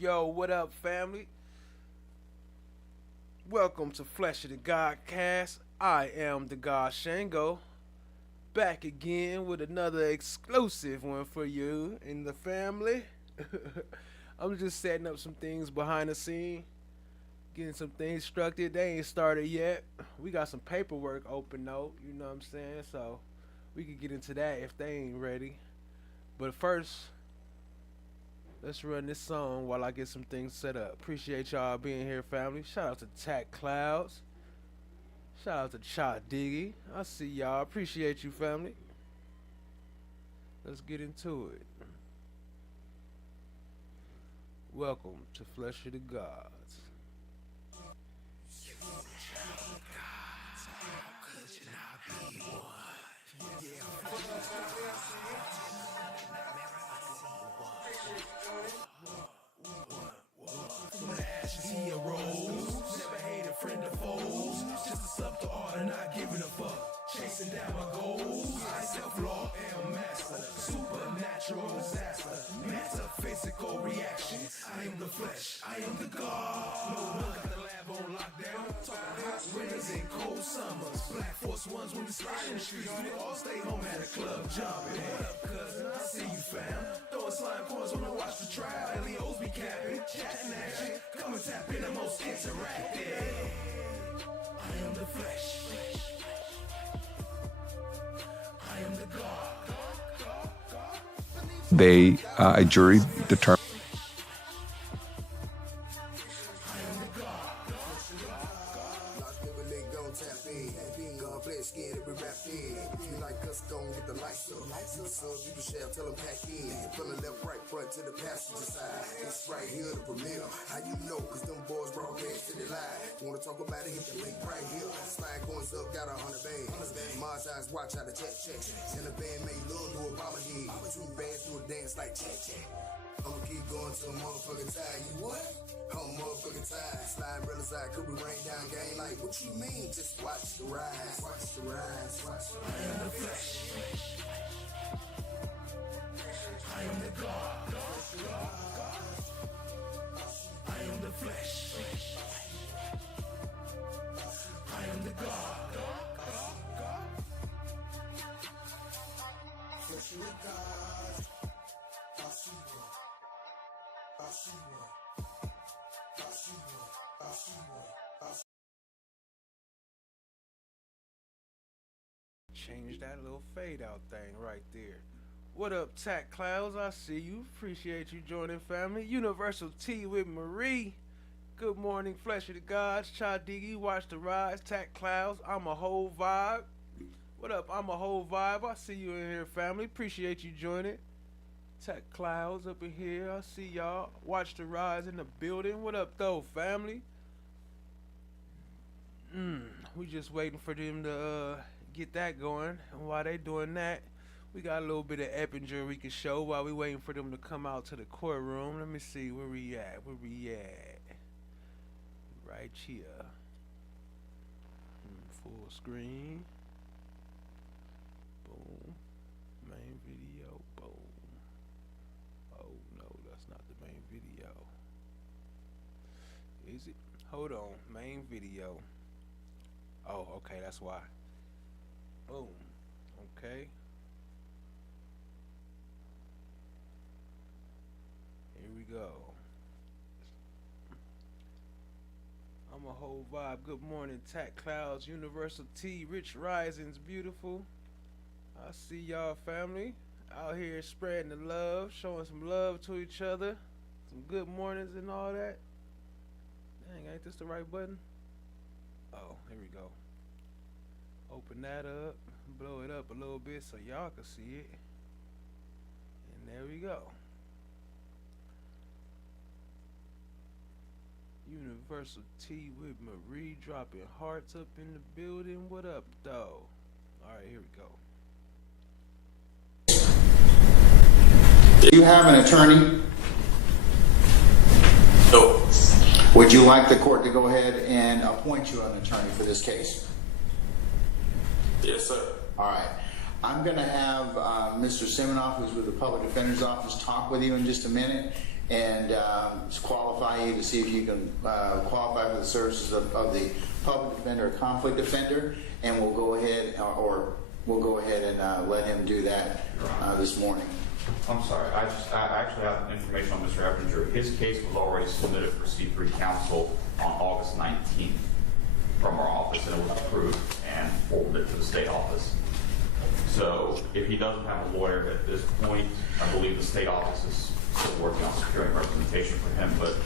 Yo, what up, family? Welcome to Flesh of the God Cast. I am the God Shango, back again with another exclusive one for you and the family. I'm just setting up some things behind the scene, getting some things structured. They ain't started yet. We got some paperwork open though, you know what I'm saying? So we could get into that if they ain't ready. But first, let's run this song while I get some things set up. Appreciate y'all being here, family. Shout out to Tack Clouds. Shout out to Cha Diggy. I see y'all. Appreciate you, family. Let's get into it. Welcome to Flesh of the Gods. He arose, never hated friend or foes, just a sub to art and not giving a fuck. Chasing down my goals, I self-law am master, supernatural disaster, metaphysical reaction. I am the flesh, I am the God. No one got the lab on lockdown, talking hot winters and cold summers. Black Force ones when we slide in the streets, we all stay home at a club jumping. What up, cousin? I see you, fam. Throwing slime coins when I watch the trial. LEOs be capping, chatting action. Come and tap in the most interactive. I am the flesh. I am the God. They, a jury determined. Tell them pack in, from the left, right, front to the passenger side. It's right here, the premiere. How you know? Cause them boys broadcast to the live. Wanna talk about it? Hit the link right here. Slide coins up, got 100 bands. Mars eyes, watch how the check. And the band made love to Obama head. Two bands do a dance like check. I'ma keep going till a motherfucking tie. You what? I'm motherfucking tired. Slide brother side, could we rain down game? Like, what you mean? Just watch the rise. Watch the rise. Watch the rise. I am the flesh. I am the God. I am the flesh. I am the God. Flesh of the God. Change that little fade out thing right there. What up, Tack Clouds? I see you. Appreciate you joining, family. Universal T with Marie. Good morning, Flesh of the Gods. Cha Diggy, watch the rise. Tack Clouds, I'm a whole vibe. What up? I'm a whole vibe. I see you in here, family. Appreciate you joining. Tack Clouds up in here. I see y'all. Watch the rise in the building. What up, though, family? We just waiting for them to get that going. And while they doing that, we got a little bit of Eppinger we can show while we waiting for them to come out to the courtroom. Let me see where we at. Right here. Full screen. Boom. Main video. Boom. Oh no, that's not the main video. Is it? Hold on. Main video. Oh, okay, that's why. Boom. Okay. Here we go. I'm a whole vibe. Good morning, Tack Clouds, Universal T, Rich Rising's beautiful. I see y'all, family, out here spreading the love, showing some love to each other. Some good mornings and all that. Dang, ain't this the right button? Oh, here we go. Open that up, blow it up a little bit so y'all can see it. And there we go. Universal T with Marie dropping hearts up in the building. What up, though? Alright, here we go. Do you have an attorney? No. Would you like the court to go ahead and appoint you an attorney for this case? Yes, sir. All right. I'm going to have Mr. Siminoff, who's with the Public Defender's Office, talk with you in just a minute and qualify you to see if you can qualify for the services of the Public Defender or Conflict Defender, and we'll go ahead we'll go ahead and let him do that this morning. I'm sorry, I actually have information on Mr. Eppinger. His case was already submitted for C3 counsel on August 19th from our office, and it was approved and forwarded to the state office. So if he doesn't have a lawyer at this point, I believe the state office is still working on securing representation for him, but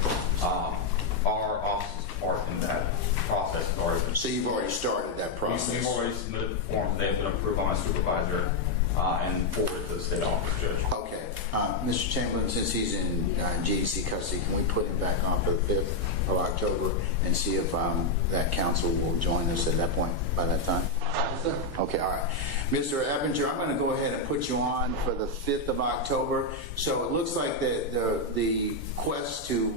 our office is part in that process. So you've already started that process? We've already submitted the forms. They've been approved by my supervisor and forwarded to the state office, Judge. Okay. Mr. Chamberlain, since he's in GDC custody, can we put him back on for the 5th of October and see if that counsel will join us at that point, by that time? Okay, all right. Mr. Eppinger, I'm going to go ahead and put you on for the 5th of October. So it looks like the quest to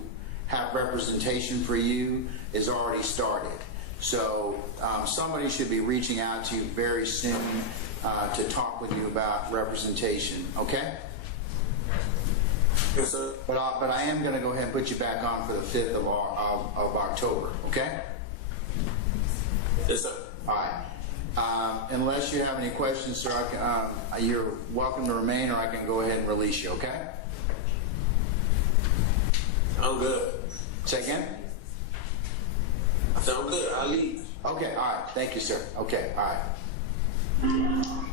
have representation for you is already started. So somebody should be reaching out to you very soon to talk with you about representation, okay? Yes, sir. But I am going to go ahead and put you back on for the 5th of October, okay? Yes, sir. All right. Unless you have any questions, sir, you're welcome to remain, or I can go ahead and release you, okay? I'm good. Say again? I said I'm good. I'll leave. Okay, all right. Thank you, sir. Okay, all right.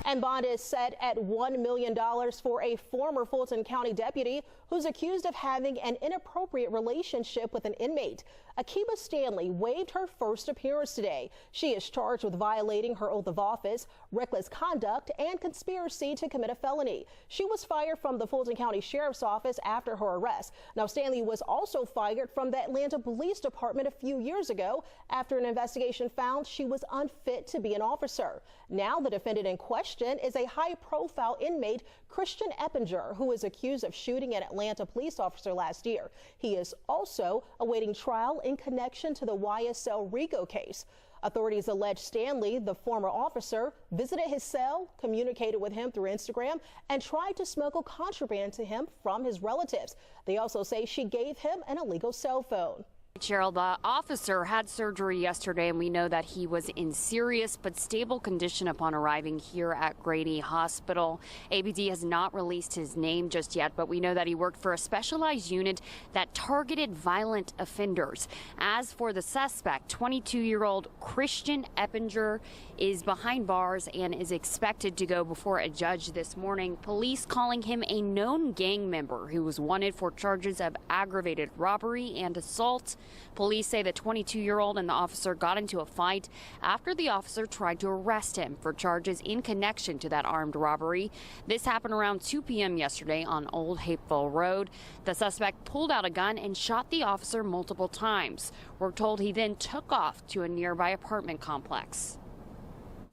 And bond is set at $1 million for a former Fulton County deputy who's accused of having an inappropriate relationship with an inmate. Akiba Stanley waived her first appearance today. She is charged with violating her oath of office, reckless conduct, and conspiracy to commit a felony. She was fired from the Fulton County Sheriff's Office after her arrest. Now, Stanley was also fired from the Atlanta Police Department a few years ago after an investigation found she was unfit to be an officer. Now, the defendant in question is a high-profile inmate, Christian Eppinger, who is accused of shooting an Atlanta police officer last year. He is also awaiting trial in connection to the YSL RICO case. Authorities allege Stanley, the former officer, visited his cell, communicated with him through Instagram, and tried to smuggle contraband to him from his relatives. They also say she gave him an illegal cell phone. Cheryl, the officer had surgery yesterday, and we know that he was in serious but stable condition upon arriving here at Grady Hospital. ABD has not released his name just yet, but we know that he worked for a specialized unit that targeted violent offenders. As for the suspect, 22-year-old Christian Eppinger is behind bars and is expected to go before a judge this morning. Police calling him a known gang member who was wanted for charges of aggravated robbery and assault. Police say the 22-year-old and the officer got into a fight after the officer tried to arrest him for charges in connection to that armed robbery. This happened around 2 p.m. yesterday on Old Hapeville Road. The suspect pulled out a gun and shot the officer multiple times. We're told he then took off to a nearby apartment complex.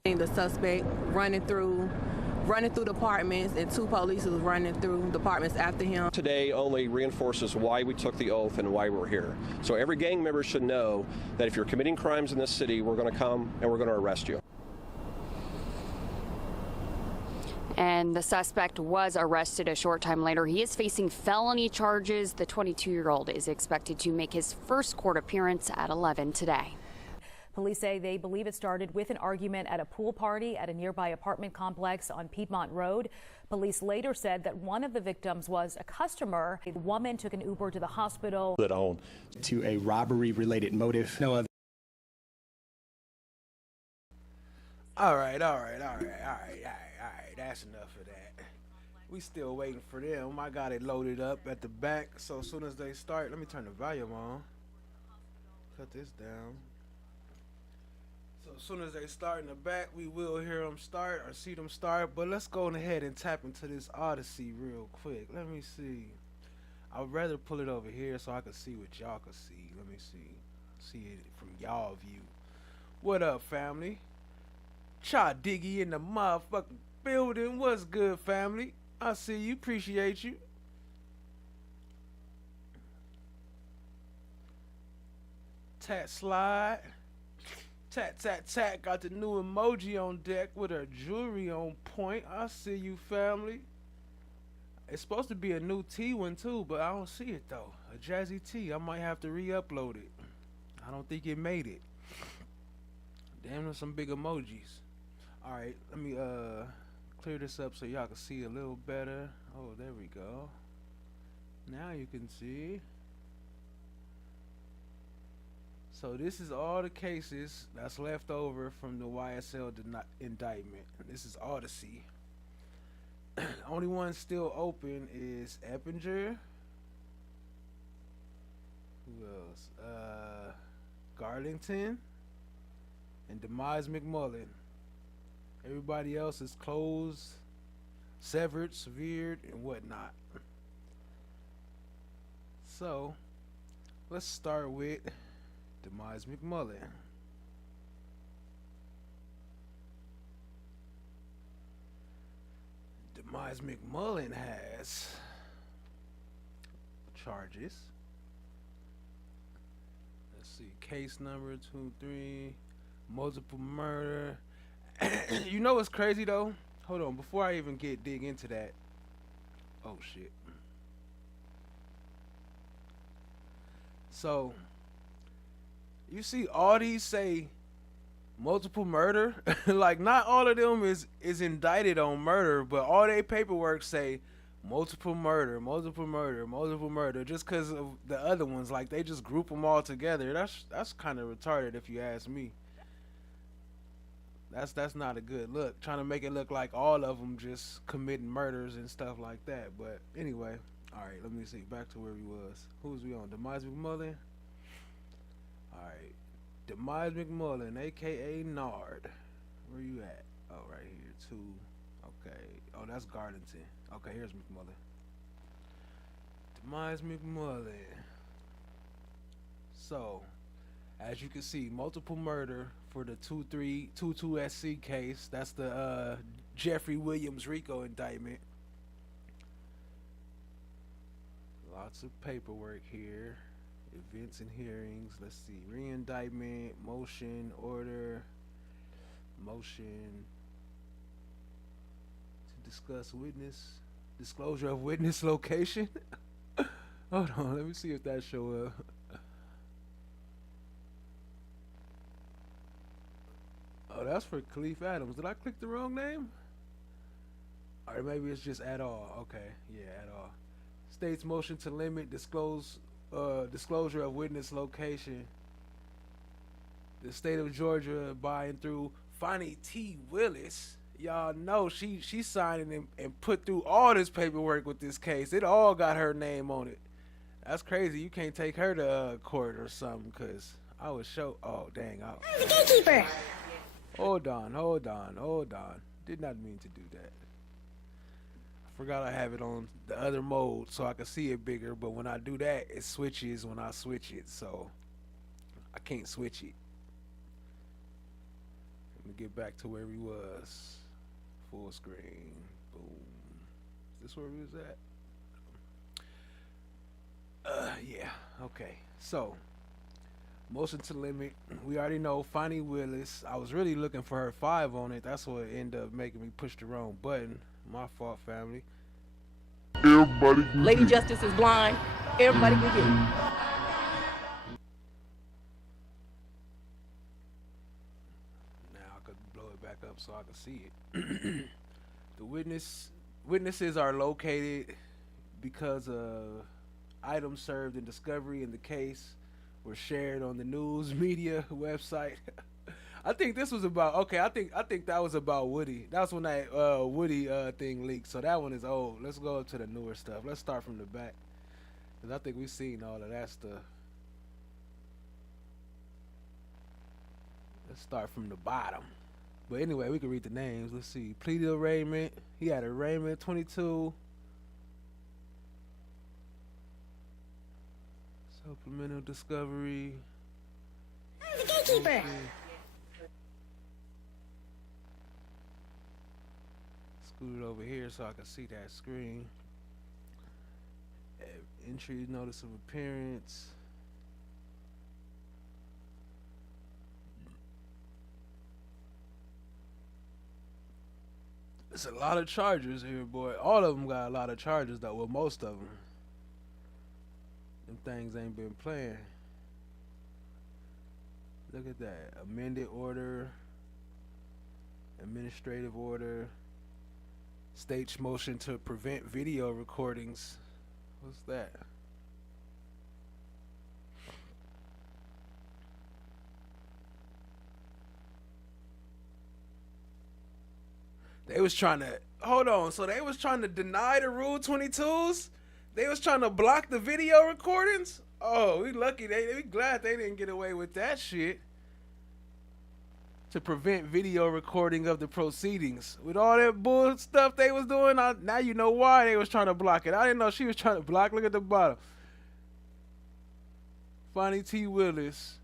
The suspect running through the apartments, and 2 police was running through the apartments after him. Today only reinforces why we took the oath and why we're here. So every gang member should know that if you're committing crimes in this city, we're going to come and we're going to arrest you. And the suspect was arrested a short time later. He is facing felony charges. The 22-year-old is expected to make his first court appearance at 11 today. Police say they believe it started with an argument at a pool party at a nearby apartment complex on Piedmont Road. Police later said that one of the victims was a customer. A woman took an Uber to the hospital. On to a robbery-related motive. No other. All right. That's enough of that. We still waiting for them. I got it loaded up at the back, so as soon as they start, let me turn the volume on. Cut this down. So as soon as they start in the back, we will hear them start or see them start. But let's go ahead and tap into this Odyssey real quick. Let me see. I'd rather pull it over here so I can see what y'all can see. Let me see it from y'all view. What up, family? Cha Diggy in the motherfucking building. What's good, family? I see you. Appreciate you. Tat slide. Tat, tat, tat. Got the new emoji on deck with her jewelry on point. I see you, family. It's supposed to be a new T one, too, but I don't see it, though. A Jazzy T. I might have to re-upload it. I don't think it made it. Damn, there's some big emojis. Alright, let me clear this up so y'all can see a little better. Oh, there we go. Now you can see. So this is all the cases that's left over from the YSL indictment. This is Odyssey. Only one still open is Eppinger. Who else? Garlington and Demise McMullin. Everybody else is closed, severed, severed, and whatnot. So let's start with Demise McMullin. Demise McMullin has charges. Let's see, case number 23, multiple murder. You know what's crazy though? Hold on, before I even dig into that. Oh shit. So you see all these say multiple murder. Like not all of them is indicted on murder, but all they paperwork say multiple murder, multiple murder, multiple murder, just because of the other ones. Like they just group them all together. That's kind of retarded if you ask me. That's not a good look. Trying to make it look like all of them just committing murders and stuff like that. But anyway, all right, let me see. Back to where we was. Who was we on? Demise McMullin. All right, Demise McMullin, aka Nard. Where you at? Oh, right here too. Okay. Oh, that's Garlington. Okay, here's McMullin. Demise McMullin. So, as you can see, multiple murder for the 2322 SC case. That's the Jeffrey Williams RICO indictment. Lots of paperwork here. Events and hearings. Let's see. Re-indictment, motion, order, motion to discuss disclosure of witness location. Hold on, let me see if that show up. Oh, that's for Khalif Adams. Did I click the wrong name? Or maybe it's just at all. Okay, yeah, at all. State's motion to limit disclosure of witness location. The state of Georgia by and through Fonnie T. Willis. Y'all know she signed and put through all this paperwork with this case. It all got her name on it. That's crazy. You can't take her to court or something, because I would show. Oh, dang. I'm the gatekeeper. Hold on. Did not mean to do that. I forgot I have it on the other mode so I can see it bigger, but when I do that, it switches when I switch it, so I can't switch it. Let me get back to where we was. Full screen. Boom. Is this where we was at? Yeah. Okay. So, motion to limit. We already know Fonnie Willis. I was really looking for her 5 on it. That's what ended up making me push the wrong button. My fault, family. Everybody Lady Justice is blind. Everybody can get it. Now I could blow it back up so I can see it. The witnesses are located because items served in discovery in the case were shared on the news media website. I think this was about, okay, I think that was about Woody. That was when that Woody thing leaked. So that one is old. Let's go up to the newer stuff. Let's start from the back, because I think we've seen all of that stuff. Let's start from the bottom. But anyway, we can read the names. Let's see. Pleaded arraignment. He had arraignment 22. Supplemental discovery. I'm the gatekeeper. Okay. Scoot it over here so I can see that screen. Entry notice of appearance. It's a lot of charges here, boy. All of them got a lot of charges, though. Well, most of them. Them things ain't been playing. Look at that. Amended order. Administrative order. State's motion to prevent video recordings. What's that? They was trying to, hold on, so they was trying to deny the Rule 22s? They was trying to block the video recordings? Oh, we lucky, we glad they didn't get away with that shit. To prevent video recording of the proceedings. With all that bull stuff they was doing, now you know why they was trying to block it. I didn't know she was trying to block, look at the bottom. Fonnie T. Willis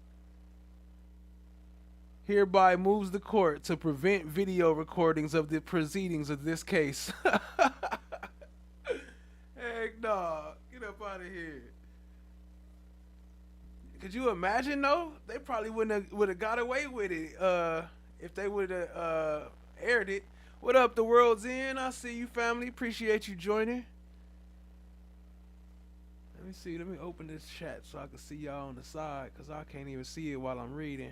hereby moves the court to prevent video recordings of the proceedings of this case. Heck no. Get up out of here. Could you imagine though? They probably would have got away with it if they would have aired it. What up, the world's end? I see you, family. Appreciate you joining. Let me see. Let me open this chat so I can see y'all on the side, because I can't even see it while I'm reading.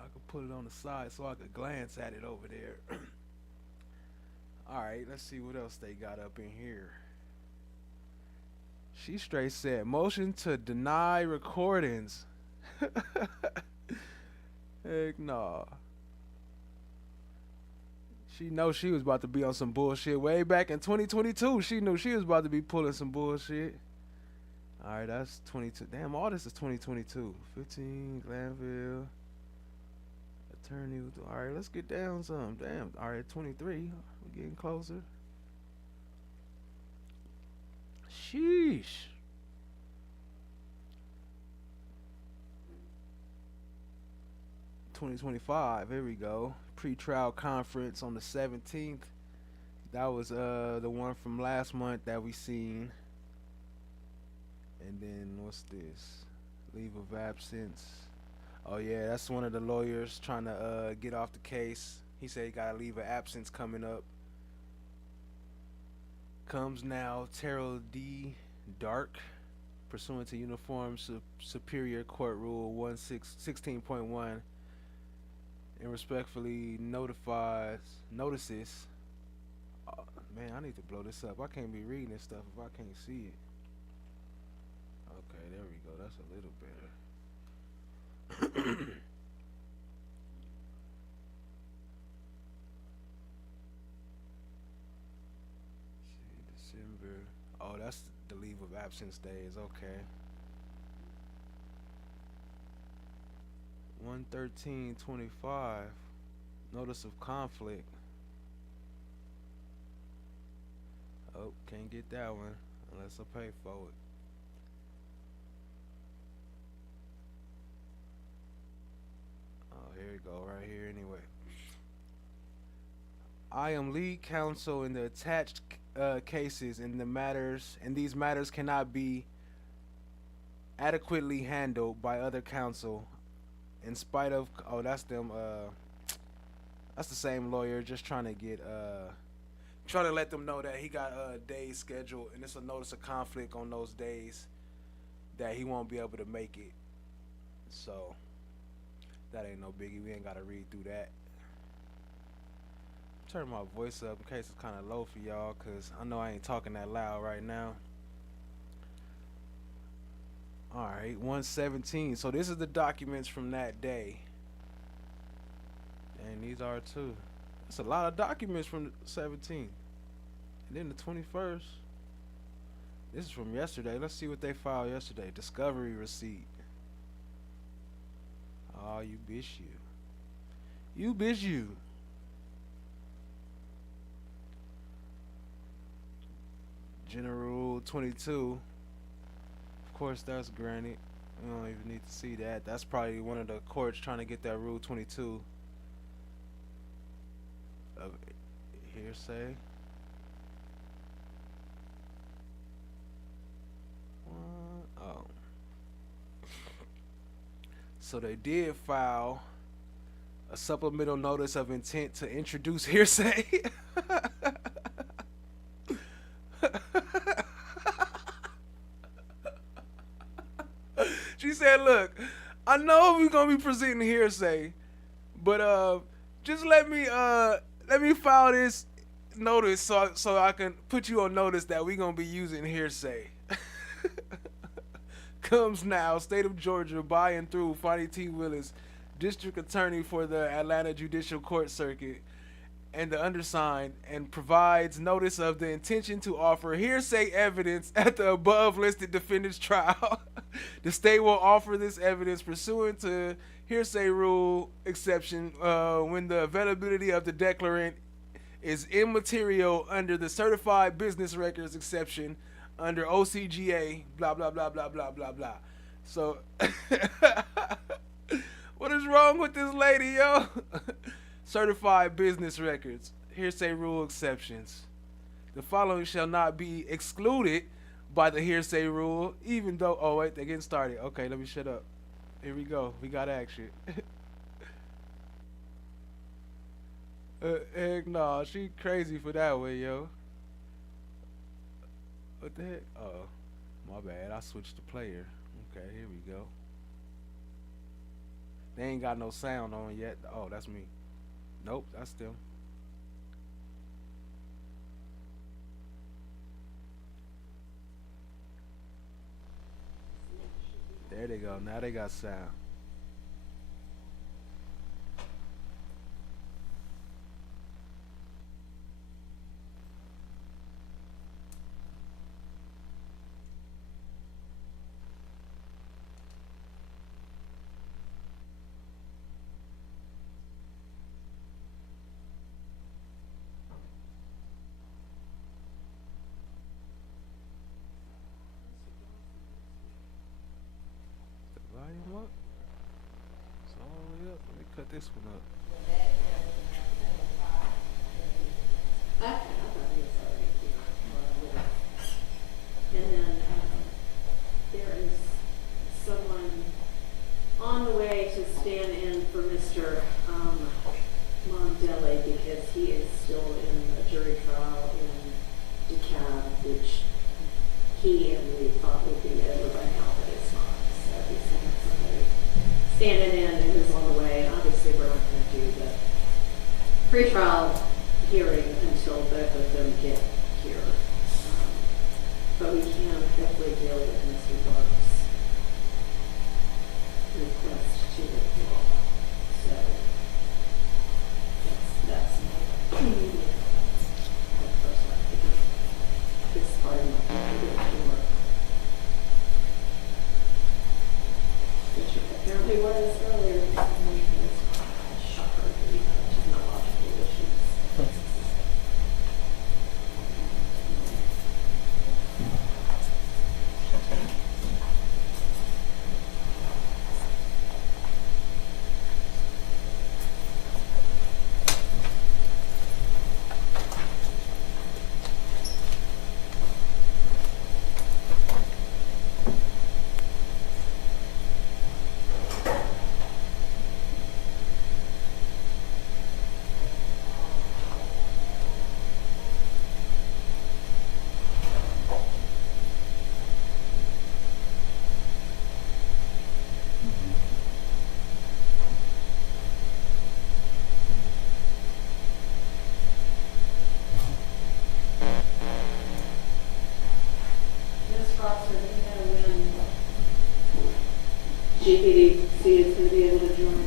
I could put it on the side so I could glance at it over there. Alright, let's see what else they got up in here. She straight said, motion to deny recordings. Heck nah. She know she was about to be on some bullshit way back in 2022. She knew she was about to be pulling some bullshit. Alright, that's 22. Damn, all this is 2022. 15, Glanville. Attorney. All right, let's get down some. Damn. All right, 23. We're getting closer. Sheesh. $2025. Here we go. Pre-trial conference on the 17th. That was the one from last month that we seen. And then what's this? Leave of absence. Oh yeah, that's one of the lawyers trying to get off the case. He said he got a leave of absence coming up. Comes now, Terrell D. Dark, pursuant to Uniform Superior Court Rule 16.1, and respectfully notices. Oh, man, I need to blow this up. I can't be reading this stuff if I can't see it. Okay, there we go. That's a little better. December. Oh, that's the leave of absence days. Okay. 113.25. Notice of conflict. Oh, can't get that one unless I pay for it. Here we go, right here anyway. I am lead counsel in the attached cases in these matters cannot be adequately handled by other counsel in spite of, oh, that's them, that's the same lawyer just trying to get, trying to let them know that he got days scheduled, and it's a notice of conflict on those days that he won't be able to make it. So that ain't no biggie. We ain't gotta read through that. Turn my voice up in case it's kind of low for y'all, cause I know I ain't talking that loud right now. All right, 117. So this is the documents from that day, and these are too. That's a lot of documents from the 17th, and then the 21st. This is from yesterday. Let's see what they filed yesterday. Discovery receipt. Oh, you bitch, you. You bitch, you. General Rule 22. Of course, that's granted. We don't even need to see that. That's probably one of the courts trying to get that Rule 22 of hearsay. Oh. So they did file a supplemental notice of intent to introduce hearsay. She said, look, I know we're going to be presenting hearsay, but just let me file this notice so I can put you on notice that we're going to be using hearsay. Comes now, State of Georgia, by and through Fonnie T. Willis, District Attorney for the Atlanta Judicial Court Circuit, and the undersigned, and provides notice of the intention to offer hearsay evidence at the above listed defendant's trial. The state will offer this evidence pursuant to hearsay rule exception when the availability of the declarant is immaterial under the certified business records exception under OCGA, blah, blah, blah, blah, blah, blah, blah. So, what is wrong with this lady, yo? Certified business records, hearsay rule exceptions. The following shall not be excluded by the hearsay rule, even though, oh wait, they're getting started. Okay, let me shut up. Here we go, we got action. Heck no, she crazy for that way, yo. What the heck? Oh, my bad, I switched the player. Okay, here we go. They ain't got no sound on yet. Oh, that's me. Nope, that's them. There they go. Now they got sound. Volume up. It's all the way up. Let me cut this one up. And then there is someone on the way to stand in for Mr. Mondelli because he is still in a jury trial in DeKalb, which he and we thought would be over by now, but it's not. So he's having somebody standing in and who's on the way. And obviously, we're not going to do the pre-trial hearing until both of them get here. But we can hopefully deal with Mr. Barnes' request to withdraw. So that's my immediate first one to do. This part of my work. Which apparently was earlier this morning was a shocker to technological issues. GPDC is going to be able to join.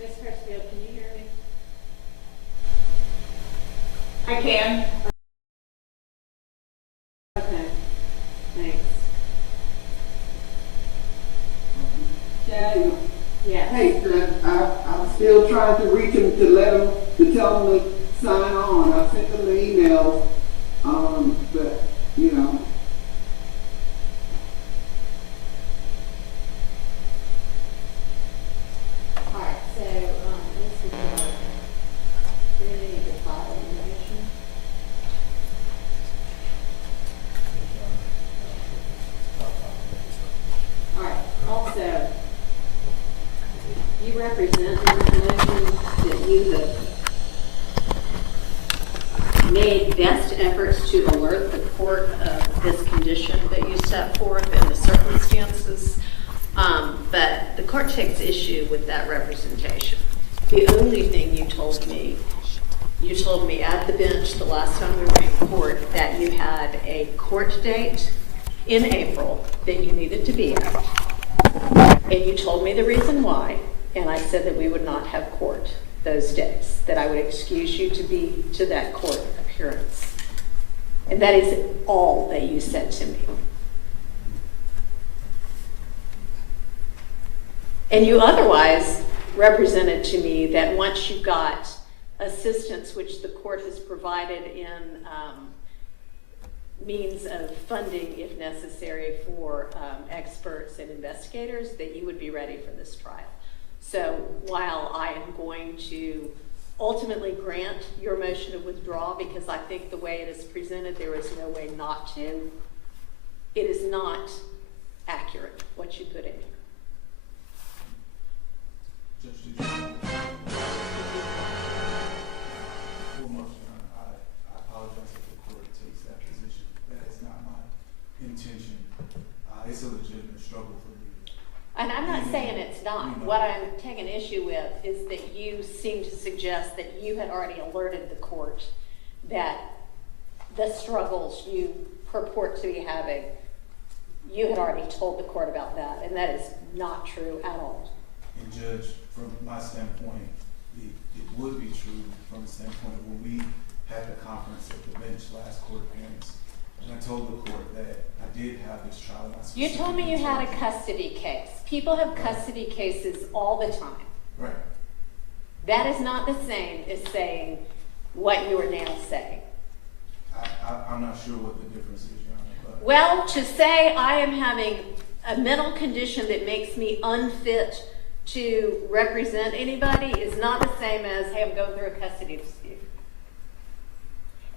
Miss Crestfield, can you hear me? I can. Okay, thanks. Daniel. Yeah. Hey, I'm still trying to reach him to tell him to sign on. I sent him the emails, but you know. you represent in this motion that you have made best efforts to alert the court of this condition that you set forth and the circumstances, but the court takes issue with that representation. The only thing you told me at the bench the last time we were in court that you had a court date in April that you needed to be at. And you told me the reason why, and I said that we would not have court those days, that I would excuse you to be to that court appearance. And that is all that you said to me. And you otherwise represented to me that once you got assistance, which the court has provided in means of funding, if necessary, for experts and investigators, that you would be ready for this trial. So while I am going to ultimately grant your motion to withdraw, because I think the way it is presented, there is no way not to, it is not accurate what you put in here. Intention. It's a legitimate struggle for me. And I'm not saying it's not. What I'm taking issue with is that you seem to suggest that you had already alerted the court that the struggles you purport to be having, you had already told the court about that, and that is not true at all. And Judge, from my standpoint, it would be true from the standpoint when we had the conference at the bench last court appearance, and I told the court that I did have this trial. You told me you had a custody case. People have custody cases all the time. Right. That is not the same as saying what you are now saying. I'm not sure what the difference is, Your Honor. But well, to say I am having a mental condition that makes me unfit to represent anybody is not the same as, hey, I'm going through a custody dispute.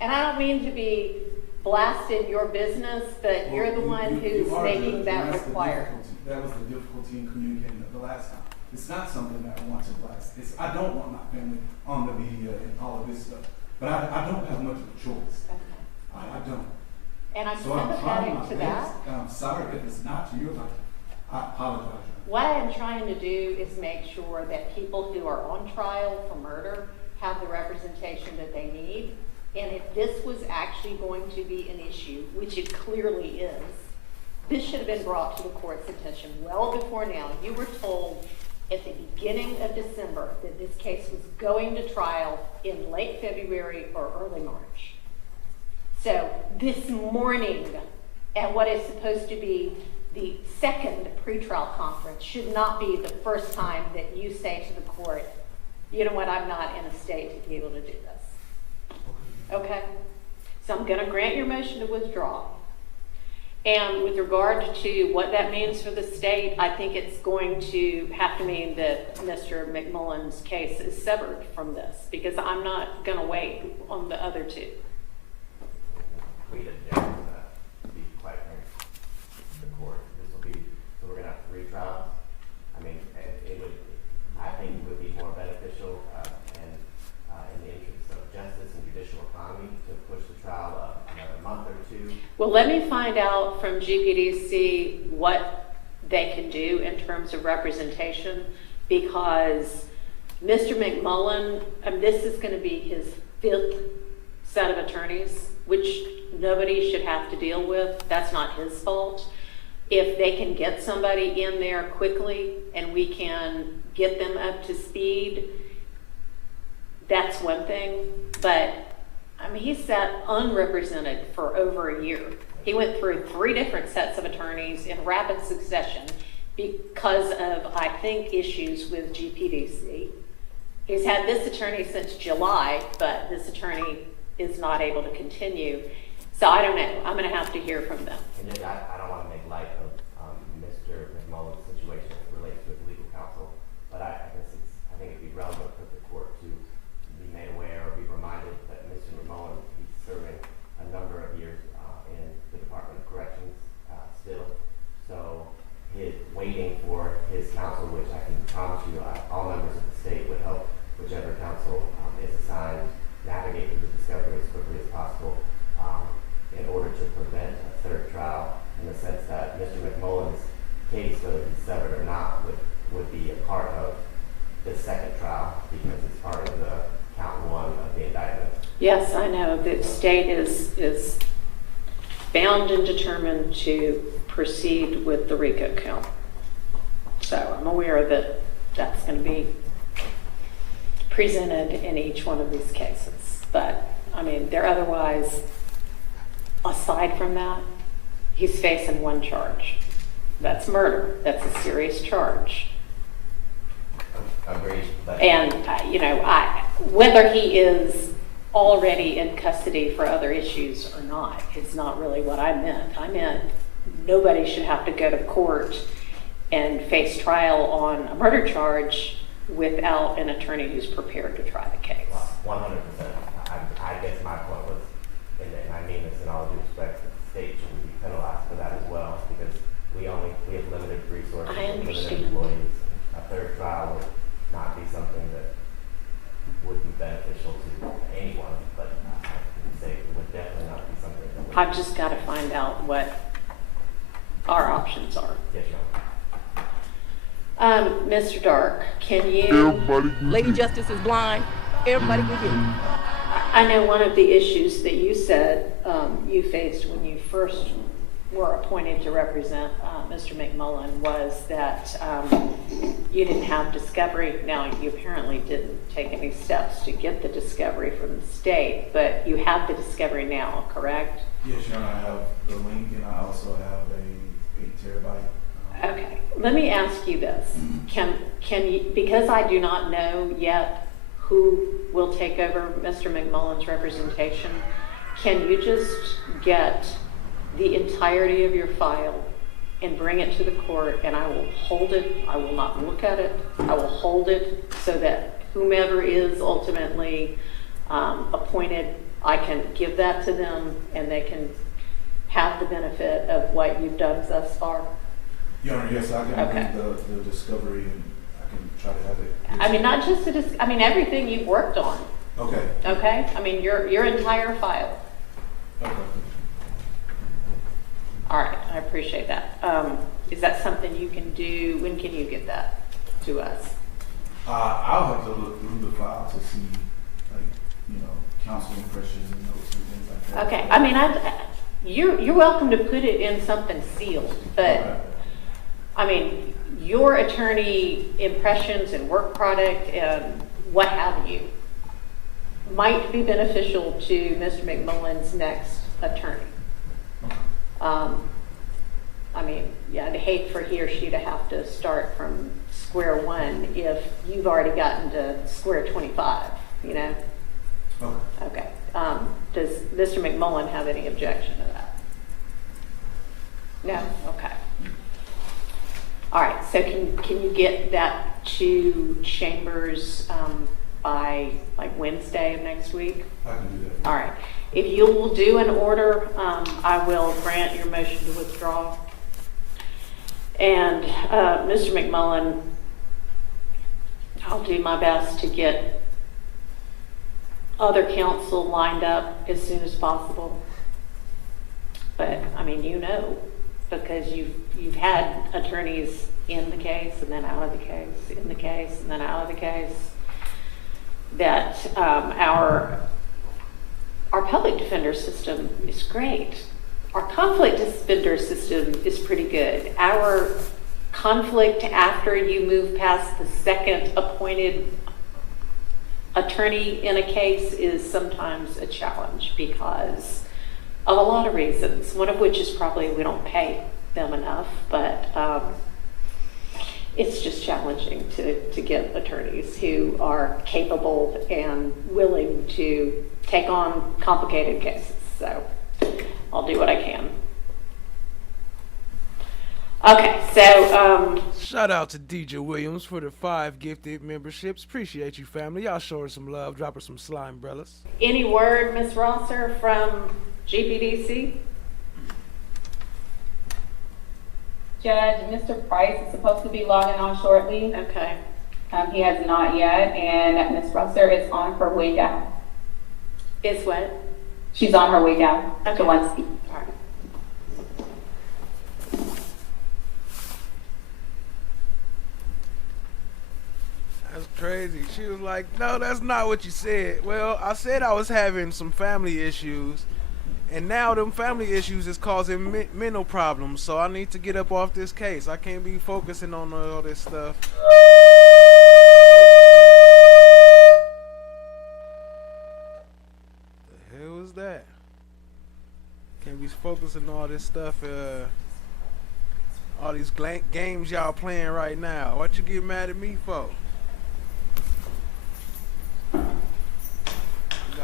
And I don't mean to be blasted your business, but you're the one who's making that required. That was the difficulty in communicating the last time. It's not something that I want to blast. I don't want my family on the media and all of this stuff. But I don't have much of a choice. Okay. I don't. And I'm so sympathetic to that. And I'm sorry if it's not to your liking. I apologize. What I'm trying to do is make sure that people who are on trial for murder have the representation that they need. And if this was actually going to be an issue, which it clearly is, this should have been brought to the court's attention well before now. You were told at the beginning of December that this case was going to trial in late February or early March. So this morning, at what is supposed to be the second pretrial conference, should not be the first time that you say to the court, you know what, I'm not in a state to be able to do this. Okay? So I'm going to grant your motion to withdraw. And with regard to what that means for the state, I think it's going to have to mean that Mr. McMullin's case is severed from this, because I'm not going to wait on the other two. We didn't be quite frank to the court. This will be, so we're going to have 3 trials. I mean, I think it would be more beneficial and in the interest of justice and judicial economy to push the trial up another month or 2. Well, let me find out from GPDC what they can do in terms of representation, because Mr. McMullin, this is going to be his 5th set of attorneys, which nobody should have to deal with. That's not his fault. If they can get somebody in there quickly and we can get them up to speed, that's one thing. But I mean, he sat unrepresented for over a year. He went through 3 different sets of attorneys in rapid succession because of, I think, issues with GPDC. He's had this attorney since July, but this attorney is not able to continue. So I don't know. I'm going to have to hear from them. And then I don't want to make light of Mr. McMullin's situation as it relates to his legal counsel, but I think it'd be relevant for the court to be made aware or be reminded that Mr. McMullin is serving a number of years in the Department of Corrections still. So his waiting for his counsel, which I can promise you, all Yes, I know. The state is bound and determined to proceed with the RICO count. So I'm aware that that's going to be presented in each one of these cases. But, I mean, they're otherwise, aside from that, he's facing one charge. That's murder. That's a serious charge. Agreed. And, you know, whether he is already in custody for other issues or not is not really what I meant. I meant nobody should have to go to court and face trial on a murder charge without an attorney who's prepared to try the case. 100%. I guess my point was, and I mean this in all due respect, that the state should be penalized for that as well, because we have limited resources, limited employees. A third trial would not be something that would be beneficial to anyone, but I would say it would definitely not be something that would. I've just got to find out what our options are. Yes, ma'am. Mr. Dark, can you? Lady Justice is blind. Everybody can hear. I know one of the issues that you said you faced when you first were appointed to represent Mr. McMullin was that you didn't have discovery. Now, you apparently didn't take any steps to get the discovery from the state, but you have the discovery now, correct? Yes, Your Honor, I have the link, and I also have a 8 terabyte. Okay, let me ask you this. Can you, because I do not know yet who will take over Mr. McMullin's representation, can you just get the entirety of your file and bring it to the court, and I will hold it, I will not look at it, I will hold it so that whomever is ultimately appointed, I can give that to them and they can have the benefit of what you've done thus far? Your Honor, yes, I can get the discovery and I can try to have it. I mean, not just I mean, everything you've worked on. Okay. Okay? I mean, your entire file. Okay. All right, I appreciate that. Is that something you can do? When can you get that to us? I'll have to look through the file to see, like, you know, counsel impressions and notes and things like that. Okay, I mean, you're welcome to put it in something sealed, but Okay. I mean, your attorney impressions and work product and what have you might be beneficial to Mr. McMullin's next attorney. I mean, yeah, I'd hate for he or she to have to start from square one if you've already gotten to square 25, you know? Okay. Okay. Does Mr. McMullin have any objection to that? No? Okay. All right, so can you get that to Chambers by like Wednesday of next week? I can do that. All right. If you will do an order, I will grant your motion to withdraw. And Mr. McMullin, I'll do my best to get other counsel lined up as soon as possible. But I mean, you know, because you've had attorneys in the case and then out of the case, in the case and then out of the case, that our public defender system is great. Our conflict defender system is pretty good. Our conflict after you move past the second appointed attorney in a case is sometimes a challenge because of a lot of reasons, one of which is probably we don't pay them enough, but it's just challenging to get attorneys who are capable and willing to take on complicated cases. So I'll do what I can. Okay, so shout out to DJ Williams for the 5 gifted memberships. Appreciate you, family. Y'all show her some love. Drop her some slime umbrellas. Any word, Ms. Rosser, from GPDC? Judge, Mr. Price is supposed to be logging on shortly. Okay. He has not yet, and Ms. Rosser is on her way down. Is what? She's on her way down Okay. to 1C. All right. As That's crazy. She was like, no, that's not what you said. Well, I said I was having some family issues, and now them family issues is causing mental problems, so I need to get up off this case. I can't be focusing on all this stuff. The hell was that? Can't be focusing on all this stuff, all these games y'all playing right now. What you get mad at me for?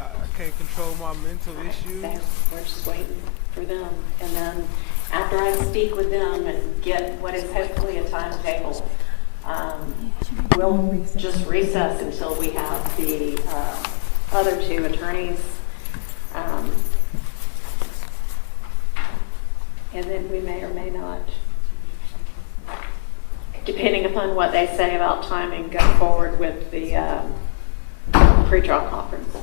I can't control my mental issues. We're just waiting for them, and then after I speak with them and get what is hopefully a timetable, we'll just recess until we have the other two attorneys, and then we may or may not, depending upon what they say about timing, go forward with the pre-trial conference.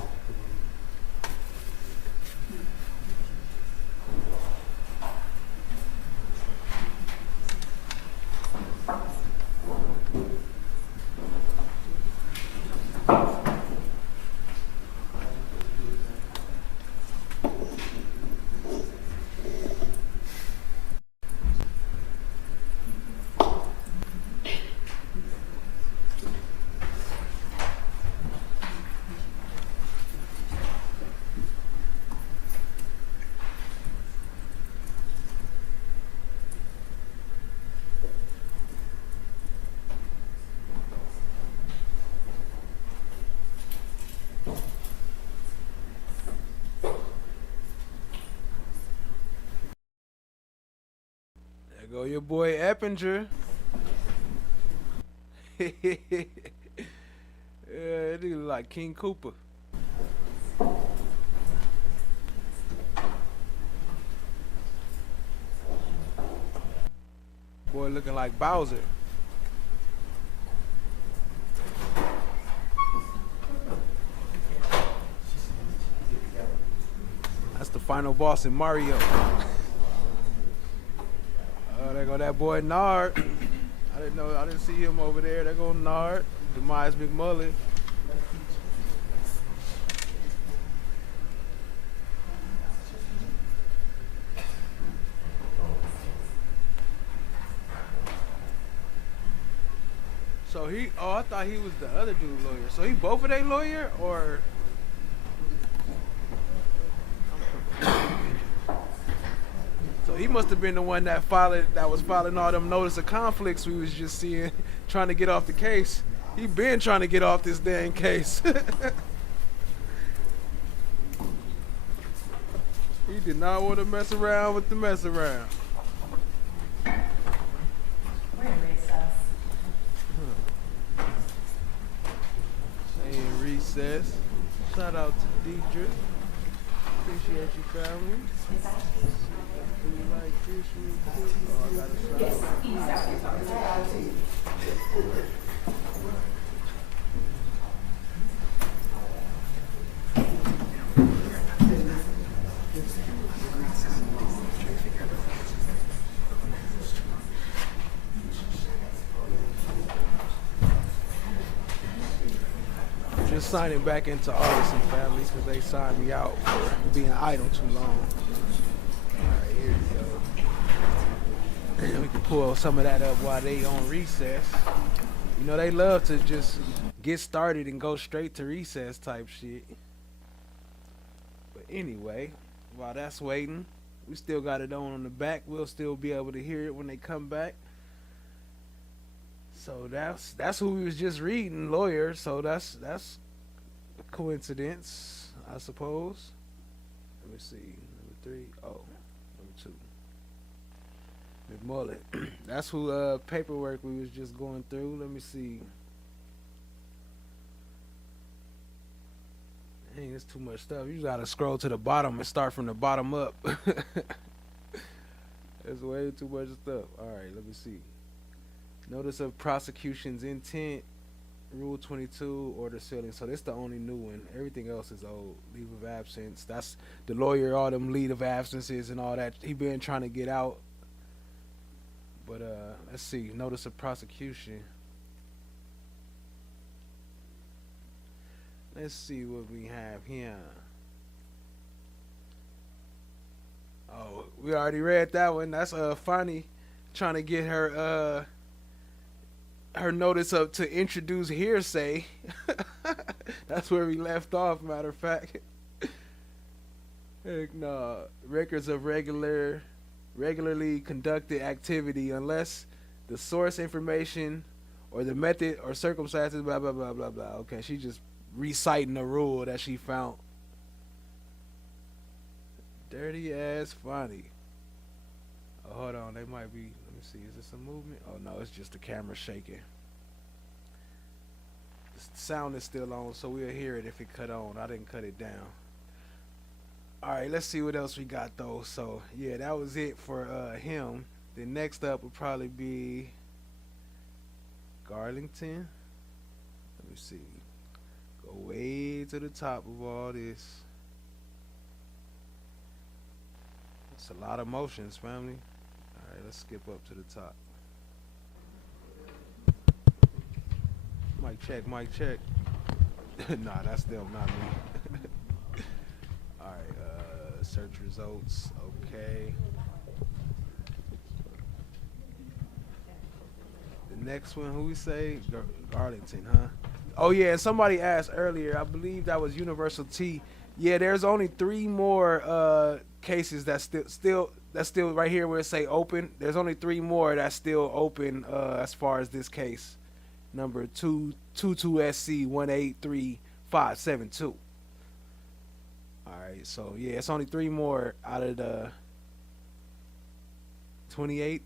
There go your boy Eppinger. Yeah, it is like King Cooper. Boy looking like Bowser. That's the final boss in Mario. Oh, there go that boy Nard. I didn't see him over there. There go Nard, Demise McMullin. So I thought he was the other dude lawyer. So he both of they lawyer, or? So he must have been the one that was filing all them notice of conflicts we was just seeing, trying to get off the case. He been trying to get off this dang case. He did not want to mess around with the mess around. We're in recess. Stay in recess. Shout out to Deidre. Appreciate you, family. Do you like fish real quick? Oh, I got a shot. Just signing back into artists and families because they signed me out for being idle too long. Alright, here we go. We can pull some of that up while they on recess. You know, they love to just get started and go straight to recess type shit. But anyway, while that's waiting, we still got it on the back. We'll still be able to hear it when they come back. So that's who we was just reading, lawyer. So that's a coincidence, I suppose. Let me see. Number 3. Oh, number 2. McMullin. That's who paperwork we was just going through. Let me see. Dang, it's too much stuff. You gotta scroll to the bottom and start from the bottom up. There's way too much stuff. Alright, let me see. Notice of prosecution's intent, Rule 22, order sealing. So this the only new one. Everything else is old. Leave of absence. That's the lawyer, all them leave of absences and all that. He been trying to get out. But let's see. Notice of prosecution. Let's see what we have here. Oh, we already read that one. That's Fani trying to get her notice up to introduce hearsay. That's where we left off, matter of fact. Heck no. Records of regularly conducted activity unless the source information or the method or circumstances, blah, blah, blah, blah, blah. Okay, she just reciting a rule that she found. Dirty ass Funny. Oh, hold on. They might be. Let me see. Is this a movement? Oh, no. It's just the camera shaking. The sound is still on, so we'll hear it if it cut on. I didn't cut it down. All right. Let's see what else we got, though. So, yeah, that was it for him. Then next up would probably be Garlington. Let me see. Go way to the top of all this. It's a lot of motions, family. All right, let's skip up to the top. Mic check, mic check. Nah, that's them, not me. All right, search results. Okay. The next one, who we say? Garlington, huh? Oh yeah, and somebody asked earlier. I believe that was Universal T. Yeah, there's only 3 more cases that's still right here where it say open. There's only 3 more that's still open as far as this case, number 22SC 183572. All right, so yeah, it's only 3 more out of the 28,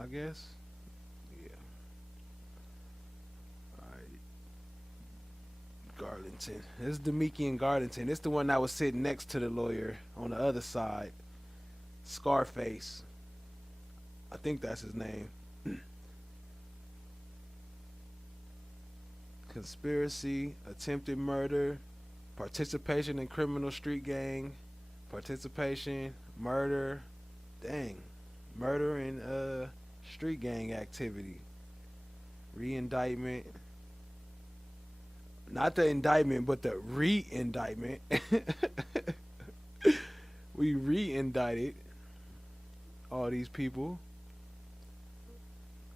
I guess. Yeah. All right. Garlington. This is Demikian Garlington. This is the one that was sitting next to the lawyer on the other side. Scarface. I think that's his name. Conspiracy, attempted murder, participation in criminal street gang, participation, murder, dang, murder and street gang activity, re-indictment. Not the indictment, but the re-indictment. We re-indicted all these people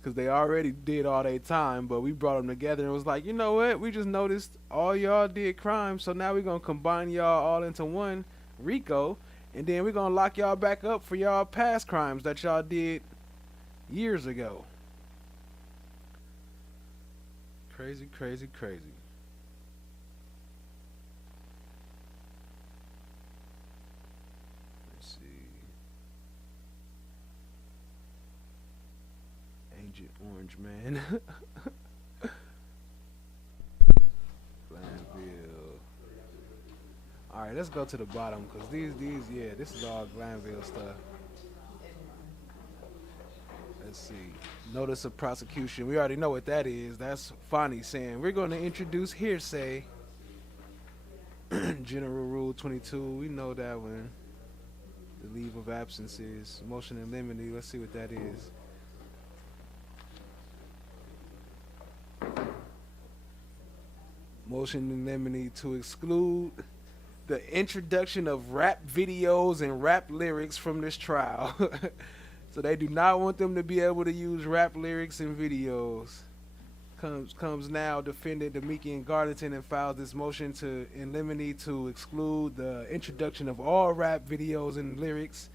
because they already did all their time, but we brought them together and was like, you know what? We just noticed all y'all did crimes, so now we're going to combine y'all all into one RICO, and then we're going to lock y'all back up for y'all past crimes that y'all did years ago. Crazy, crazy, crazy. Orange Man. Glanville. Alright, let's go to the bottom because these yeah, this is all Glanville stuff. Let's see. Notice of prosecution. We already know what that is. That's Fani saying we're going to introduce hearsay. General Rule 22. We know that one. The leave of absences. Motion in limine. Let's see what that is. Motion in limine to exclude the introduction of rap videos and rap lyrics from this trial. So they do not want them to be able to use rap lyrics and videos. Comes now defendant Demikian Garlington and files this motion in limine to exclude the introduction of all rap videos and lyrics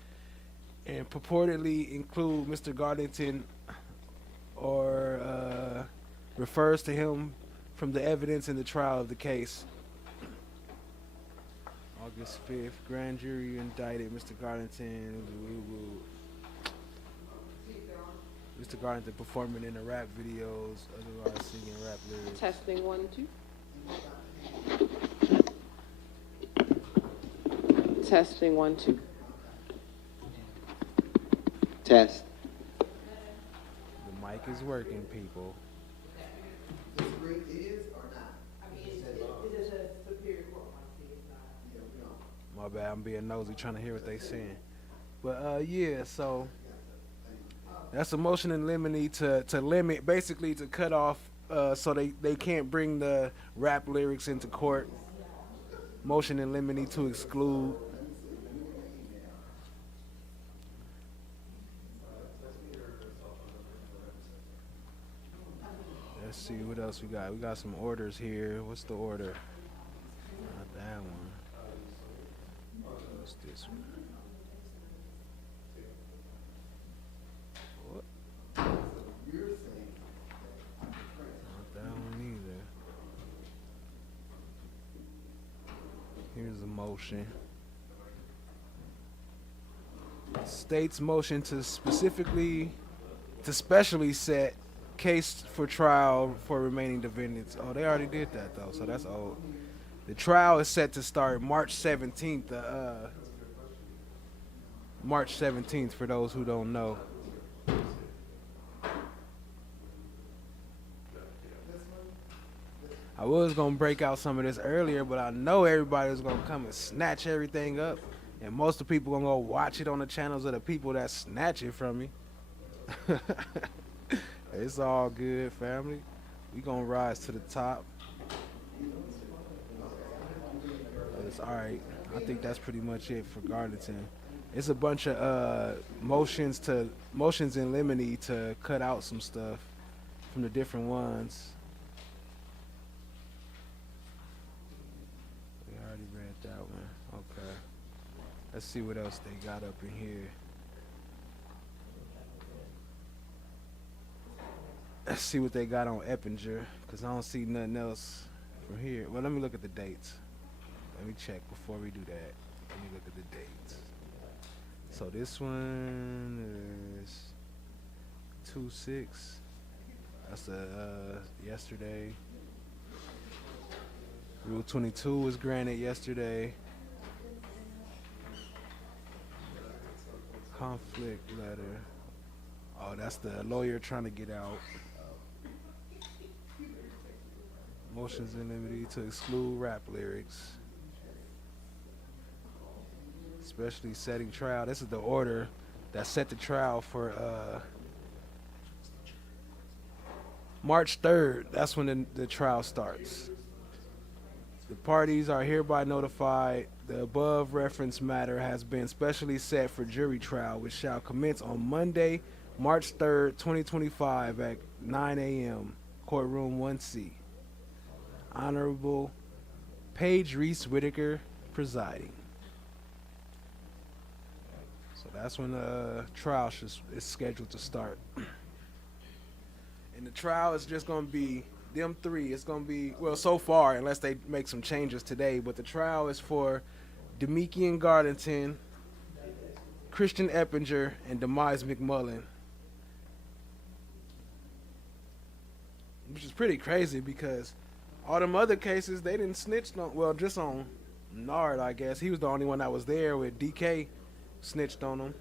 and purportedly include Mr. Garlington or refers to him from the evidence in the trial of the case. August 5th, grand jury indicted Mr. Garlington. Mr. Garlington performing in the rap videos, otherwise singing rap lyrics. Testing 1, 2. Testing 1, 2. Test. The mic is working, people. My bad, I'm being nosy trying to hear what they saying. But yeah, so that's a motion in limine to limit, basically to cut off so they can't bring the rap lyrics into court. Motion in limine to exclude. Let's see what else we got. We got some orders here. What's the order? Not that one. What's this one? What? Not that one either. Here's a motion. State's motion to specially set case for trial for remaining defendants. Oh, they already did that though, so that's old. The trial is set to start March 17th. March 17th for those who don't know. I was gonna break out some of this earlier, but I know everybody was gonna come and snatch everything up, and most of the people gonna go watch it on the channels of the people that snatch it from me. It's all good, family. We gonna rise to the top. It's all right. I think that's pretty much it for Garlington. It's a bunch of motions in limine to cut out some stuff from the different ones. We already read that one. Okay. Let's see what else they got up in here. Let's see what they got on Eppinger, because I don't see nothing else from here. Well, let me look at the dates. Let me check before we do that. Let me look at the dates. So this one is 2/6. That's yesterday. Rule 22 was granted yesterday. Conflict letter. Oh, that's the lawyer trying to get out. Motions in limine to exclude rap lyrics. Especially setting trial. This is the order that set the trial for March 3rd. That's when the trial starts. The parties are hereby notified the above referenced matter has been specially set for jury trial, which shall commence on Monday, March 3rd, 2025 at 9 a.m. Courtroom 1C. Honorable Paige Reese Whitaker presiding. So that's when the trial is scheduled to start. And the trial is just going to be them three. It's going to be, well, so far, unless they make some changes today, but the trial is for Demikian Garlington, Christian Eppinger, and Demise McMullin. Which is pretty crazy because all them other cases, they didn't snitch on, well, just on Nard, I guess. He was the only one that was there with DK snitched on him.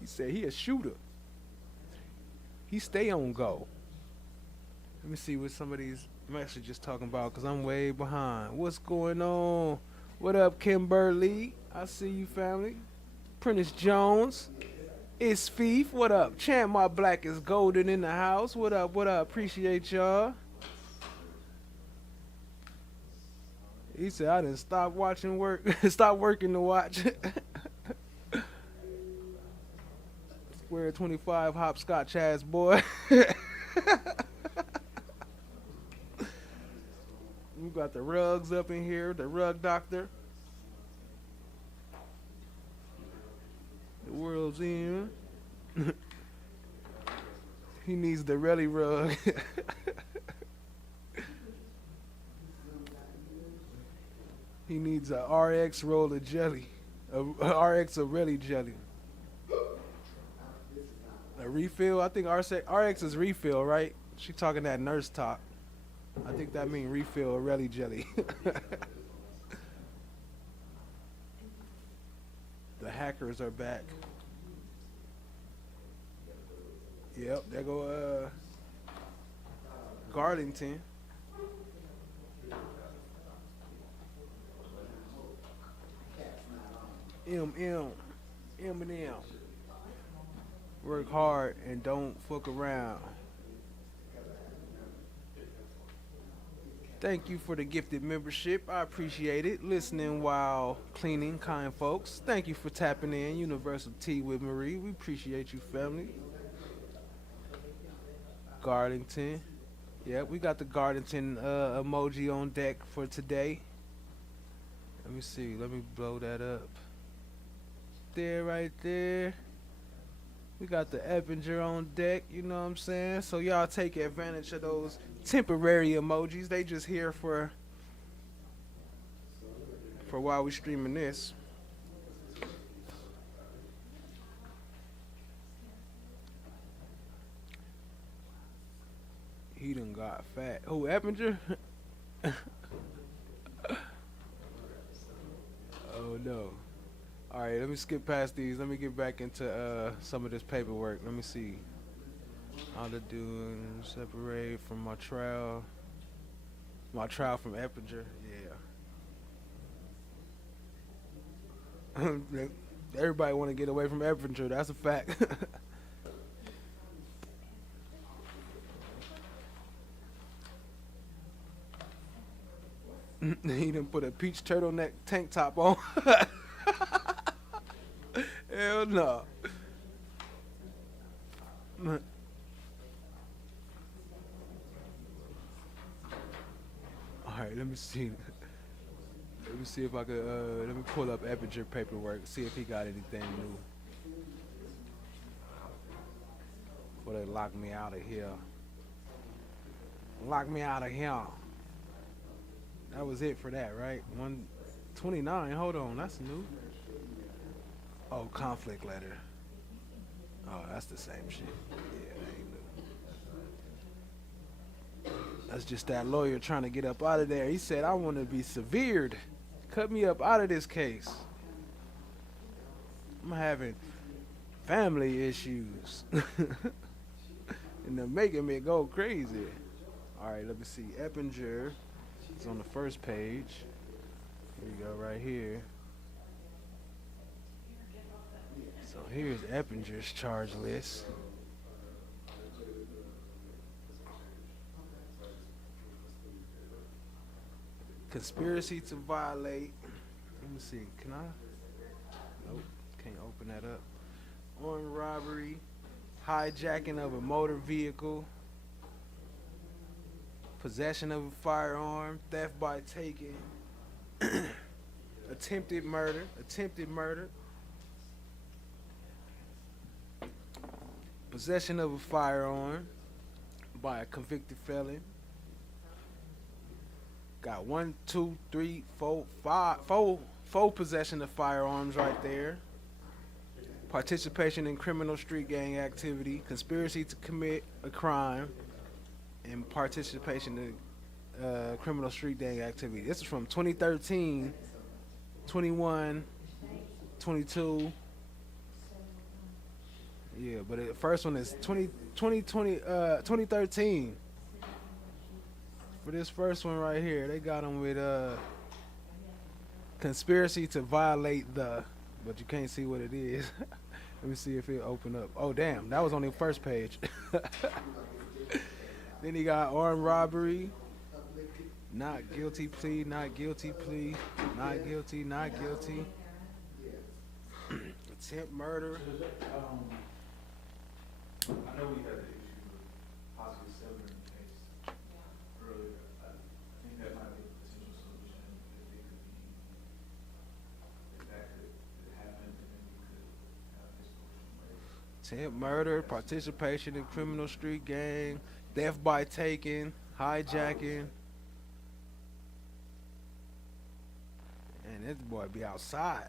He said he a shooter. He stay on go. Let me see what some of these messages talking about because I'm way behind. What's going on? What up, Kimberly? I see you, family. Prentice Jones. It's Fief. What up? Champ, my black is golden in the house. What up? What up? Appreciate y'all. He said I didn't stop watching work. Stop working to watch. Square 25 hopscotch ass boy. We got the rugs up in here, the rug doctor. The world's in. He needs the relly rug. He needs a RX roll of jelly. A RX of relly jelly. A refill? I think RX is refill, right? She talking that nurse talk. I think that mean refill of relly jelly. The hackers are back. Yep, there go Garlington. M&M. Work hard and don't fuck around. Thank you for the gifted membership. I appreciate it. Listening while cleaning, kind folks. Thank you for tapping in. Universal Tea with Marie. We appreciate you, family. Garlington. Yeah, we got the Garlington emoji on deck for today. Let me see. Let me blow that up. There, right there. We got the Eppinger on deck, you know what I'm saying? So y'all take advantage of those temporary emojis. They just here for while we streaming this. He done got fat. Who, Eppinger? Oh no. Alright, let me skip past these. Let me get back into some of this paperwork. Let me see. All to do separate from my trial. My trial from Eppinger. Yeah. Everybody want to get away from Eppinger. That's a fact. He done put a peach turtleneck tank top on. Hell no. Alright, let me see. Let me see if I could, let me pull up Eppinger paperwork, see if he got anything new. Before they lock me out of here. Lock me out of here. That was it for that, right? 129, hold on, that's new. Oh, conflict letter. Oh, that's the same shit. Yeah, that ain't new. That's just that lawyer trying to get up out of there. He said, I want to be severed. Cut me up out of this case. I'm having family issues. And they're making me go crazy. All right, let me see. Eppinger is on the first page. Here we go, right here. So here's Eppinger's charge list. Conspiracy to violate. Let me see. Can I? Nope. Can't open that up. Armed robbery. Hijacking of a motor vehicle. Possession of a firearm. Theft by taking. Attempted murder. Possession of a firearm by a convicted felon. Got 1, 2, 3, 4, 5, four possession of firearms right there. Participation in criminal street gang activity, conspiracy to commit a crime, and participation in criminal street gang activity. This is from 2013, 21, 22. Yeah, but the first one is 2013. For this first one right here, they got him with conspiracy to violate the, but you can't see what it is. Let me see if it'll open up. Oh damn, that was on the first page. Then he got armed robbery, not guilty plea, not guilty plea, not guilty, not guilty. Attempt murder. I know we had the issue with possibly settling the case earlier. I think that might be a potential solution if that could happen, and then we could have this motion waived. Attempt murder, participation in criminal street gang, theft by taking, hijacking. And this boy be outside.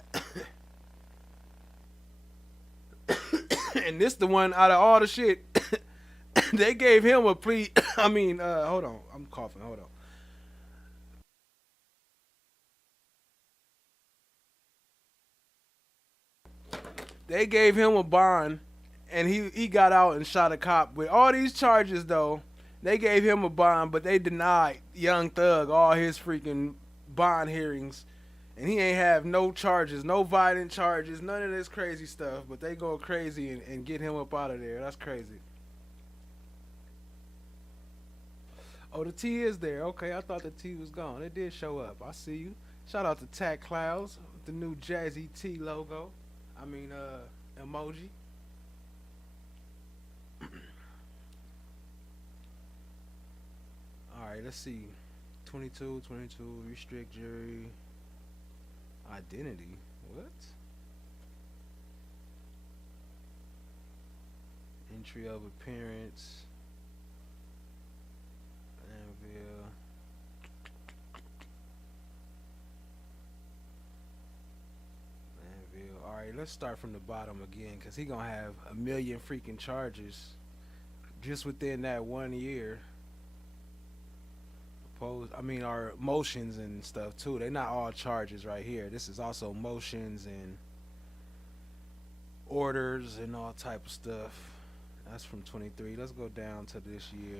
And this the one out of all the shit. They gave him a plea. I mean, hold on. I'm coughing. Hold on. They gave him a bond, and he got out and shot a cop. With all these charges, though, they gave him a bond, but they denied Young Thug all his freaking bond hearings. And he ain't have no charges, no violent charges, none of this crazy stuff. But they go crazy and get him up out of there. That's crazy. Oh, the T is there. Okay, I thought the T was gone. It did show up. I see you. Shout out to Tac Clouds with the new Jazzy T logo. Emoji. All right, let's see. 22, restrict jury. Identity. What? Entry of appearance. Anvil. All right, let's start from the bottom again, because he gonna have a million freaking charges just within that 1 year. Our motions and stuff too. They're not all charges right here. This is also motions and orders and all type of stuff. That's from 23. Let's go down to this year.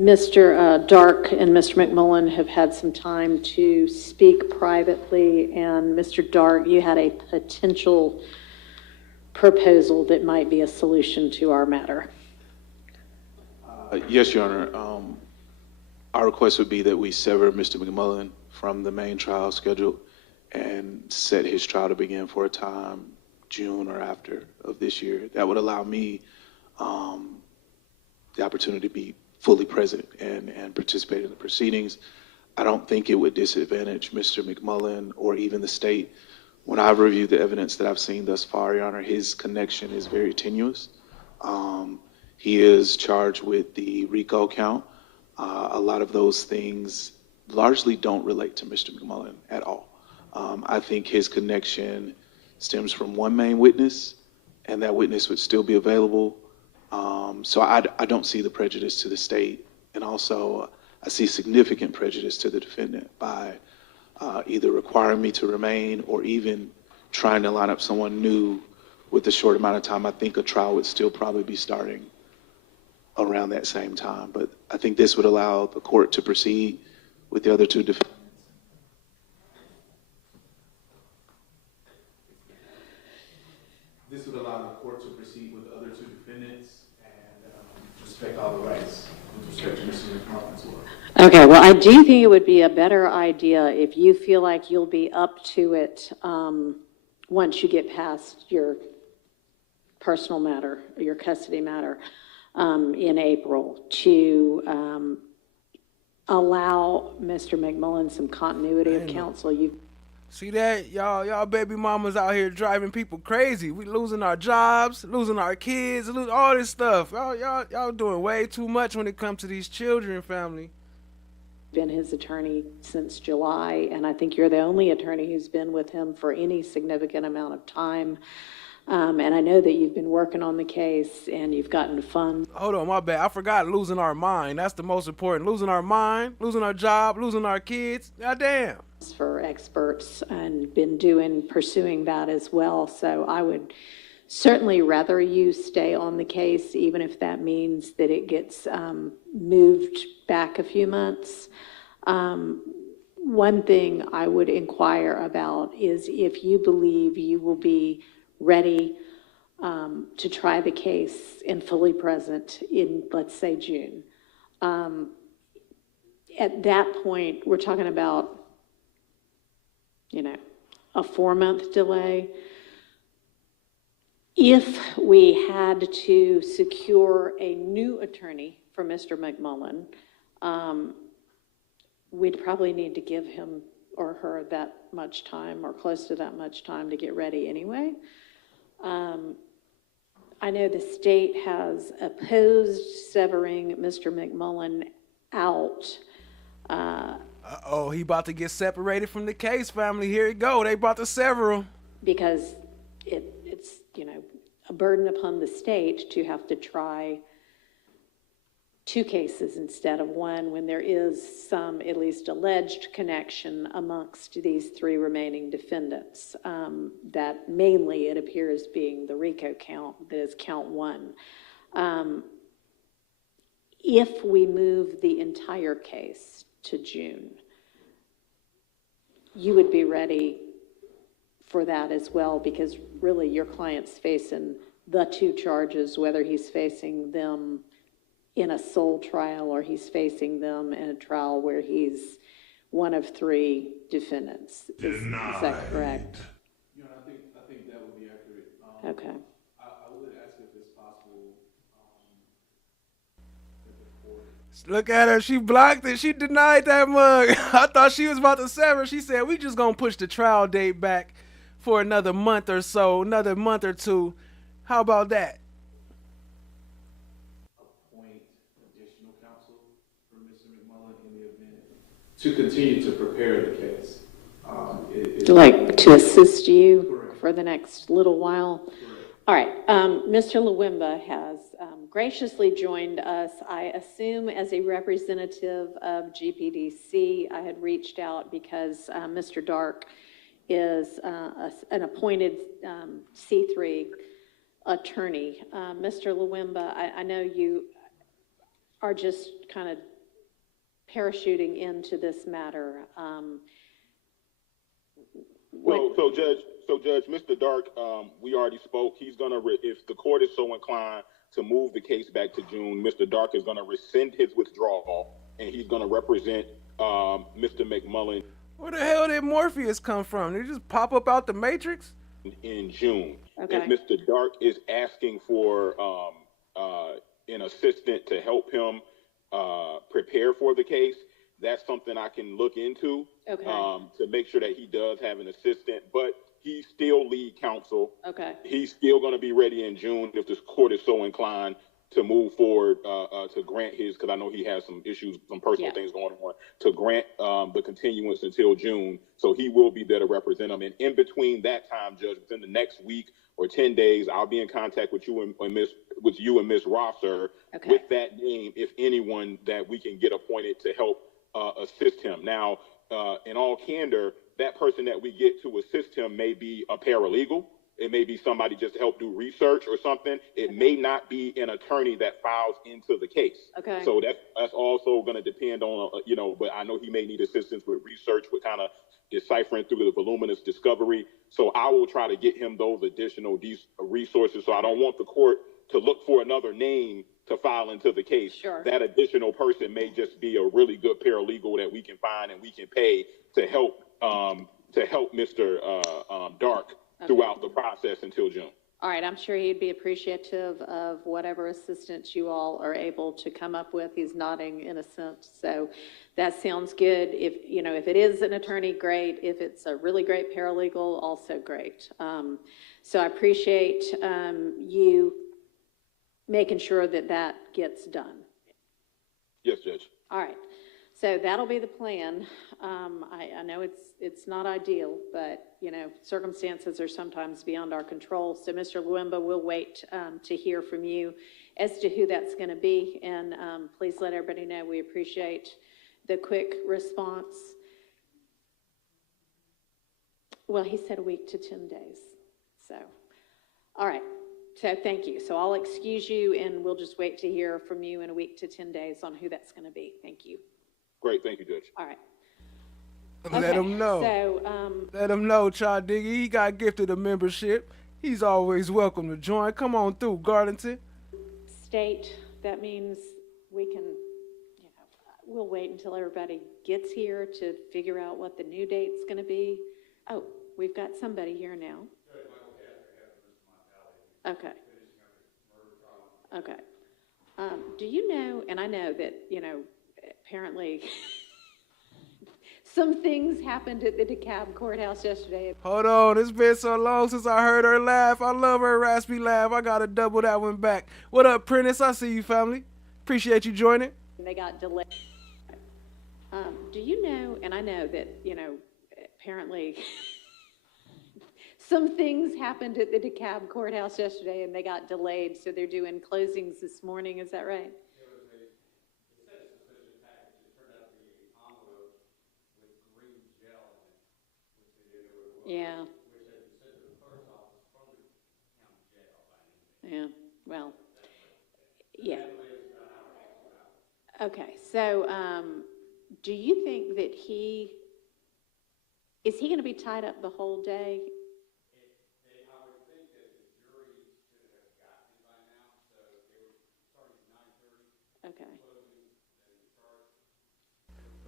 Mr. Dark and Mr. McMullin have had some time to speak privately, and Mr. Dark, you had a potential proposal that might be a solution to our matter. Yes, Your Honor. Our request would be that we sever Mr. McMullin from the main trial schedule and set his trial to begin for a time, June or after of this year. That would allow me the opportunity to be fully present and participate in the proceedings. I don't think it would disadvantage Mr. McMullin or even the state. When I've reviewed the evidence that I've seen thus far, Your Honor, his connection is very tenuous. He is charged with the RICO count. A lot of those things largely don't relate to Mr. McMullin at all. I think his connection stems from one main witness, and that witness would still be available. So I don't see the prejudice to the state, and also I see significant prejudice to the defendant by either requiring me to remain or even trying to line up someone new with a short amount of time. I think a trial would still probably be starting around that same time, but I think this would allow the court to proceed with the other two defendants. This would allow the court to proceed with the other two defendants and respect all the rights with respect to Mr. McMullin as well. Okay, well, I do think it would be a better idea if you feel like you'll be up to it once you get past your personal matter, your custody matter, in April, to allow Mr. McMullin some continuity of counsel. See that? Y'all baby mamas out here driving people crazy. We losing our jobs, losing our kids, all this stuff. Y'all doing way too much when it comes to these children, family. Been his attorney since July, and I think you're the only attorney who's been with him for any significant amount of time. And I know that you've been working on the case and you've gotten funds. Hold on, my bad. I forgot losing our mind. That's the most important. Losing our mind, losing our job, losing our kids. Goddamn. For experts, and been pursuing that as well. So I would certainly rather you stay on the case, even if that means that it gets moved back a few months. One thing I would inquire about is if you believe you will be ready to try the case and fully present in, let's say, June. At that point, we're talking about, a 4-month delay. If we had to secure a new attorney for Mr. McMullin, we'd probably need to give him or her that much time or close to that much time to get ready anyway. I know the state has opposed severing Mr. McMullin out. Uh-oh, he about to get separated from the case, family. Here it go. They about to sever him. Because it's, a burden upon the state to have to try 2 cases instead of 1 when there is some at least alleged connection amongst these 3 remaining defendants. That mainly it appears being the RICO count, that is count 1. If we move the entire case to June, you would be ready for that as well, because really your client's facing the 2 charges, whether he's facing them in a sole trial, or he's facing them in a trial where he's one of 3 defendants. Is that correct? I think that would be accurate. Okay. I would ask if it's possible that the court. Look at her. She blocked it. She denied that mug. I thought she was about to sever. She said, we just going to push the trial date back for another month or so, another month or 2. How about that? Appoint additional counsel for Mr. McMullin in the event to continue to prepare the case. Like to assist you for the next little while? All right. Mr. Lawimba has graciously joined us, I assume, as a representative of GPDC. I had reached out because Mr. Dark is an appointed C3 attorney. Mr. Lawimba, I know you are just kind of parachuting into this matter. So Judge, Mr. Dark, we already spoke. He's gonna, if the court is so inclined to move the case back to June, Mr. Dark is gonna rescind his withdrawal, and he's gonna represent Mr. McMullin. Where the hell did Morpheus come from? Did he just pop up out the Matrix? In June. Okay. If Mr. Dark is asking for an assistant to help him prepare for the case, that's something I can look into. Okay. To make sure that he does have an assistant, but he's still lead counsel. Okay. He's still going to be ready in June if this court is so inclined to move forward to grant his, because I know he has some issues, some personal things going on, to grant the continuance until June. So he will be there to represent him. And in between that time, Judge, within the next week or 10 days, I'll be in contact with you and Miss Rosser with that name, if anyone that we can get appointed to help assist him. Now, in all candor, that person that we get to assist him may be a paralegal. It may be somebody just to help do research or something. It may not be an attorney that files into the case. Okay. So that's also going to depend on, but I know he may need assistance with research, with kind of deciphering through the voluminous discovery. So I will try to get him those additional resources. So I don't want the court to look for another name to file into the case. Sure. That additional person may just be a really good paralegal that we can find and we can pay to help Mr. Dark throughout the process until June. All right, I'm sure he'd be appreciative of whatever assistance you all are able to come up with. He's nodding in a sense, so that sounds good. If it is an attorney, great. If it's a really great paralegal, also great. So I appreciate you making sure that gets done. Yes, Judge. All right, so that'll be the plan. I know it's not ideal, but circumstances are sometimes beyond our control. So Mr. Lawimba, we'll wait to hear from you as to who that's going to be, and please let everybody know we appreciate the quick response. Well, he said a week to 10 days. So, all right. So thank you. So I'll excuse you, and we'll just wait to hear from you in a week to 10 days on who that's going to be. Thank you. Great. Thank you, Judge. All right. Let him know. So, let him know, Child Diggy. He got gifted a membership. He's always welcome to join. Come on through, Garlington. State, that means we can, we'll wait until everybody gets here to figure out what the new date's going to be. Oh, we've got somebody here now. Okay. Okay. Do you know, and I know that, apparently some things happened at the DeKalb courthouse yesterday. Hold on, it's been so long since I heard her laugh. I love her raspy laugh. I gotta double that one back. What up, Prentice? I see you, family. Appreciate you joining. They got delayed. Do you know, and I know that, apparently some things happened at the DeKalb courthouse yesterday and they got delayed, so they're doing closings this morning. Is that right? Yeah. Yeah, well, yeah. Okay, so do you think that is he going to be tied up the whole day? I would think that the jury should have gotten it by now, so they were starting at 9:30.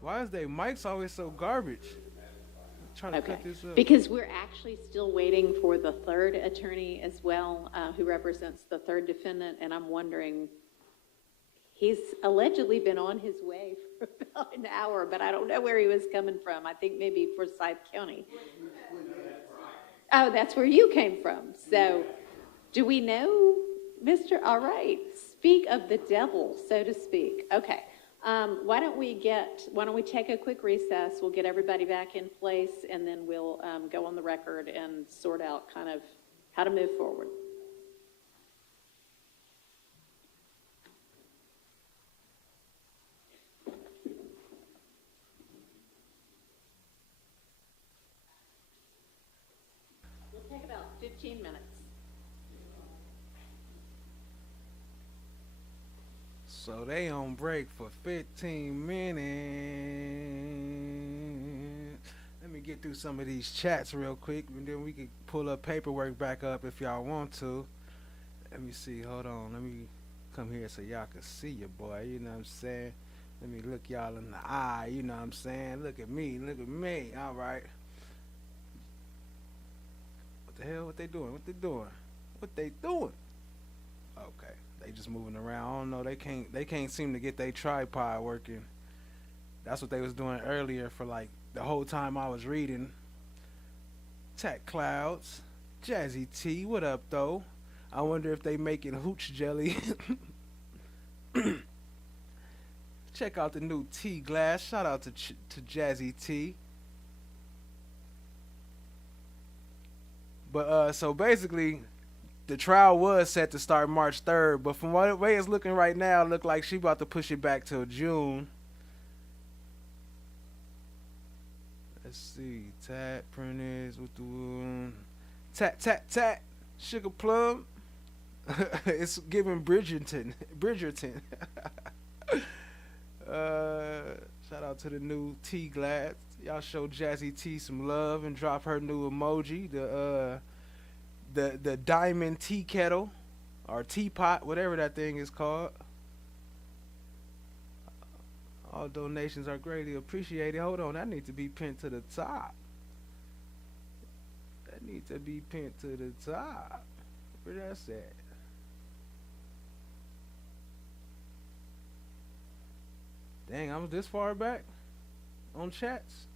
Why is they mics always so garbage? I'm trying to cut this up. Because we're actually still waiting for the third attorney as well, who represents the third defendant, and I'm wondering, he's allegedly been on his way for about an hour, but I don't know where he was coming from. I think maybe Forsyth County. Oh, that's where you came from. So, do we know, Mr. All right, speak of the devil, so to speak. Okay. Why don't we take a quick recess? We'll get everybody back in place, and then we'll go on the record and sort out kind of how to move forward. We'll take about 15 minutes. So they on break for 15 minutes. Let me get through some of these chats real quick, and then we can pull up paperwork back up if y'all want to. Let me see. Hold on. Let me come here so y'all can see your boy. You know what I'm saying? Let me look y'all in the eye. You know what I'm saying? Look at me. Look at me. All right. What the hell? What they doing? What they doing? What they doing? Okay. They just moving around. I don't know. They can't seem to get their tripod working. That's what they was doing earlier for like the whole time I was reading. Tech Clouds, Jazzy T, what up though? I wonder if they making hooch jelly. Check out the new tea glass. Shout out to Jazzy T. But so basically, the trial was set to start March 3rd, but from what way it's looking right now, it look like she about to push it back till June. Let's see. Tat, Prentice, with the tat, Sugar Plum. It's giving Bridgerton. Shout out to the new tea glass. Y'all show Jazzy T some love and drop her new emoji. The diamond tea kettle or teapot, whatever that thing is called. All donations are greatly appreciated. Hold on, that needs to be pinned to the top. That needs to be pinned to the top. Where that's at? Dang, I was this far back on chats.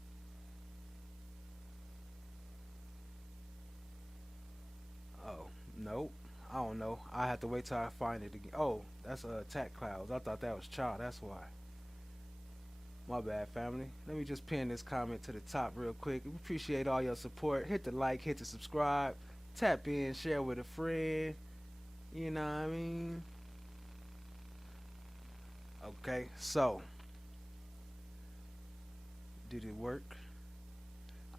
Oh, nope. I don't know. I have to wait till I find it again. Oh, that's Attack Clouds. I thought that was Child. That's why. My bad, family. Let me just pin this comment to the top real quick. We appreciate all your support. Hit the like, hit the subscribe, tap in, share with a friend. You know what I mean? Okay, so did it work?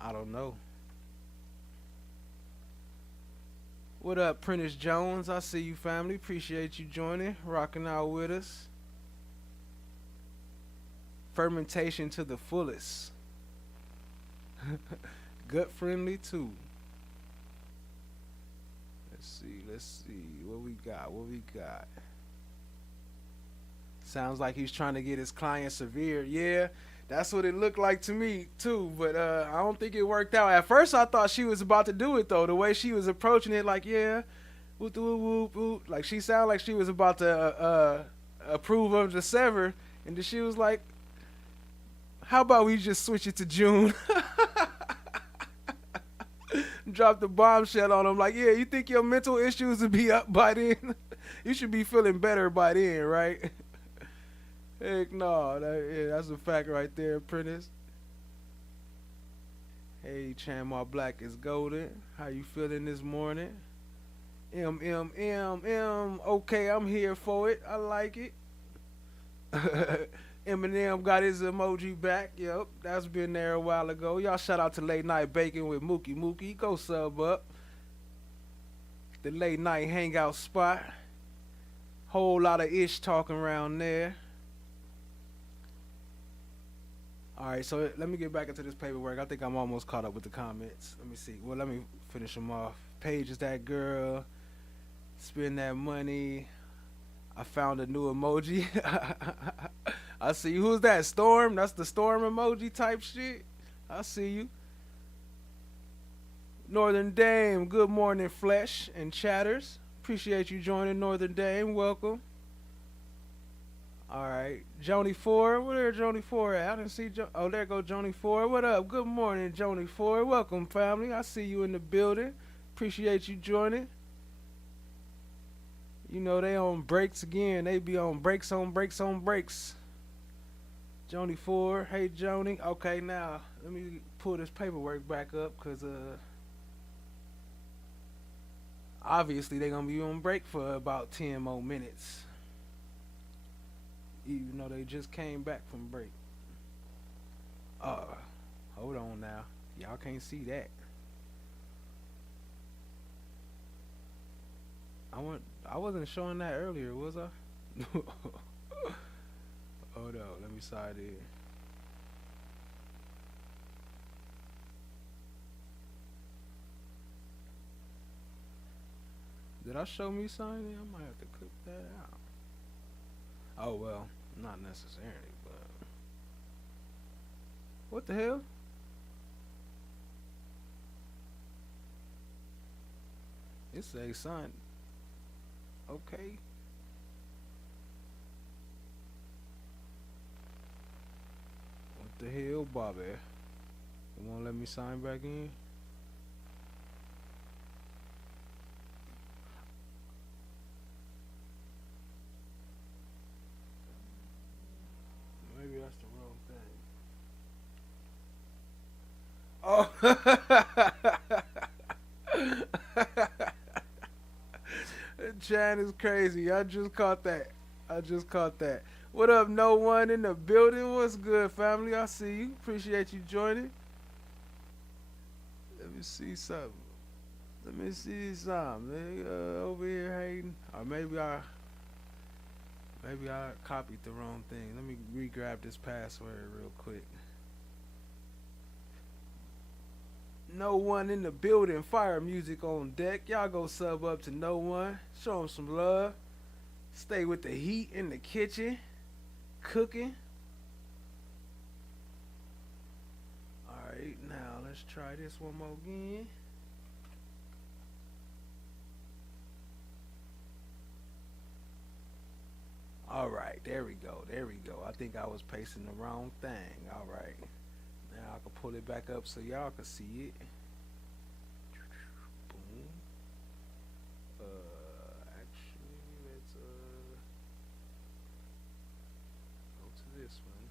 I don't know. What up, Prentice Jones? I see you, family. Appreciate you joining, rocking out with us. Fermentation to the fullest. Gut friendly too. Let's see. What we got? Sounds like he's trying to get his client severe. Yeah, that's what it looked like to me too, but I don't think it worked out. At first I thought she was about to do it though. The way she was approaching it, like, yeah, whoop, whoop, whoop, whoop. Like she sounded like she was about to approve of the sever, and then she was like, how about we just switch it to June? Drop the bombshell on him like, yeah, you think your mental issues will be up by then? You should be feeling better by then, right? Heck no, that's a fact right there, Prentice. Hey, Chanmar Black is golden. How you feeling this morning? Okay, I'm here for it. I like it. Eminem got his emoji back. Yep, that's been there a while ago. Y'all shout out to Late Night Bacon with Mookie. Mookie, go sub up. The late night hangout spot. Whole lot of ish talking around there. Alright, so let me get back into this paperwork. I think I'm almost caught up with the comments. Let me see. Well, let me finish them off. Paige is that girl. Spend that money. I found a new emoji. I see you. Who's that? Storm? That's the storm emoji type shit. I see you. Northern Dame, good morning, Flesh and Chatters. Appreciate you joining, Northern Dame. Welcome. All right, Joni Ford. Where Joni Ford at? I didn't see. Oh, there go Joni Ford. What up? Good morning, Joni Ford. Welcome, family. I see you in the building. Appreciate you joining. You know they on breaks again. They be on breaks on breaks on breaks. Joni Ford. Hey, Joni. Okay, now let me pull this paperwork back up because obviously they're gonna be on break for about 10 more minutes. Even though they just came back from break. Hold on now. Y'all can't see that. I wasn't showing that earlier, was I? Hold on, let me side in. Did I show me signing? I might have to click that out. Oh well, not necessarily, but what the hell? It say sign. Okay. What the hell, Bobby? You won't let me sign back in? Maybe that's the wrong thing. Oh. Chan is crazy. I just caught that. What up, no one in the building? What's good, family? I see you. Appreciate you joining. Let me see something. Over here hating. Or maybe I copied the wrong thing. Let me re-grab this password real quick. No one in the building. Fire music on deck. Y'all go sub up to no one. Show them some love. Stay with the heat in the kitchen. Cooking. Alright, now let's try this one more again. Alright, there we go. I think I was pasting the wrong thing. Alright. Now I can pull it back up so y'all can see it. Boom. Actually, let's go to this one.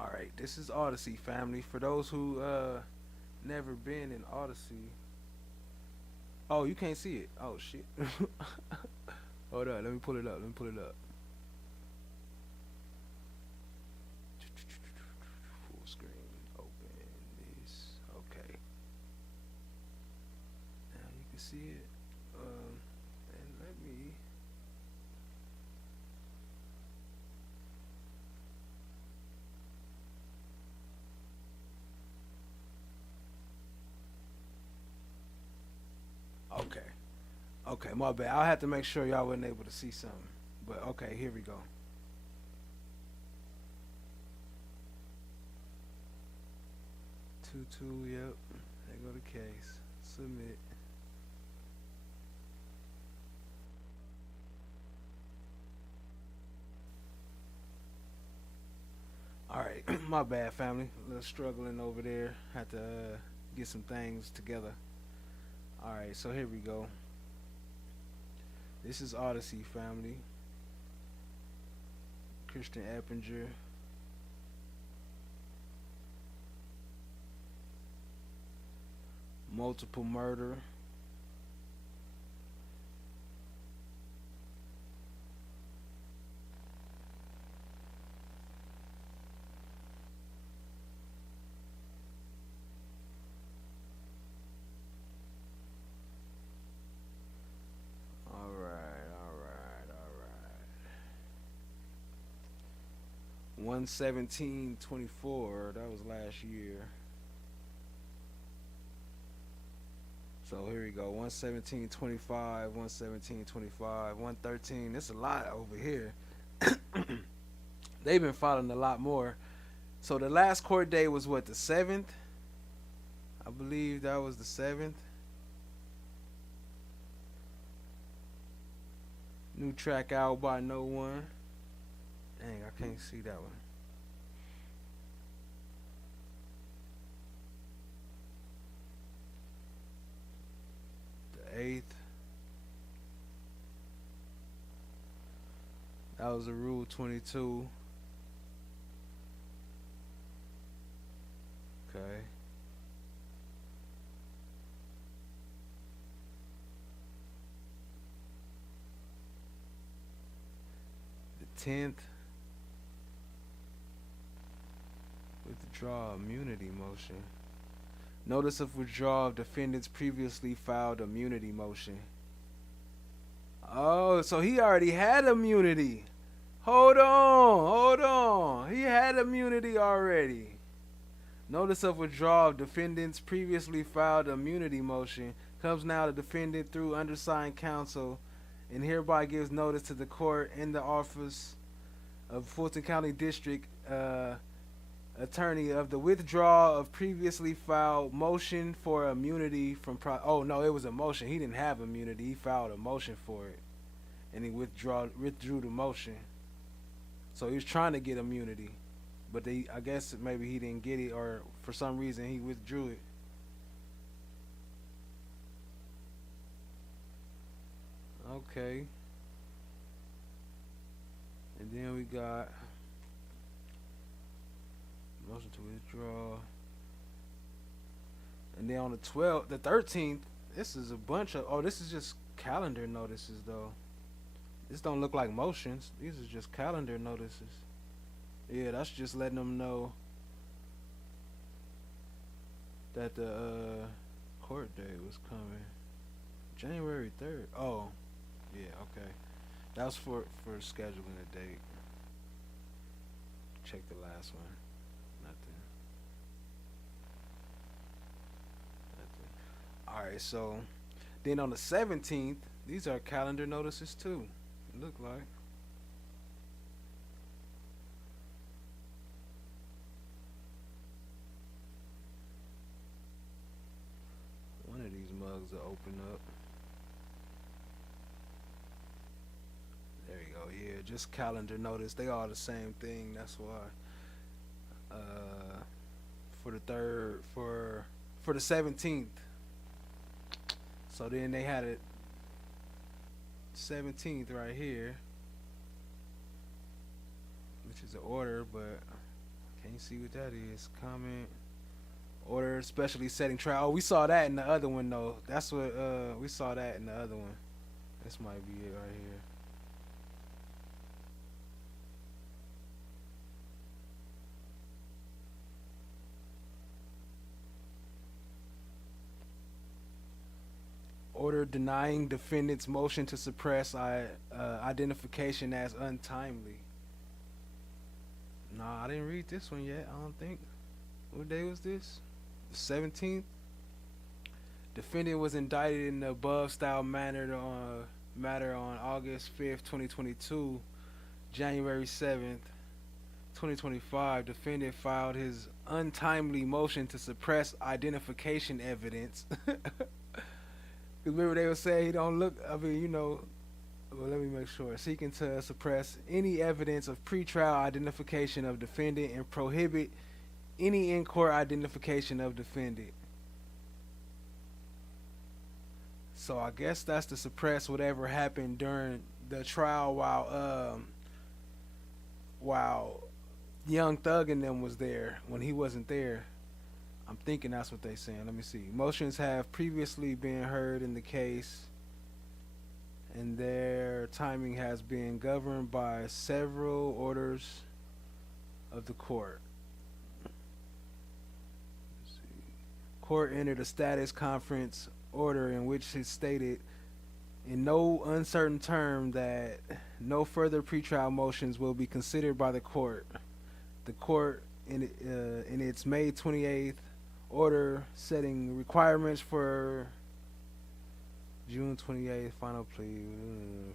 Alright, this is Odyssey, family. For those who never been in Odyssey. Oh, you can't see it. Oh shit. Hold on, let me pull it up. Full screen, open this. Okay. Now you can see it. And let me. Okay, my bad. I'll have to make sure y'all wasn't able to see something. But okay, here we go. Yep. There go the case. Submit. Alright, my bad, family. A little struggling over there. Had to get some things together. Alright, so here we go. This is Odyssey, family. Christian Eppinger. Multiple murder. Alright. 1/17/24. That was last year. So here we go. 1/17/25, 1/17/25, 1/13. There's a lot over here. They've been filing a lot more. So the last court date was what, the 7th? I believe that was the 7th. New track out by No One. Dang, I can't see that one. The 8th. That was a Rule 22. Okay. The 10th. Withdraw immunity motion. Notice of withdrawal of defendant's previously filed immunity motion. Oh, so he already had immunity. Hold on. He had immunity already. Notice of withdrawal of defendant's previously filed immunity motion comes now to defendant through undersigned counsel and hereby gives notice to the court in the office of Fulton County District Attorney of the withdrawal of previously filed motion for immunity from oh no, it was a motion. He didn't have immunity. He filed a motion for it, and he withdrew the motion. So he was trying to get immunity, but I guess maybe he didn't get it, or for some reason he withdrew it. Okay. And then we got motion to withdraw. And then on the 13th, this is a bunch of, this is just calendar notices though. This don't look like motions. These are just calendar notices. Yeah, that's just letting them know that the court date was coming. January 3rd. Oh, yeah, okay. That was for scheduling a date. Check the last one. Nothing. Alright, so then on the 17th, these are calendar notices too. It look like. One of these mugs will open up. There you go. Yeah, just calendar notice. They all the same thing. That's why. For the 17th. So then they had it 17th right here, which is an order, but can't see what that is. Comment. Order specially setting trial. Oh, we saw that in the other one though. That's what we saw that in the other one. This might be it right here. Order denying defendant's motion to suppress identification as untimely. Nah, I didn't read this one yet. I don't think. What day was this? The 17th. Defendant was indicted in the above style matter on August 5th, 2022. January 7th, 2025. Defendant filed his untimely motion to suppress identification evidence. Remember they would say he don't look, well, let me make sure. Seeking to suppress any evidence of pretrial identification of defendant and prohibit any in-court identification of defendant. So I guess that's to suppress whatever happened during the trial while Young Thug and them was there when he wasn't there. I'm thinking that's what they're saying. Let me see. Motions have previously been heard in the case, and their timing has been governed by several orders of the court. Let's see. Court entered a status conference order in which it stated in no uncertain term that no further pretrial motions will be considered by the court. The court in its May 28th order setting requirements for June 28th final plea.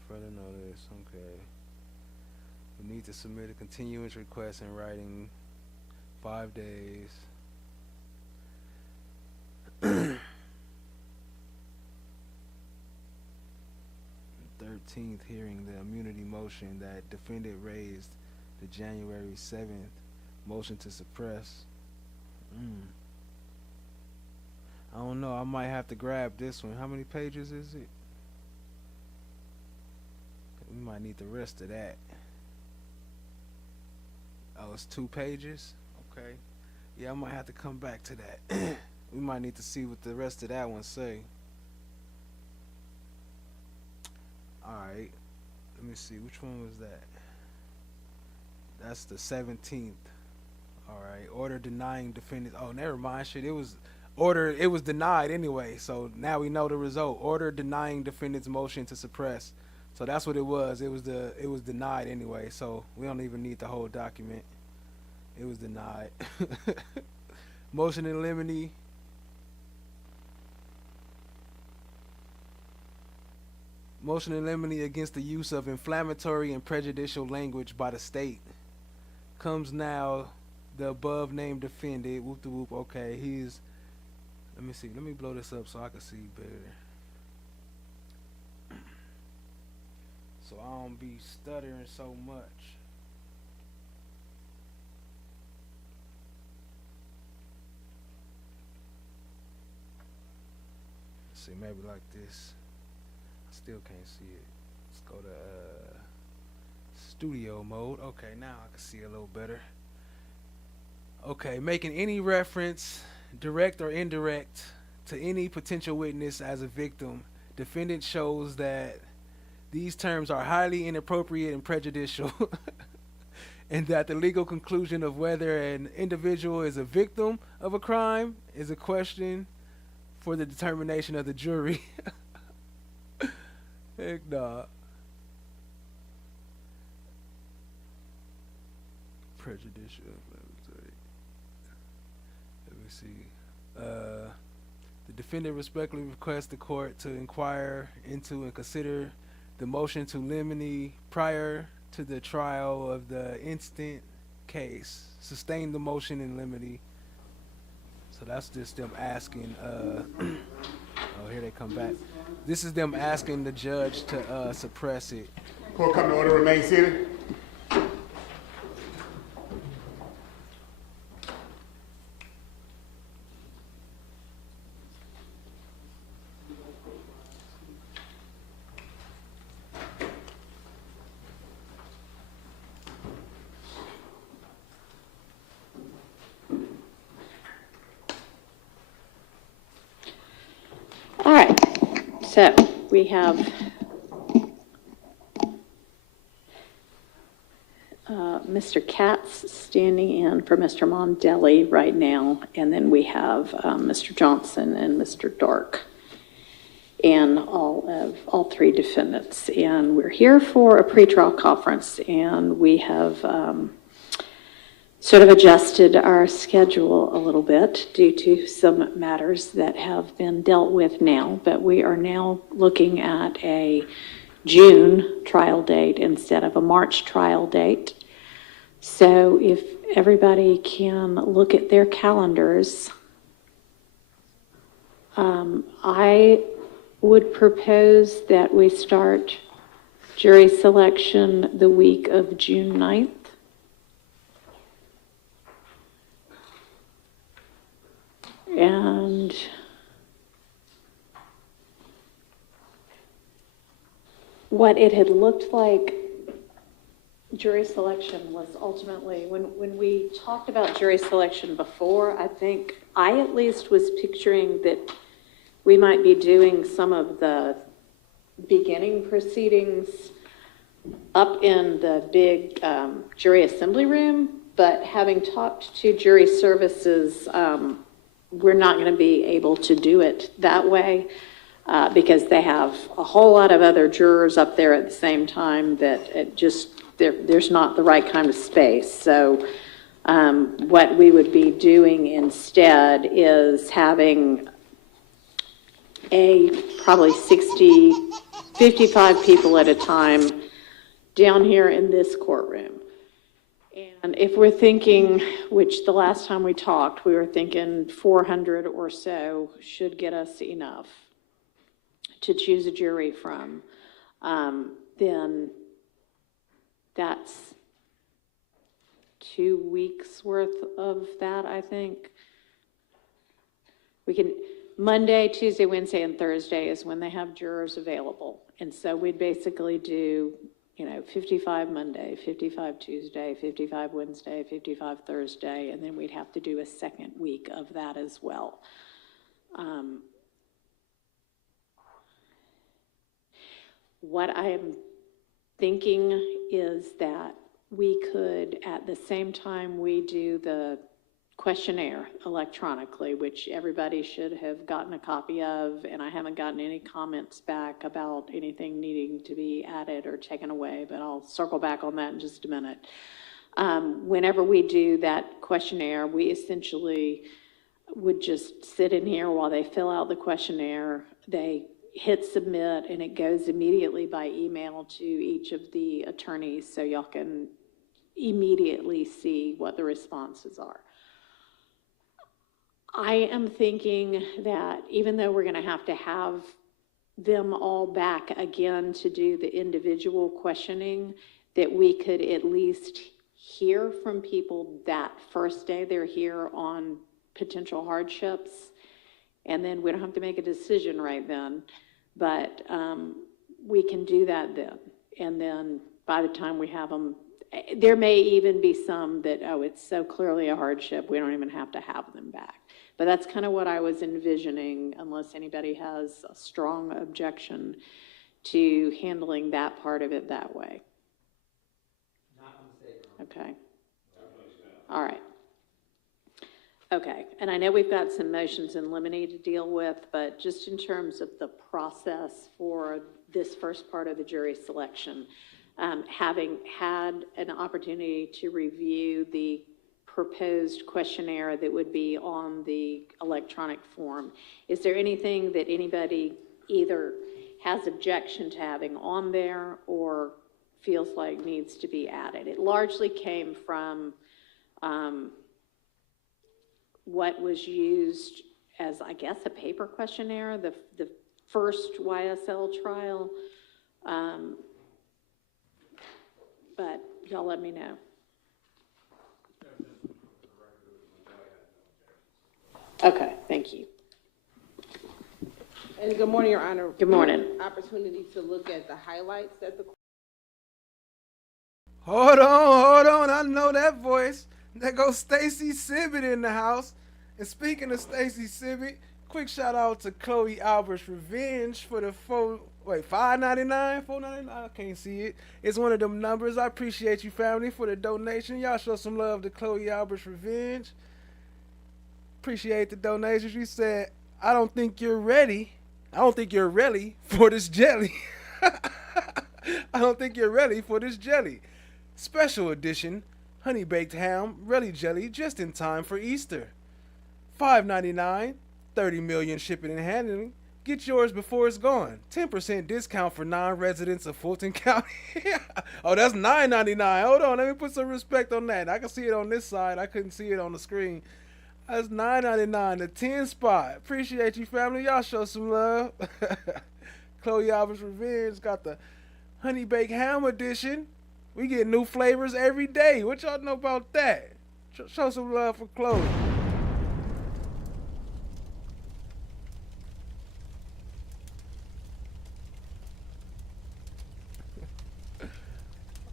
Further notice. Okay. We need to submit a continuance request in writing 5 days. 13th hearing the immunity motion that defendant raised the January 7th motion to suppress. I don't know, I might have to grab this one. How many pages is it? We might need the rest of that. Oh, it's 2 pages? Okay. Yeah, I might have to come back to that. We might need to see what the rest of that one say. Alright. Let me see, which one was that? That's the 17th. Alright. Order denying defendant. Oh, never mind. Shit, it was denied anyway. So now we know the result. Order denying defendant's motion to suppress. So that's what it was. It was denied anyway. So we don't even need the whole document. It was denied. Motion in limine. Motion in limine against the use of inflammatory and prejudicial language by the state. Comes now the above named defendant. Whoop de whoop. Okay, he's. Let me see. Let me blow this up so I can see better. So I don't be stuttering so much. Let's see, maybe like this. Still can't see it. Let's go to studio mode. Okay, now I can see a little better. Okay, making any reference, direct or indirect, to any potential witness as a victim, defendant shows that these terms are highly inappropriate and prejudicial, and that the legal conclusion of whether an individual is a victim of a crime is a question for the determination of the jury. Heck nah. Prejudicial. Let me see. The defendant respectfully requests the court to inquire into and consider the motion to limine prior to the trial of the instant case. Sustain the motion in limine. So that's just them asking. Oh, here they come back. This is them asking the judge to suppress it. Court come to order, remain seated. All right, so we have Mr. Katz standing in for Mr. Mondelli right now, and then we have Mr. Johnson and Mr. Dark, and all 3 defendants. And we're here for a pretrial conference, and we have sort of adjusted our schedule a little bit due to some matters that have been dealt with now, but we are now looking at a June trial date instead of a March trial date. So if everybody can look at their calendars, I would propose that we start jury selection the week of June 9th. And what it had looked like jury selection was ultimately, when we talked about jury selection before, I think I at least was picturing that we might be doing some of the beginning proceedings up in the big jury assembly room, but having talked to jury services, we're not going to be able to do it that way because they have a whole lot of other jurors up there at the same time that it just, there's not the right kind of space. So what we would be doing instead is having probably 55 people at a time down here in this courtroom. And if we're thinking, which the last time we talked, we were thinking 400 or so should get us enough to choose a jury from, then that's 2 weeks worth of that, I think. We can, Monday, Tuesday, Wednesday, and Thursday is when they have jurors available. And so we'd basically do, 55 Monday, 55 Tuesday, 55 Wednesday, 55 Thursday, and then we'd have to do a second week of that as well. What I am thinking is that we could, at the same time we do the questionnaire electronically, which everybody should have gotten a copy of, and I haven't gotten any comments back about anything needing to be added or taken away, but I'll circle back on that in just a minute. Whenever we do that questionnaire, we essentially would just sit in here while they fill out the questionnaire. They hit submit, and it goes immediately by email to each of the attorneys, so y'all can immediately see what the responses are. I am thinking that even though we're going to have them all back again to do the individual questioning, that we could at least hear from people that first day they're here on potential hardships, and then we don't have to make a decision right then, but we can do that then. And then by the time we have them, there may even be some that, oh, it's so clearly a hardship, we don't even have to have them back. But that's kind of what I was envisioning, unless anybody has a strong objection to handling that part of it that way. Okay. All right. Okay, and I know we've got some motions in limine to deal with, but just in terms of the process for this first part of the jury selection, having had an opportunity to review the proposed questionnaire that would be on the electronic form, is there anything that anybody either has objection to having on there or feels like needs to be added? It largely came from what was used as, I guess, a paper questionnaire, the first YSL trial, but y'all let me know. Okay, thank you. And good morning, Your Honor. Good morning. Opportunity to look at the highlights that the... Hold on, I know that voice. There goes Stacy Sibbett in the house. And speaking of Stacy Sibbett, quick shout out to Chloe Albert's Revenge for the $5.99, $4.99. I can't see it. It's one of them numbers. I appreciate you, family, for the donation. Y'all show some love to Chloe Albert's Revenge. Appreciate the donations. You said, I don't think you're ready for this jelly. I don't think you're ready for this jelly. Special edition, honey baked ham, relly jelly, just in time for Easter. $5.99, 30 million shipping and handling. Get yours before it's gone. 10% discount for non-residents of Fulton County. Oh, that's $9.99. Hold on, let me put some respect on that. I can see it on this side. I couldn't see it on the screen. That's $9.99, the 10 spot. Appreciate you, family. Y'all show some love. Chloe Albert's Revenge got the honey baked ham edition. We get new flavors every day. What y'all know about that? Show some love for Chloe.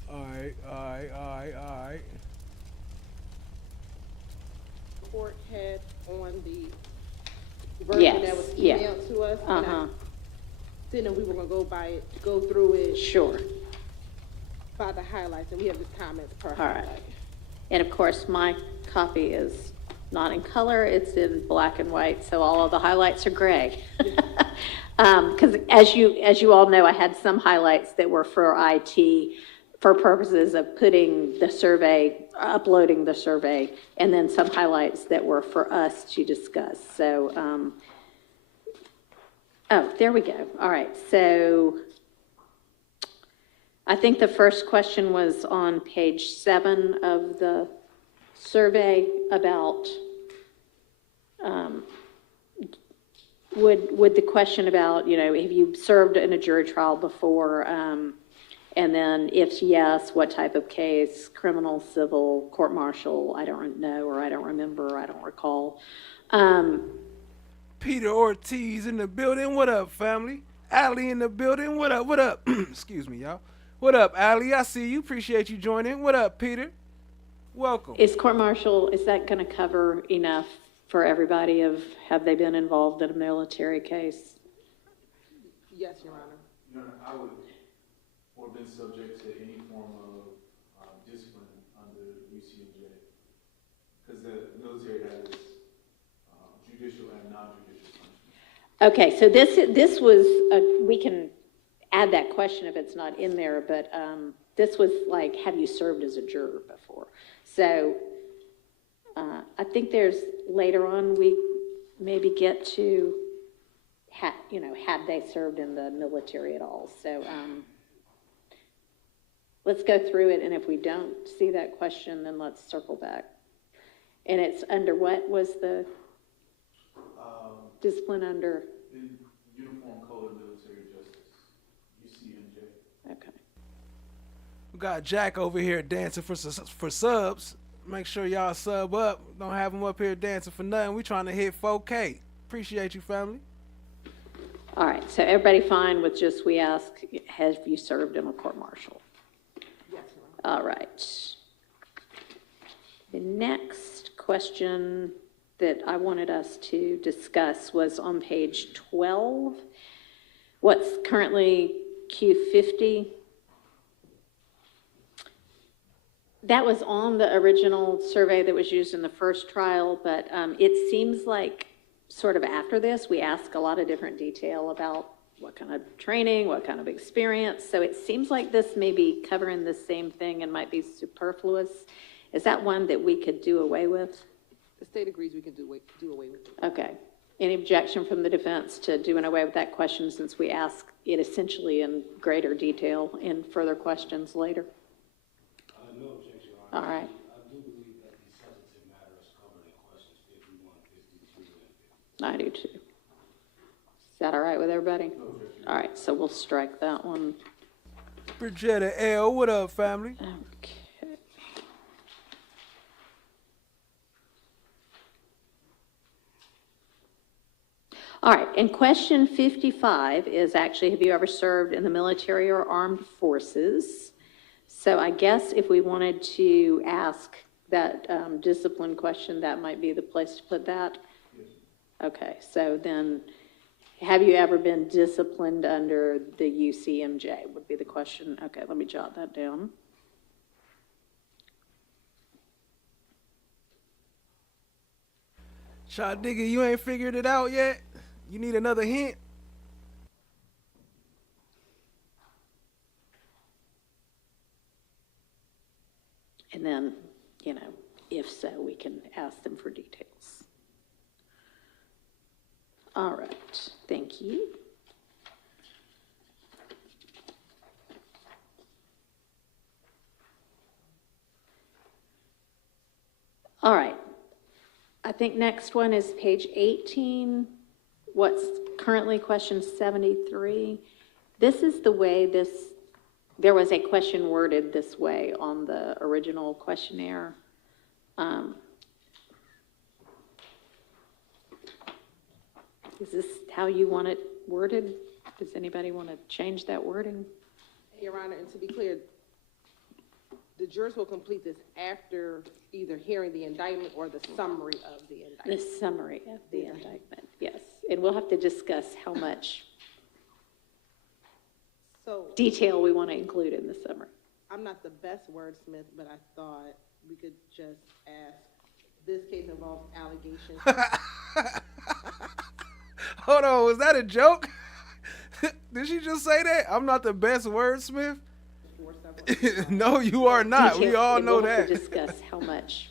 All right. Court had on the version that was emailed to us. Then we were going to go through it. Sure. By the highlights, and we have this comment per highlight. Right. And of course, my copy is not in color, it's in black and white, so all of the highlights are gray. Because as you all know, I had some highlights that were for IT for purposes of putting the survey, uploading the survey, and then some highlights that were for us to discuss. So, oh, there we go. All right, so I think the first question was on page 7 of the survey about, would the question about, you know, have you served in a jury trial before? And then if yes, what type of case? Criminal, civil, court-martial? I don't know, or I don't remember, I don't recall. Peter Ortiz in the building. What up, family? Allie in the building. What up? What up? Excuse me, y'all. What up, Allie? I see you. Appreciate you joining. What up, Peter? Welcome. Is court-martial, is that going to cover enough for everybody of have they been involved in a military case? Yes, Your Honor. Your Honor, I would, or been subject to any form of discipline under UCMJ, because the military has judicial and non-judicial punishment. Okay, so this was, we can add that question if it's not in there, but this was like, have you served as a juror before? So I think there's, later on, we maybe get to, you know, had they served in the military at all. So let's go through it, and if we don't see that question, then let's circle back. And it's under what was the discipline under? The Uniform Code of Military Justice, UCMJ. Okay. We got Jack over here dancing for subs. Make sure y'all sub up. Don't have him up here dancing for nothing. We trying to hit 4K. Appreciate you, family. All right, so everybody fine with just, we ask, have you served in a court-martial? Yes, All right. The next question that I wanted us to discuss was on page 12. What's currently Q50? That was on the original survey that was used in the first trial, but it seems like sort of after this, we ask a lot of different detail about what kind of training, what kind of experience. So it seems like this may be covering the same thing and might be superfluous. Is that one that we could do away with? The state agrees we can do away with it. Okay. Any objection from the defense to doing away with that question since we ask it essentially in greater detail in further questions later? No objection. All right. I do believe that the substantive matter is covered in questions 51, 52, and 50. I do too. Is that all right with everybody? No objection. All right, so we'll strike that one. Bridgetta L, what up, family? Okay. All right, and question 55 is actually, have you ever served in the military or armed forces? So I guess if we wanted to ask that discipline question, that might be the place to put that? Yes. Okay, so then, have you ever been disciplined under the UCMJ would be the question. Okay, let me jot that down. Shot nigga, you ain't figured it out yet? You need another hint? And then, you know, if so, we can ask them for details. All right, thank you. All right, I think next one is page 18. What's currently question 73. This is the way there was a question worded this way on the original questionnaire. Is this how you want it worded? Does anybody want to change that wording? Your Honor, and to be clear, the jurors will complete this after either hearing the indictment or the summary of the indictment. The summary of the indictment, yes. And we'll have to discuss how much detail we want to include in the summary. I'm not the best wordsmith, but I thought we could just ask, this case involves allegations. Hold on, was that a joke? Did she just say that? I'm not the best wordsmith? No, you are not. We all know that. We'll have to discuss how much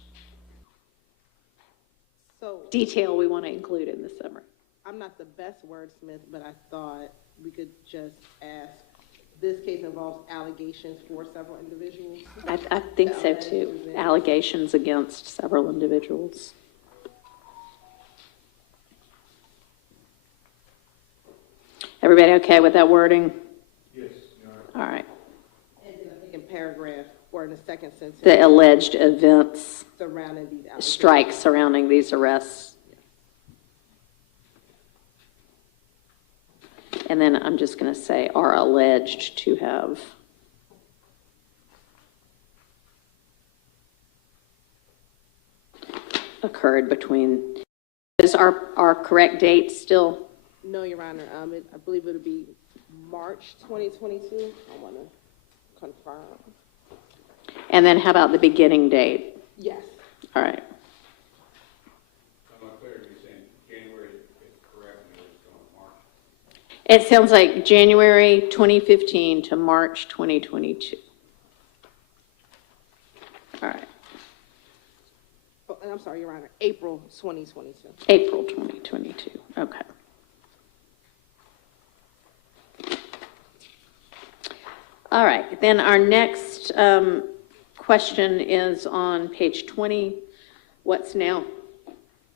detail we want to include in the summary. I'm not the best wordsmith, but I thought we could just ask, this case involves allegations for several individuals. I think so too. Allegations against several individuals. Everybody okay with that wording? Yes. All right. And then I think in paragraph, or in the second sentence. The alleged events, Surrounding these allegations. strikes surrounding these arrests. And then I'm just going to say are alleged to have. Occurred between. Is our correct date still? No, Your Honor. I believe it'll be March 2022. I want to confirm. And then how about the beginning date? Yes. All right. I'm not clear. You're saying January is correct and it's going to March? It sounds like January 2015 to March 2022. All right. Oh, and I'm sorry, Your Honor. April 2022. April 2022. Okay. All right. Then our next question is on page 20. What's now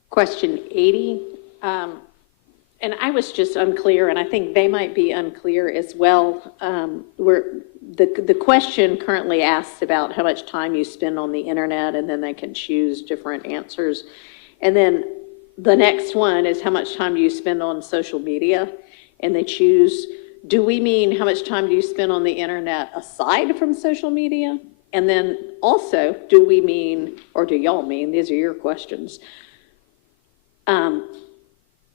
question 80? And I was just unclear, and I think they might be unclear as well. The question currently asks about how much time you spend on the internet, and then they can choose different answers. And then the next one is how much time do you spend on social media? And they choose, do we mean how much time do you spend on the internet aside from social media? And then also, do we mean, or do y'all mean, these are your questions,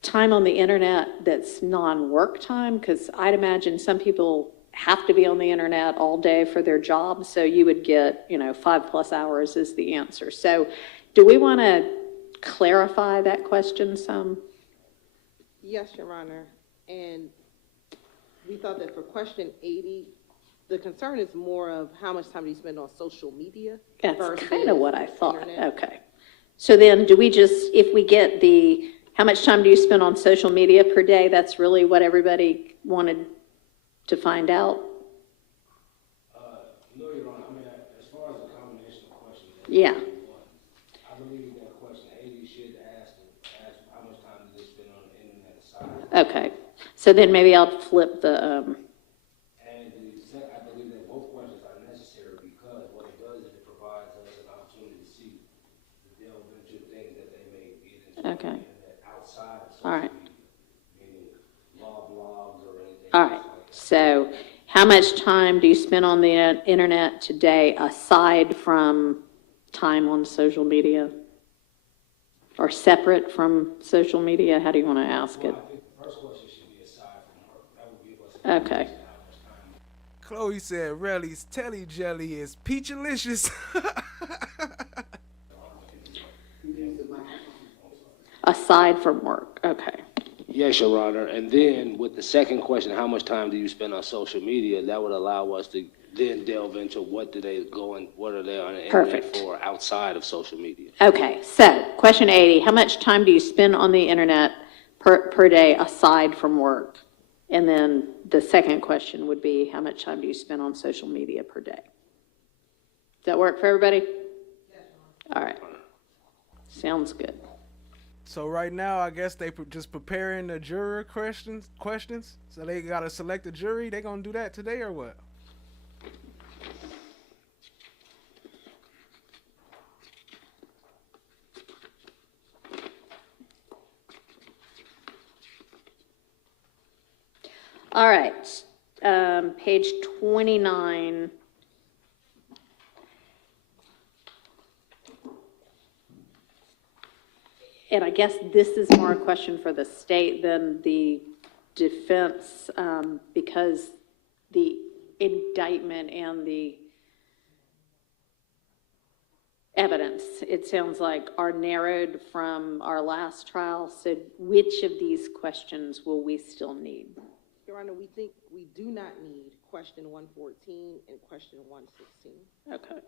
time on the internet that's non-work time? Because I'd imagine some people have to be on the internet all day for their job, so you would get, 5+ hours is the answer. So do we want to clarify that question some? Yes, Your Honor. And we thought that for question 80, the concern is more of how much time do you spend on social media? That's kind of what I thought. Internet. Okay. So then do we just, if we get the, how much time do you spend on social media per day? That's really what everybody wanted to find out? No, Your Honor. I mean, as far as the combination of questions. Yeah. I believe that question 80 should ask how much time do they spend on the internet aside. Okay. So then maybe I'll flip the, And I believe that both questions are necessary because what it does is it provides us an opportunity to see the delve into things that they may get into. Okay. Outside of all right. meaning law blogs or anything. All right. So how much time do you spend on the internet today aside from time on social media? Or separate from social media? How do you want to ask it? I think the first question should be aside from work. That would give us Okay. Chloe said Relly's Telly Jelly is peachalicious. Aside from work. Okay. Yes, Your Honor. And then with the second question, how much time do you spend on social media? That would allow us to then delve into what do they go and what are they on the internet for outside of social media. Okay. So question 80, how much time do you spend on the internet per day aside from work? And then the second question would be, how much time do you spend on social media per day? Does that work for everybody? Yes. All right. Sounds good. So right now, I guess they just preparing the juror questions. So they got to select a jury. They gonna do that today or what? All right. Page 29. And I guess this is more a question for the state than the defense, because the indictment and the evidence, it sounds like, are narrowed from our last trial. So which of these questions will we still need? Your Honor, we think we do not need question 114 and question 116. Okay.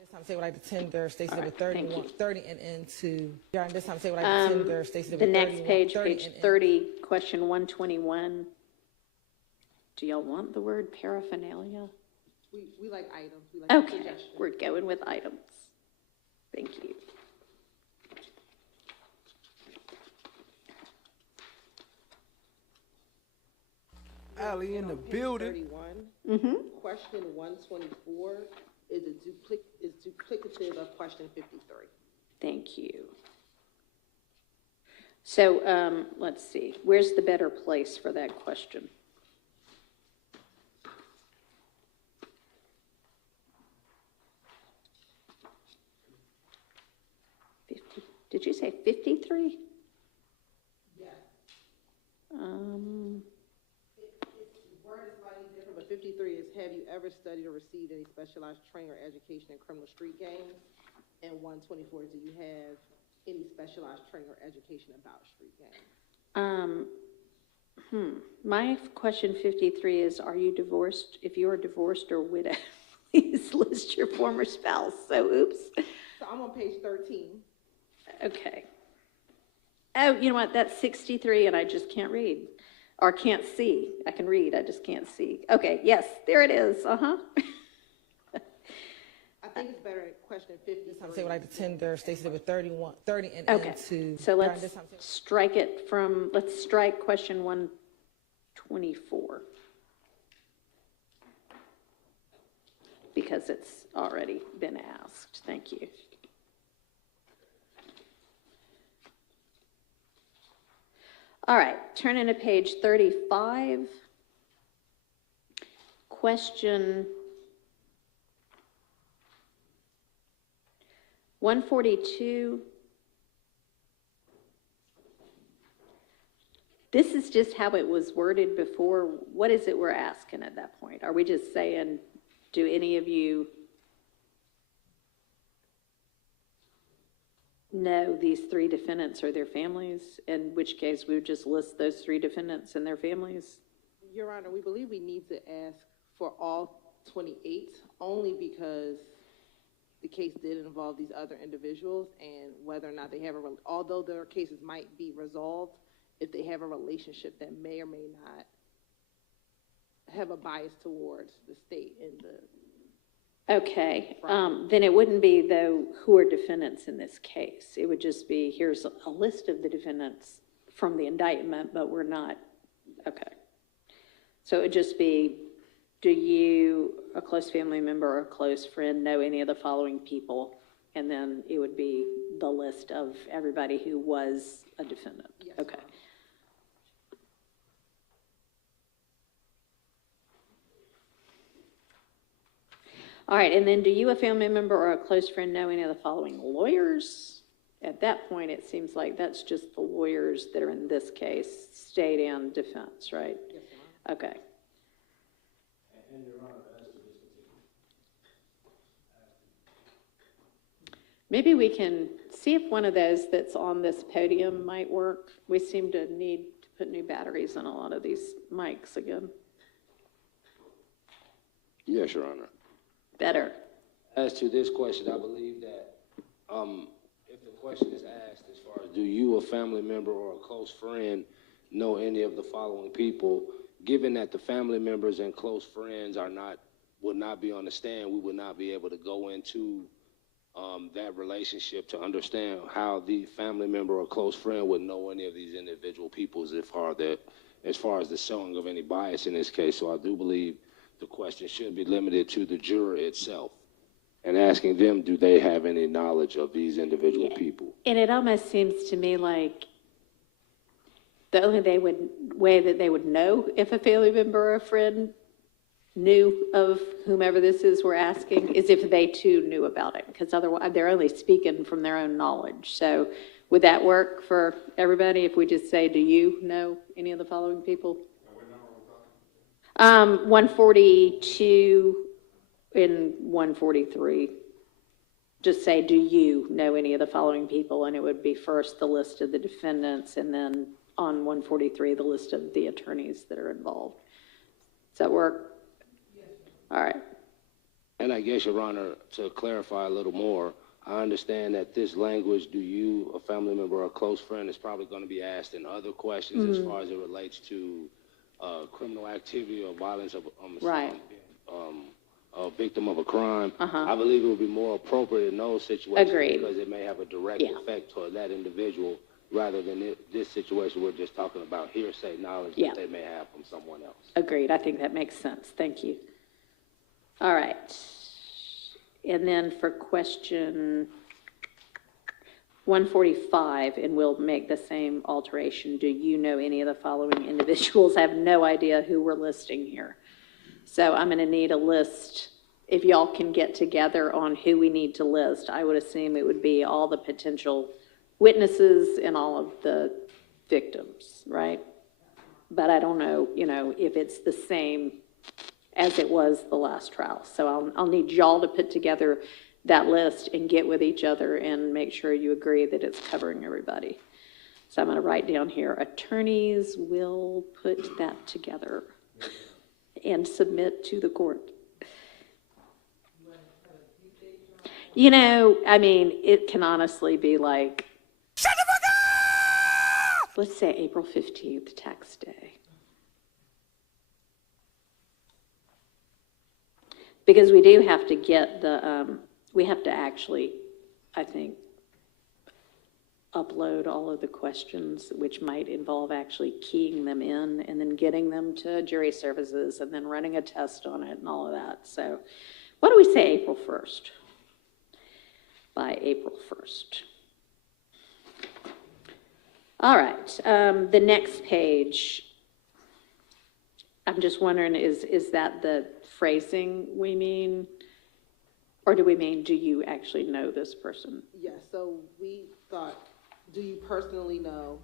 This time say what I attend there, Stacey All with right, thank 31, you. 30 and into. Yeah, and this time say what I attend there, Stacey The with next 31, page, 30 page and in. 30, question 121. Do y'all want the word paraphernalia? We like items. We like Okay, suggestions. we're going with items. Thank you. Allie in the On page building. 31, question 124 is duplicative of question 53. Thank you. So let's see, where's the better place for that question? Did you say 53? Yeah. Word is slightly different, but 53 is, have you ever studied or received any specialized training or education in criminal street gangs? And 124 is, do you have any specialized training or education about street gangs? My question 53 is, are you divorced? If you are divorced or widowed, please list your former spouse. So, oops. So I'm on page 13. Okay. Oh, you know what? That's 63 and I just can't read. Or can't see. I can read, I just can't see. Okay, yes, there it is. I think it's better at question 50. This time say what I attend there, Stacey with 31, 30 and Okay, into. so Yeah, let's this time say- strike it from, let's strike question 124. Because it's already been asked. Thank you. All right, turning to page 35. Question 142. This is just how it was worded before. What is it we're asking at that point? Are we just saying, do any of you know these three defendants or their families? In which case, we would just list those three defendants and their families? Your Honor, we believe we need to ask for all 28, only because the case did involve these other individuals, and whether or not they have although their cases might be resolved, if they have a relationship that may or may not have a bias towards the state and the. Okay, then it wouldn't be, though, who are defendants in this case. It would just be, here's a list of the defendants from the indictment, but we're not, okay. So it would just be, do you, a close family member or a close friend, know any of the following people? And then it would be the list of everybody who was a defendant. Yes, okay. All right, and then do you, a family member or a close friend, know any of the following lawyers? At that point, it seems like that's just the lawyers that are in this case, state and defense, right? Yes, ma'am. Okay. And Your Honor, as to this particular. Maybe we can see if one of those that's on this podium might work. We seem to need to put new batteries in a lot of these mics again. Yes, Your Honor. Better. As to this question, I believe that if the question is asked as far as do you, a family member or a close friend, know any of the following people, given that the family members and close friends would not be on the stand, we would not be able to go into that relationship to understand how the family member or close friend would know any of these individual people as far as the showing of any bias in this case. So I do believe the question should be limited to the juror itself and asking them, do they have any knowledge of these individual people? And it almost seems to me like the only way that they would know if a family member or a friend knew of whomever this is we're asking is if they too knew about it, because otherwise they're only speaking from their own knowledge. So would that work for everybody if we just say, do you know any of the following people? 142 and 143. Just say, do you know any of the following people? And it would be first the list of the defendants, and then on 143, the list of the attorneys that are involved. Does that work? Yes. All right. And I guess, Your Honor, to clarify a little more, I understand that this language, do you, a family member or a close friend, is probably going to be asked in other questions as far as it relates to criminal activity or violence of Right. A victim of a crime. Uh-huh. I believe it would be more appropriate in those situations Agreed. because it may have a direct effect toward that individual rather than this situation we're just talking about hearsay knowledge that they may have from someone else. Agreed. I think that makes sense. Thank you. All right. And then for question 145, and we'll make the same alteration. Do you know any of the following individuals? I have no idea who we're listing here. So I'm going to need a list. If y'all can get together on who we need to list, I would assume it would be all the potential witnesses and all of the victims, right? But I don't know, if it's the same as it was the last trial. So I'll need y'all to put together that list and get with each other and make sure you agree that it's covering everybody. So I'm going to write down here, attorneys will put that together and submit to the court. It can honestly be like, shut the fuck up! Let's say April 15th, tax day. Because we do have to get we have to actually, I think, upload all of the questions, which might involve actually keying them in and then getting them to jury services and then running a test on it and all of that. So what do we say, April 1st? By April 1st. All right, the next page, I'm just wondering, is that the phrasing we mean? Or do we mean, do you actually know this person? Yes, so we thought, do you personally know?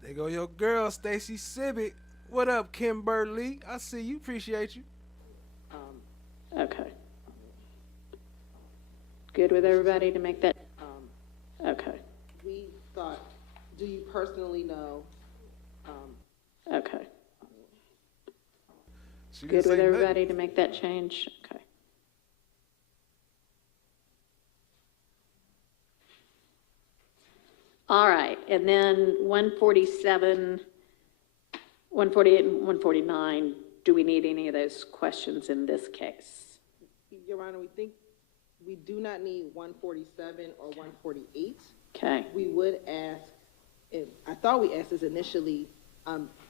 There go your girl, Stacy Sibic. What up, Kimberly? I see you. Appreciate you. Okay. Good with everybody to make that? Okay. We thought, do you personally know? Okay. Good with everybody to make that change? Okay. All right, and then 147, 148, and 149, do we need any of those questions in this case? Your Honor, we think we do not need 147 or 148. Okay. We would ask, and I thought we asked this initially,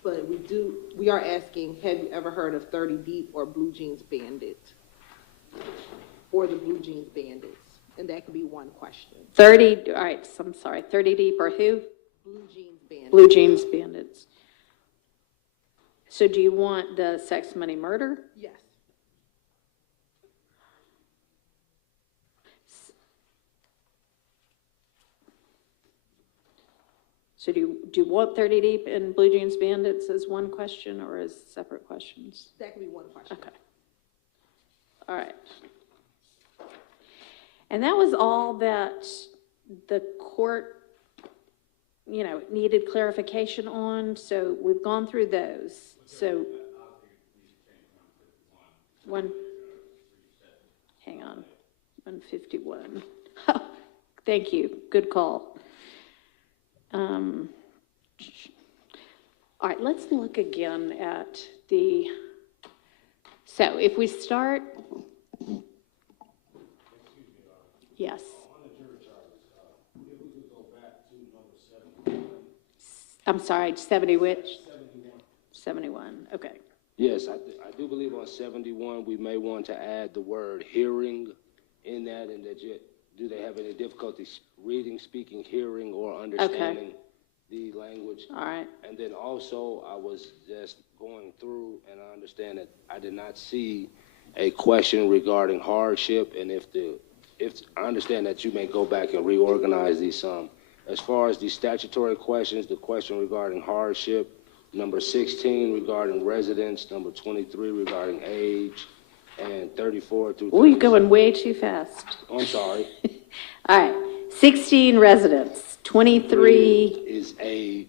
but we are asking, have you ever heard of 30 Deep or Blue Jeans Bandit? Or the Blue Jeans Bandits? And that could be one question. 30, all right, I'm sorry, 30 Deep or who? Blue Jeans Bandits. Blue Jeans Bandits. So do you want the sex, money, murder? Yes. So do you want 30 Deep and Blue Jeans Bandits as one question or as separate questions? That could be one question. Okay. All right. And that was all that the court, needed clarification on. So we've gone through those. So hang on, 151. Thank you. Good call. All right, let's look again at so if we start, yes. I'm sorry, 70 which? 71, okay. Yes, I do believe on 71, we may want to add the word hearing in that, and do they have any difficulty reading, speaking, hearing, or understanding the language? All right. And then also, I was just going through, and I understand that I did not see a question regarding hardship, and if I understand that you may go back and reorganize these some. As far as the statutory questions, the question regarding hardship, number 16 regarding residence, number 23 regarding age, and 34 through 36. Oh, you're going way too fast. I'm sorry. All right. 16 residents, 23. Is age.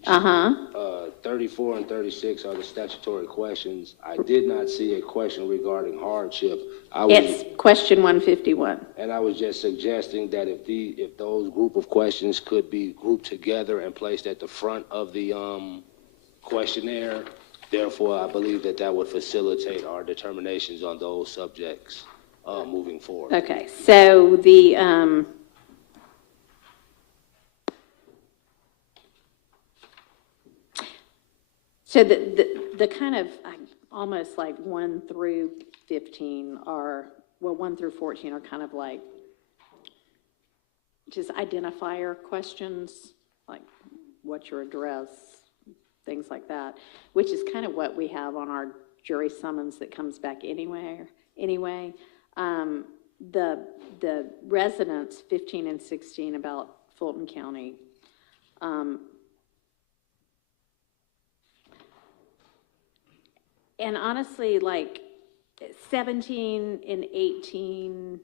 34 and 36 are the statutory questions. I did not see a question regarding hardship. It's question 151. And I was just suggesting that if those group of questions could be grouped together and placed at the front of the questionnaire, therefore I believe that would facilitate our determinations on those subjects moving forward. Okay, so the so the kind of almost like 1 through 15 are, well, 1 through 14 are kind of like just identifier questions, like what's your address, things like that, which is kind of what we have on our jury summons that comes back anyway. The residents, 15 and 16, about Fulton County, and honestly, like 17 and 18,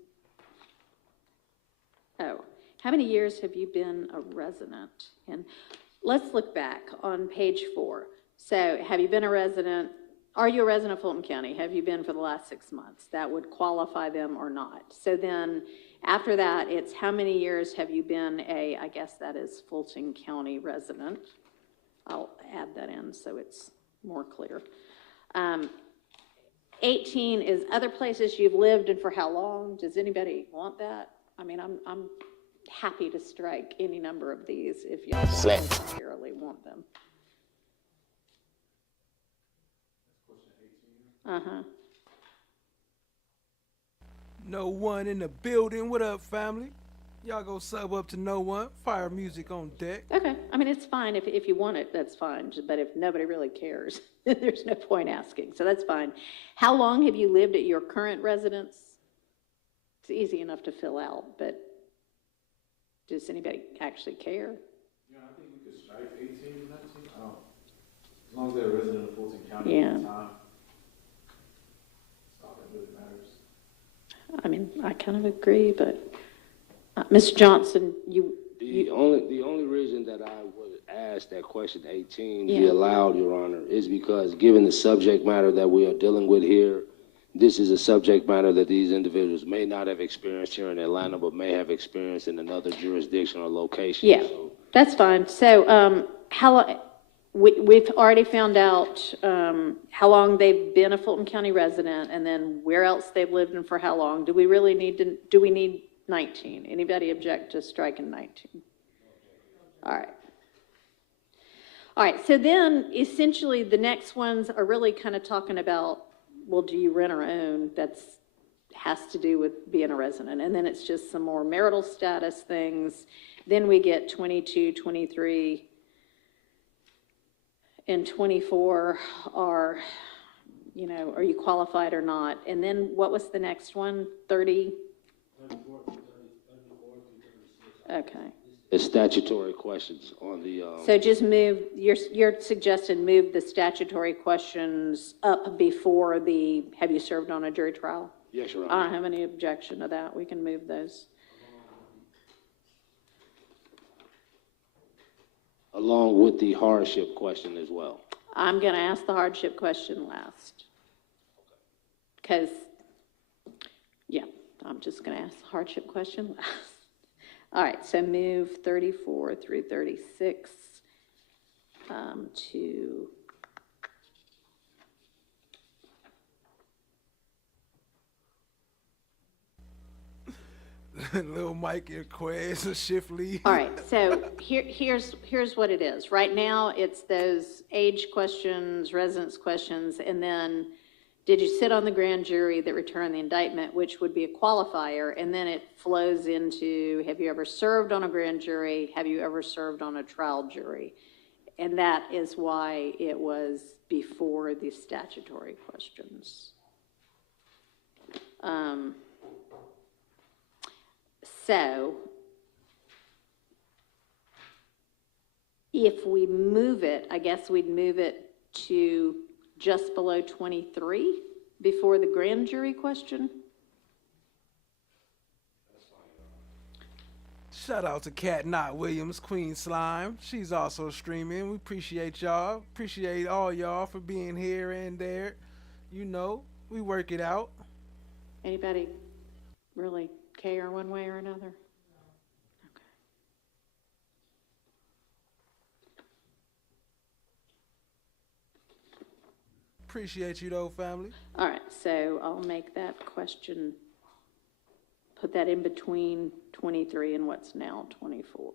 how many years have you been a resident? And let's look back on page 4. So have you been a resident? Are you a resident of Fulton County? Have you been for the last 6 months? That would qualify them or not. So then after that, it's how many years have you been I guess that is Fulton County resident. I'll add that in so it's more clear. 18 is other places you've lived and for how long? Does anybody want that? I mean, I'm happy to strike any number of these if y'all don't necessarily want them. No one in the building. What up, family? Y'all go sub up to No One. Fire music on deck. Okay. I mean, it's fine. If you want it, that's fine. But if nobody really cares, there's no point asking. So that's fine. How long have you lived at your current residence? It's easy enough to fill out, but does anybody actually care? Yeah, I think we could strike 18 and 19. As long as they're a resident of Fulton County at the time. That's all that really matters. I mean, I kind of agree, but Mr. Johnson, The only reason that I would ask that question 18 be allowed, Your Honor, is because given the subject matter that we are dealing with here, this is a subject matter that these individuals may not have experienced here in Atlanta, but may have experienced in another jurisdiction or location. Yeah, that's fine. So how long, we've already found out how long they've been a Fulton County resident and then where else they've lived and for how long. Do we really need 19? Anybody object to striking 19? All right. All right, so then essentially the next ones are really kind of talking about, well, do you rent or own? Has to do with being a resident. And then it's just some more marital status things. Then we get 22, 23, and 24 are, are you qualified or not? And then what was the next one? 30? Okay. The statutory questions on the. So just move, you're suggesting move the statutory questions up before the, have you served on a jury trial? Yes, Your Honor. I don't have any objection to that. We can move those. Along with the hardship question as well. I'm going to ask the hardship question last. Because, I'm just going to ask the hardship question last. All right, so move 34 through 36 to Little Mike and Quez and shift lead. All right, so here's what it is. Right now, it's those age questions, residence questions, and then did you sit on the grand jury that returned the indictment, which would be a qualifier, and then it flows into, have you ever served on a grand jury? Have you ever served on a trial jury? And that is why it was before the statutory questions. So if we move it, I guess we'd move it to just below 23 before the grand jury question. Shout out to Kat Knott Williams, Queen Slime. She's also streaming. We appreciate y'all. Appreciate all y'all for being here and there. You know, we work it out. Anybody really care one way or another? Appreciate you though, family. All right, so I'll make that question, put that in between 23 and what's now 24.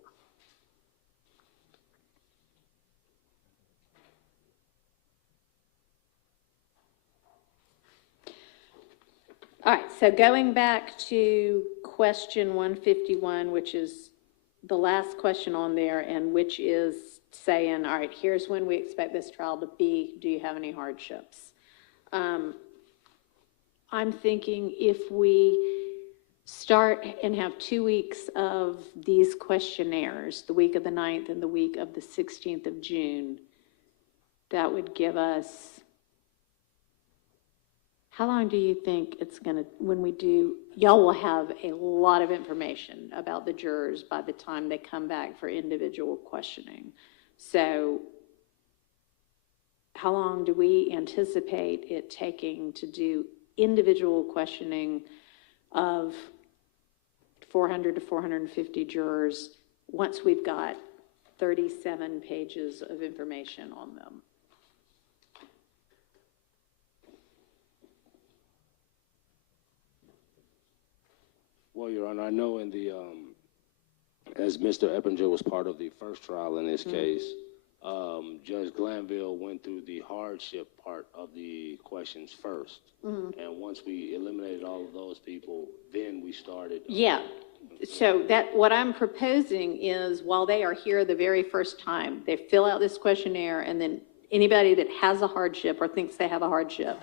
All right, so going back to question 151, which is the last question on there, and which is saying, all right, here's when we expect this trial to be. Do you have any hardships? I'm thinking if we start and have 2 weeks of these questionnaires, the week of the 9th and the week of the 16th of June, that would give us, how long do you think it's going to, when we do, y'all will have a lot of information about the jurors by the time they come back for individual questioning. So how long do we anticipate it taking to do individual questioning of 400 to 450 jurors once we've got 37 pages of information on them? Well, Your Honor, I know in the, as Mr. Eppinger was part of the first trial in this case, Judge Glanville went through the hardship part of the questions first. And once we eliminated all of those people, then we started. Yeah. So that what I'm proposing is while they are here the very first time, they fill out this questionnaire, and then anybody that has a hardship or thinks they have a hardship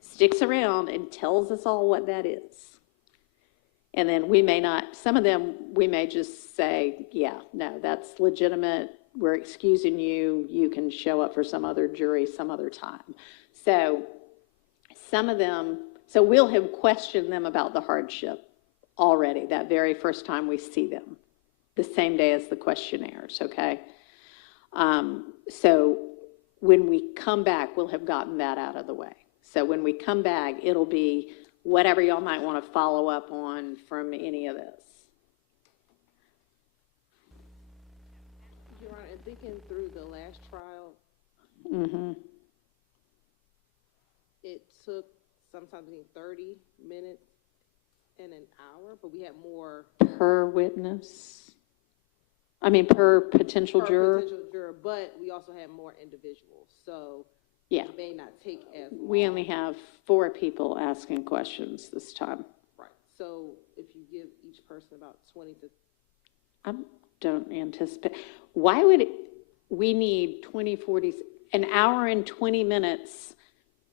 sticks around and tells us all what that is. And then we may not, some of them, we may just say, yeah, no, that's legitimate. We're excusing you. You can show up for some other jury some other time. So some of them, so we'll have questioned them about the hardship already that very first time we see them, the same day as the questionnaires, okay? So when we come back, we'll have gotten that out of the way. So when we come back, it'll be whatever y'all might want to follow up on from any of this. Your Honor, and thinking through the last trial, it took sometimes between 30 minutes and an hour, but we had more Per witness? I mean, per potential juror? potential juror, but we also had more individuals, so Yeah. it may not take as long. We only have 4 people asking questions this time. Right, so if you give each person about 20 to... I don't anticipate. Why would we need 20, 40, an hour and 20 minutes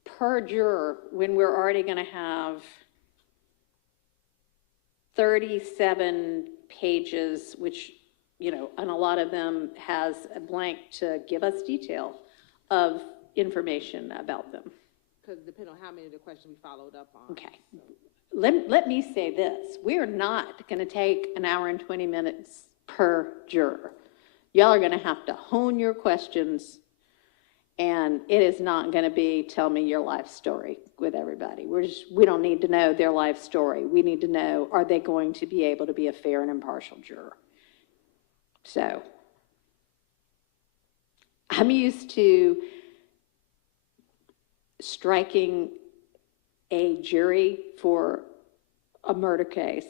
per juror when we're already going to have 37 pages, which, you know, and a lot of them has a blank to give us detail of information about them. Because depending on how many of the questions we followed up on. Okay. Let me say this. We are not going to take an hour and 20 minutes per juror. Y'all are going to have to hone your questions, and it is not going to be tell me your life story with everybody. We don't need to know their life story. We need to know, are they going to be able to be a fair and impartial juror? So I'm used to striking a jury for a murder case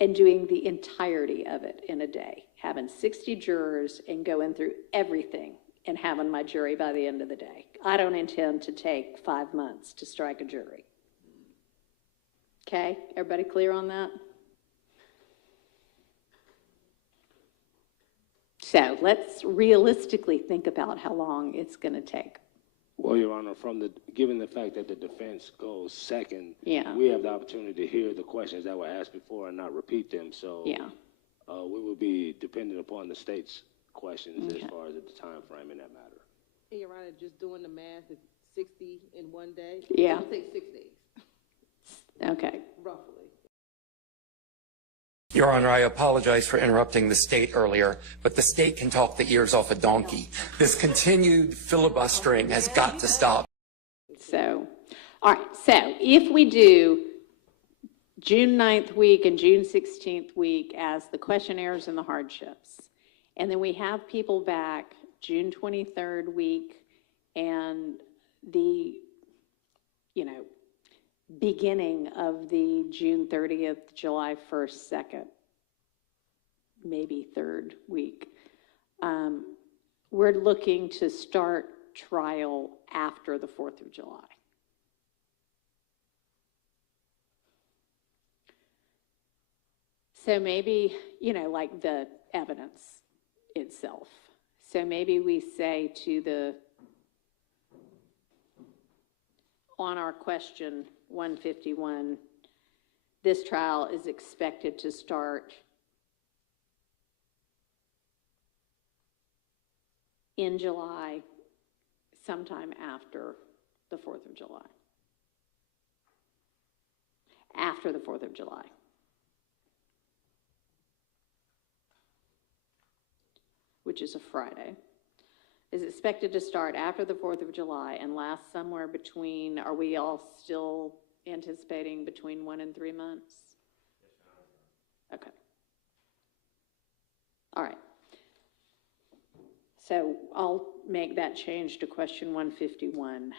and doing the entirety of it in a day, having 60 jurors and going through everything and having my jury by the end of the day. I don't intend to take 5 months to strike a jury. Okay, everybody clear on that? So let's realistically think about how long it's going to take. Well, Your Honor, given the fact that the defense goes second, Yeah. we have the opportunity to hear the questions that were asked before and not repeat them. So Yeah. We would be dependent upon the state's questions Okay. as far as the time frame in that matter. And Your Honor, just doing the math, it's 60 in one day. Yeah. It'll take 6 days, Okay. roughly. Your Honor, I apologize for interrupting the state earlier, but the state can talk the ears off a donkey. This continued filibustering has got to stop. So, all right, so if we do June 9th week and June 16th week as the questionnaires and the hardships, and then we have people back June 23rd week and the, beginning of the June 30th, July 1st, 2nd, maybe 3rd week. We're looking to start trial after the 4th of July. So maybe, like the evidence itself. So maybe we say on our question 151, this trial is expected to start in July, sometime after the 4th of July. After the 4th of July. Which is a Friday, is expected to start after the 4th of July and last somewhere between, are we all still anticipating between 1 and 3 months? Okay. All right. So I'll make that change to question 151.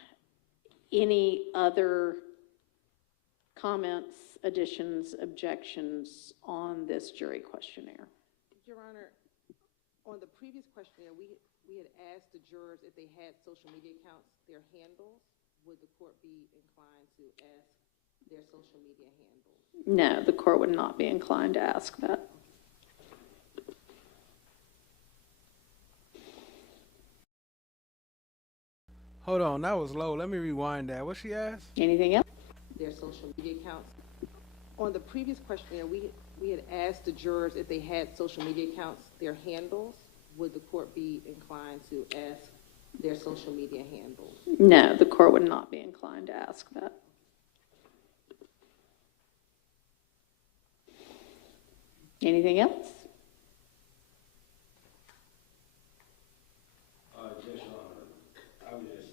Any other comments, additions, objections on this jury questionnaire? Your Honor, on the previous questionnaire, we had asked the jurors if they had social media accounts, their handles. Would the court be inclined to ask their social media handles? No, the court would not be inclined to ask that. Hold on, that was low. Let me rewind that. What she asked? Anything else? Their social media accounts. On the previous questionnaire, we had asked the jurors if they had social media accounts, their handles. Would the court be inclined to ask their social media handles? No, the court would not be inclined to ask that. Anything else? Yes, Your Honor. I was just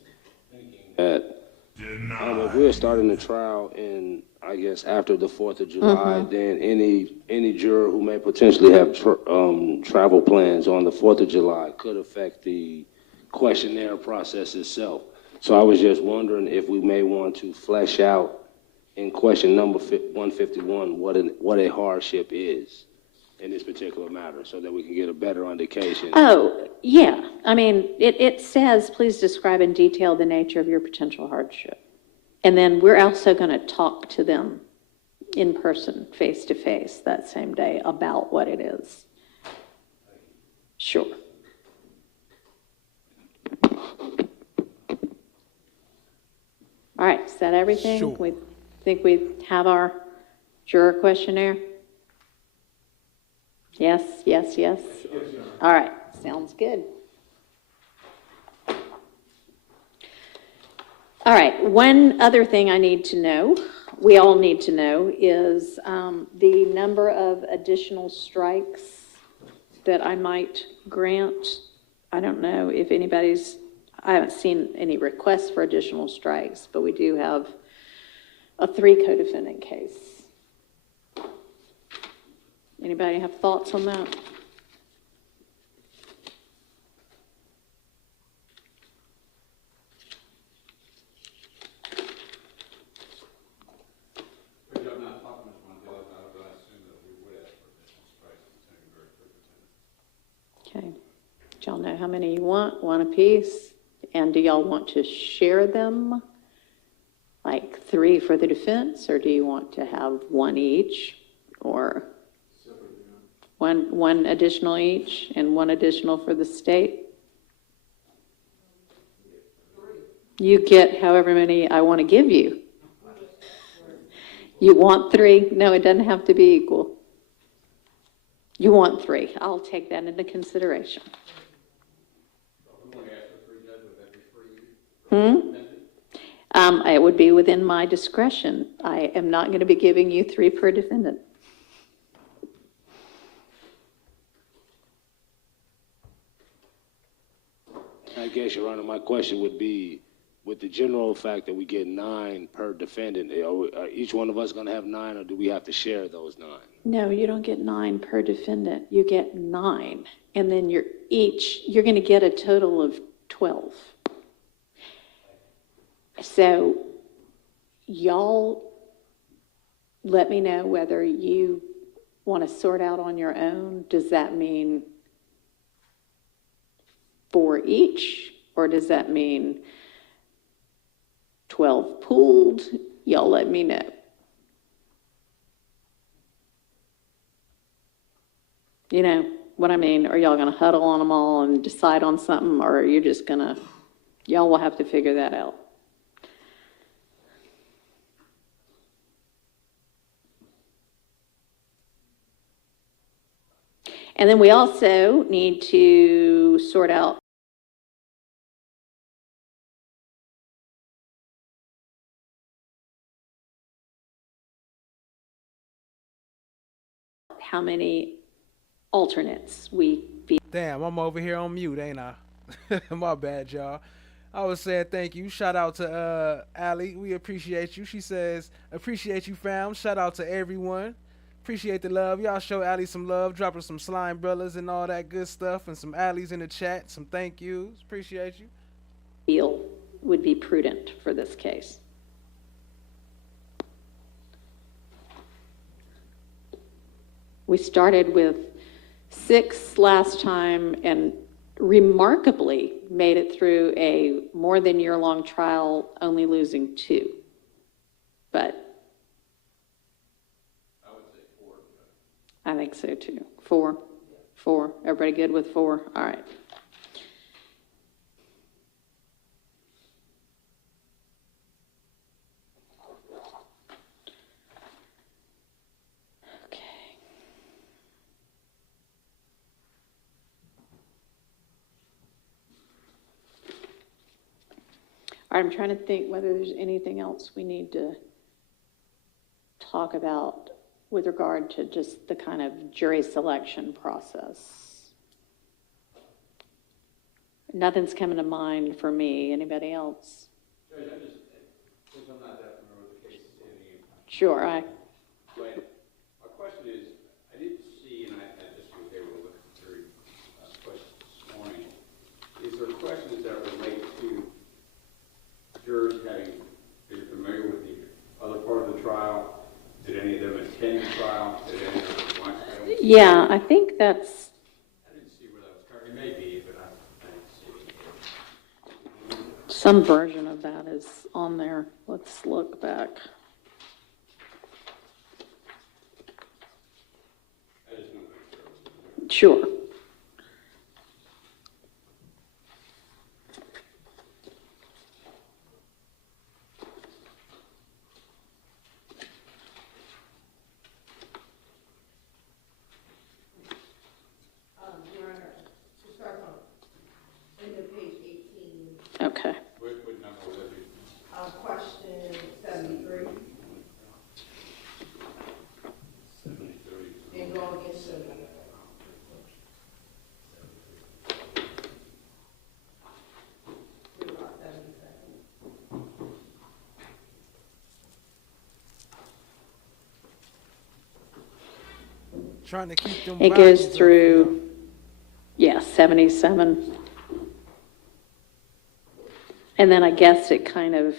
thinking that if we're starting the trial in, I guess, after the 4th of July, then any juror who may potentially have travel plans on the 4th of July could affect the questionnaire process itself. So I was just wondering if we may want to flesh out in question number 151 what a hardship is in this particular matter so that we can get a better indication. Oh, yeah. I mean, it says, please describe in detail the nature of your potential hardship. And then we're also going to talk to them in person, face to face, that same day about what it is. Sure. All right, is that everything? Sure. We think we have our juror questionnaire? Yes, yes, yes? All right, sounds good. All right, one other thing I need to know, we all need to know, is the number of additional strikes that I might grant. I don't know if I haven't seen any requests for additional strikes, but we do have a 3 co-defendant case. Anybody have thoughts on that? Okay. Do y'all know how many you want? One apiece? And do y'all want to share them? Like 3 for the defense, or do you want to have 1 each? Or one additional each and 1 additional for the state? You get however many I want to give you. You want 3? No, it doesn't have to be equal. You want 3. I'll take that into consideration. It would be within my discretion. I am not going to be giving you 3 per defendant. I guess, Your Honor, my question would be, with the general fact that we get 9 per defendant, are each one of us going to have 9, or do we have to share those 9? No, you don't get 9 per defendant. You get 9. And then you're going to get a total of 12. So y'all let me know whether you want to sort out on your own. Does that mean 4 each? Or does that mean 12 pooled? Y'all let me know. You know what I mean? Are y'all going to huddle on them all and decide on something? Or are you just going to, y'all will have to figure that out. And then we also need to sort out how many alternates we be. Damn, I'm over here on mute, ain't I? My bad, y'all. I was saying thank you. Shout out to Allie. We appreciate you. She says, appreciate you, fam. Shout out to everyone. Appreciate the love. Y'all show Allie some love. Drop her some slime brothers and all that good stuff. And some Allies in the chat. Some thank yous. Appreciate you. Feel would be prudent for this case. We started with 6 last time and remarkably made it through a more than year-long trial, only losing 2. But I would say 4. I think so too. 4. 4. Everybody good with 4? All right. All right, I'm trying to think whether there's anything else we need to talk about with regard to just the kind of jury selection process. Nothing's coming to mind for me. Anybody else? Judge, since I'm not that familiar with the cases, Sure. my question is, I didn't see, and I just was able to look at the jury questions this morning. Is there questions that relate to jurors being familiar with the other part of the trial? Did any of them attend the trial? Did any of them watch it? Yeah, I think that's. I didn't see where that was covered. It may be, but I didn't see it. Some version of that is on there. Let's look back. Sure. Okay. What number would that be? Question 73. 73. And go against the. Trying to keep them. It goes through, yeah, 77. And then I guess it kind of,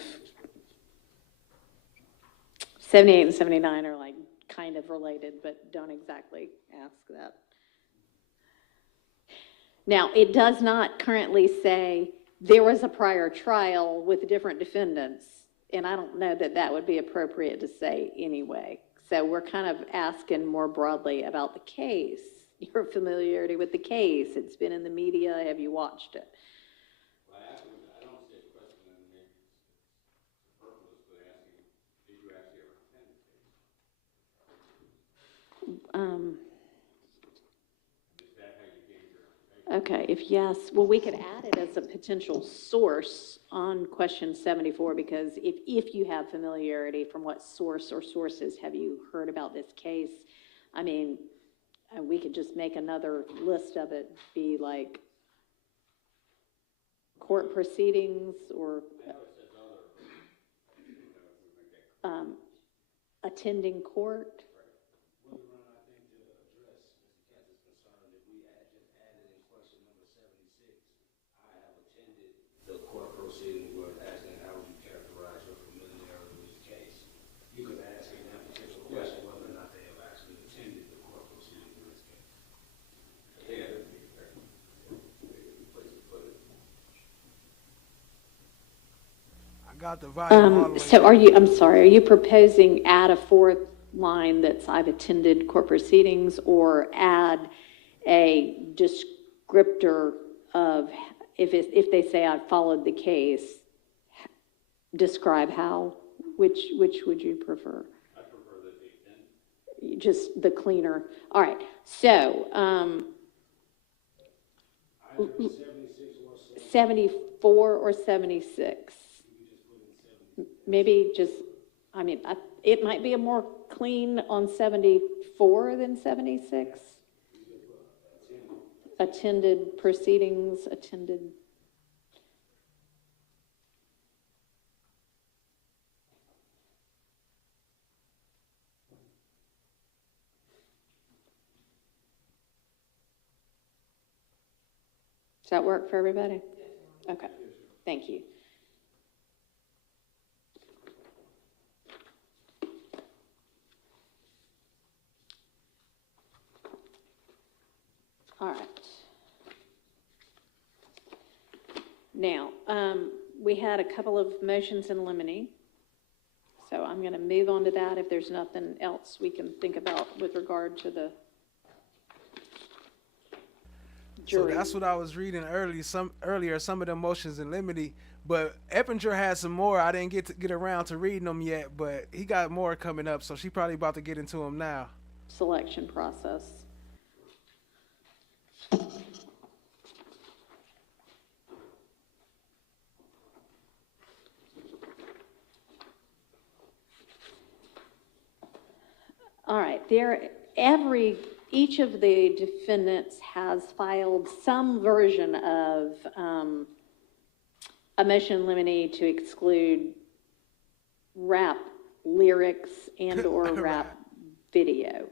78 and 79 are like kind of related, but don't exactly ask that. Now, it does not currently say there was a prior trial with different defendants, and I don't know that that would be appropriate to say anyway. So we're kind of asking more broadly about the case, your familiarity with the case. It's been in the media. Have you watched it? Well, I don't see a question in the name. It's superfluous, but asking, did you actually ever attend the case? Is that how you gave your information? Okay, if yes, well, we could add it as a potential source on question 74, because if you have familiarity, from what source or sources have you heard about this case? I mean, we could just make another list of it, be like court proceedings or attending court. The court proceeding was asking how would you characterize your familiarity with the case. You could ask in that particular question whether or not they have actually attended the court proceeding in this case. Yeah, that would be a fair place to put it. I got the volume all the way So I'm sorry, are you proposing add a fourth line that's I've attended court proceedings, or add a descriptor of, if they say I've followed the case, describe how? Which would you prefer? I prefer that they attend. Just the cleaner. All right. So, 74 or 76? Maybe just, I mean, it might be a more clean on 74 than 76. Attended proceedings, attended. Does that work for everybody? Okay, thank you. All right. Now, we had a couple of motions in limine, so I'm going to move on to that if there's nothing else we can think about with regard to the jury. So that's what I was reading earlier. Some of the motions in limine, but Eppinger had some more. I didn't get around to reading them yet, but he got more coming up, so she probably about to get into them now. Selection process. All right, each of the defendants has filed some version of a motion in limine to exclude rap lyrics and or rap video.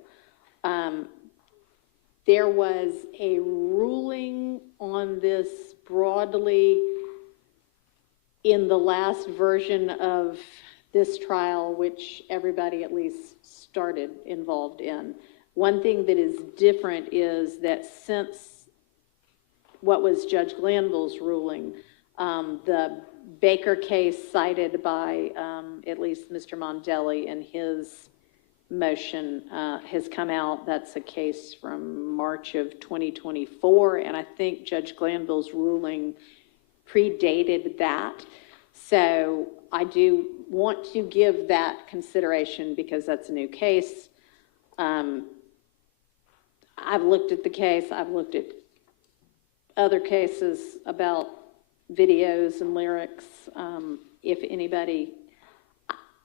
There was a ruling on this broadly in the last version of this trial, which everybody at least started involved in. One thing that is different is that since what was Judge Glanville's ruling, the Baker case cited by at least Mr. Mondelli in his motion has come out. That's a case from March of 2024, and I think Judge Glanville's ruling predated that. So I do want to give that consideration because that's a new case. I've looked at the case. I've looked at other cases about videos and lyrics. If anybody,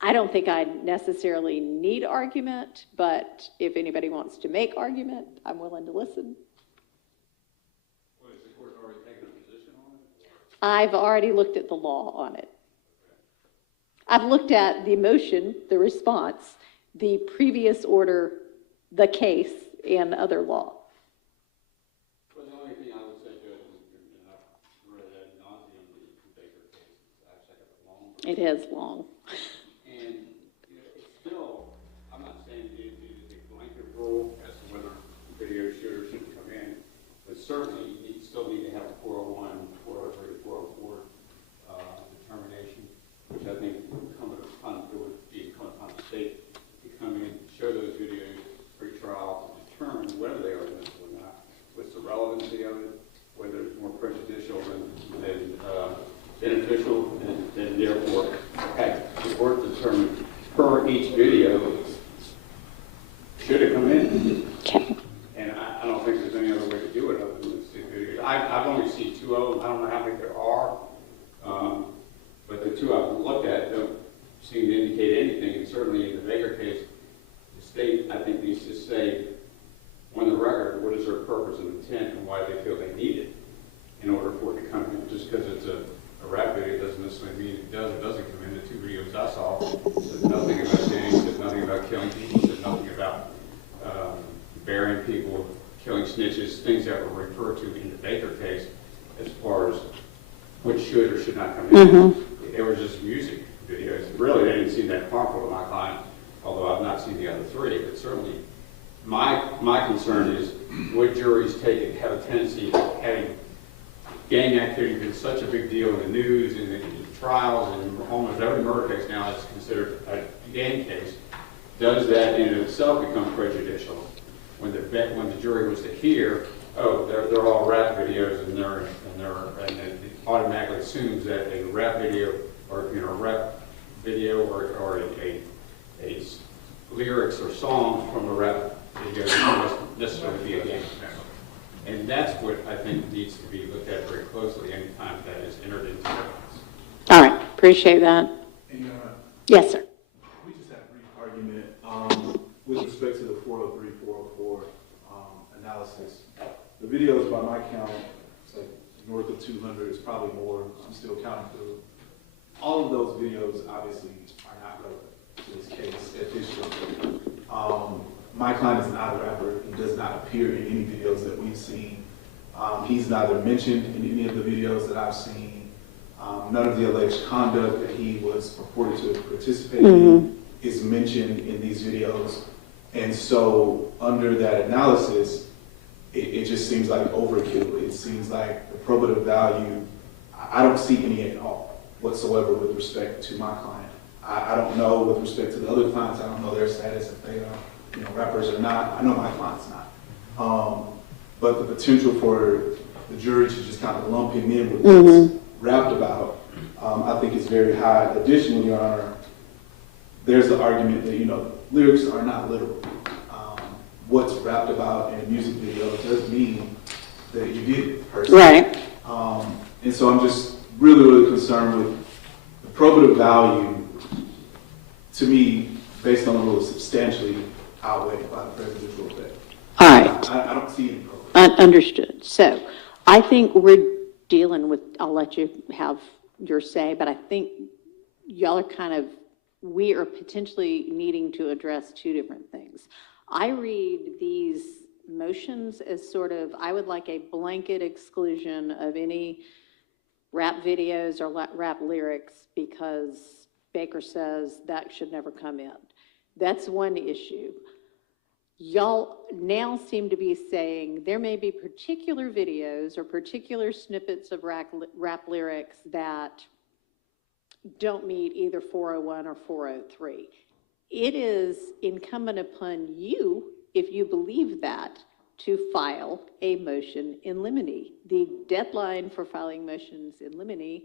I don't think I necessarily need argument, but if anybody wants to make argument, I'm willing to listen. Well, has the court already taken a position on it? I've already looked at the law on it. I've looked at the motion, the response, the previous order, the case, and other law. Well, the only thing I would say, Judge, and I've read ad nauseum the Baker case. It's actually got long. It is long. And it's still, I'm not saying it is a blanket rule as to whether video shooters should come in, but certainly you still need to have a 401, 403, 404 determination, which I think would be incumbent upon the state to come in, show those videos pre-trial, to determine whether they are admissible or not, what's the relevancy of it, whether it's more prejudicial than beneficial, and therefore, the court determined per each video should it come in. Okay. And I don't think there's any other way to do it other than see videos. I've only seen 2 of them. I don't know how many there are, but the 2 I've looked at don't seem to indicate anything. And certainly in the Baker case, the state, I think, needs to say on the record what is their purpose and intent and why they feel they killing snitches, things that were referred to in the Baker case as far as what should or should not come in. It was just music videos. Really, they didn't seem that harmful to my client, although I've not seen the other three. But certainly, my concern is would juries have a tendency of having gang activity been such a big deal in the news and in trials, and almost every murder case now is considered a gang case. Does that in itself become prejudicial when the jury was to hear, oh, they're all rap videos, and it automatically assumes that a rap video or rap video or a lyrics or songs from a rap video must necessarily be a gang offense. And that's what I think needs to be looked at very closely anytime that is entered into evidence. All right, appreciate that. Yes, sir. We just had a brief argument with respect to the 403, 404 analysis. The videos, by my count, it's like north of 200. It's probably more. I'm still counting through. All of those videos, obviously, are not relevant to this case at this juncture. My client is not a rapper. He does not appear in any videos that we've seen. He's neither mentioned in any of the videos that I've seen. None of the alleged conduct that he was purported to participate in is mentioned in these videos. And so under that analysis, it just seems like overkill. It seems like the probative value, I don't see any at all whatsoever with respect to my client. I don't know with respect to the other clients. I don't know their status, if they are rappers or not. I know my client's not. But the potential for the jury to just kind of lump him in with what's rapped about, I think is very high. Additionally, Your Honor, there's the argument that, lyrics are not literal. What's rapped about in a music video does mean that you did it personally. Right. And so I'm just really, really concerned with the probative value, to me, based on the rule, substantially outweighed by the prejudicial effect. All right. I don't see any probative. Understood. So I think we're dealing with, I'll let you have your say, but I think y'all are we are potentially needing to address two different things. I read these motions as sort of, I would like a blanket exclusion of any rap videos or rap lyrics because Baker says that should never come in. That's one issue. Y'all now seem to be saying there may be particular videos or particular snippets of rap lyrics that don't meet either 401 or 403. It is incumbent upon you, if you believe that, to file a motion in limine. The deadline for filing motions in limine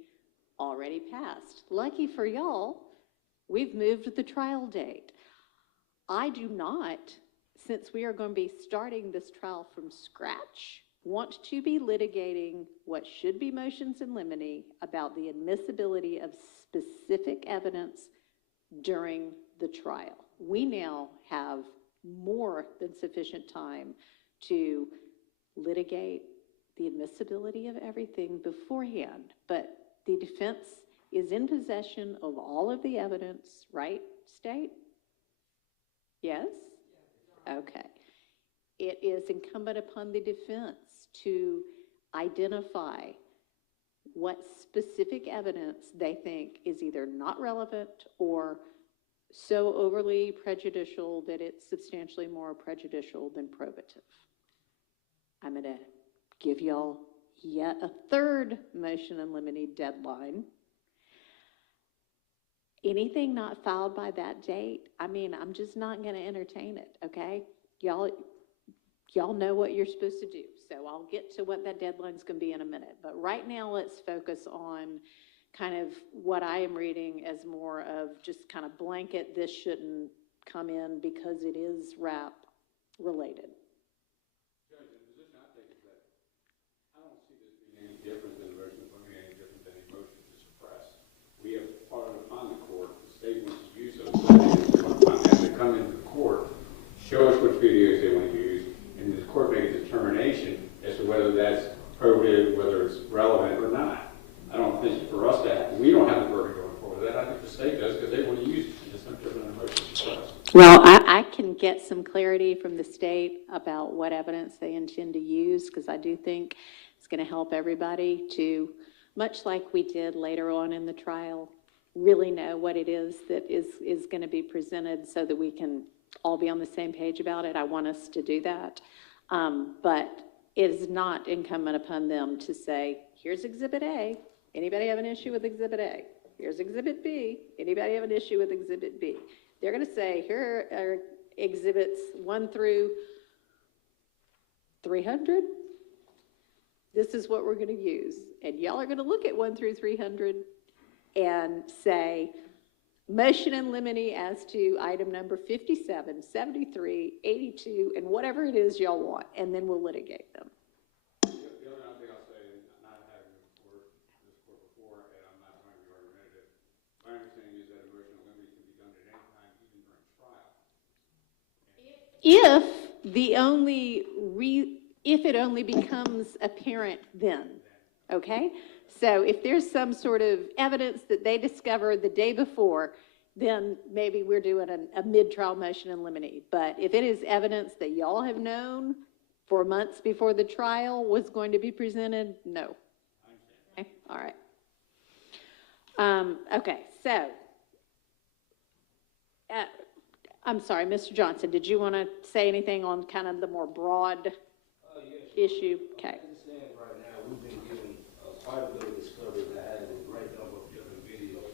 already passed. Lucky for y'all, we've moved the trial date. I do not, since we are going to be starting this trial from scratch, want to be litigating what should be motions in limine about the admissibility of specific evidence during the trial. We now have more than sufficient time to litigate the admissibility of everything beforehand, but the defense is in possession of all of the evidence, right, State? Yes? Okay. It is incumbent upon the defense to identify what specific evidence they think is either not relevant or so overly prejudicial that it's substantially more prejudicial than probative. I'm going to give y'all yet a third motion in limine deadline. Anything not filed by that date, I'm just not going to entertain it, okay? Y'all know what you're supposed to do, so I'll get to what that deadline's going to be in a minute. But right now, let's focus on kind of what I am reading as more of just kind of blanket, this shouldn't come in because it is rap related. Judge, the position I take is that I don't see this being any different than a motion of limine, any different than a motion to suppress. We have parted upon the court. The state wants to use those videos. As they come into the court, show us which videos they want to use, and the court make a determination as to whether that's probative, whether it's relevant or not. I don't think for us we don't have the burden going forward. That I think the state does because they want to use it. It's no different than a motion to suppress. Well, I can get some clarity clarity from the state about what evidence they intend to use, because I do think it's going to help everybody to, much like we did later on in the trial, really know what it is that is going to be presented so that we can all be on the same page about it. I want us to do that. But it is not incumbent upon them to say, here's Exhibit A. Anybody have an issue with Exhibit A? Here's Exhibit B. Anybody have an issue with Exhibit B? They're going to say, here are Exhibits 1 through 300. This is what we're going to use. And y'all are going to look at 1 through 300 and say, motion in limine as to item number 57, 73, 82, and whatever it is y'all want, and then we'll litigate them. The other thing I'll say, not having been this court before, and I'm not trying to be argumentative, my understanding is that a motion in limine can be done at any time, even during trial. If it only becomes apparent then, okay? So if there's some sort of evidence that they discovered the day before, then maybe we're doing a mid-trial motion in limine. But if it is evidence that y'all have known for months before the trial was going to be presented, no. Okay, all right. Okay, so, I'm sorry, Mr. Johnson, did you want to say anything on kind of the more broad issue? Okay. Right now, we've been given quite a bit of discovery that has a great number of different videos.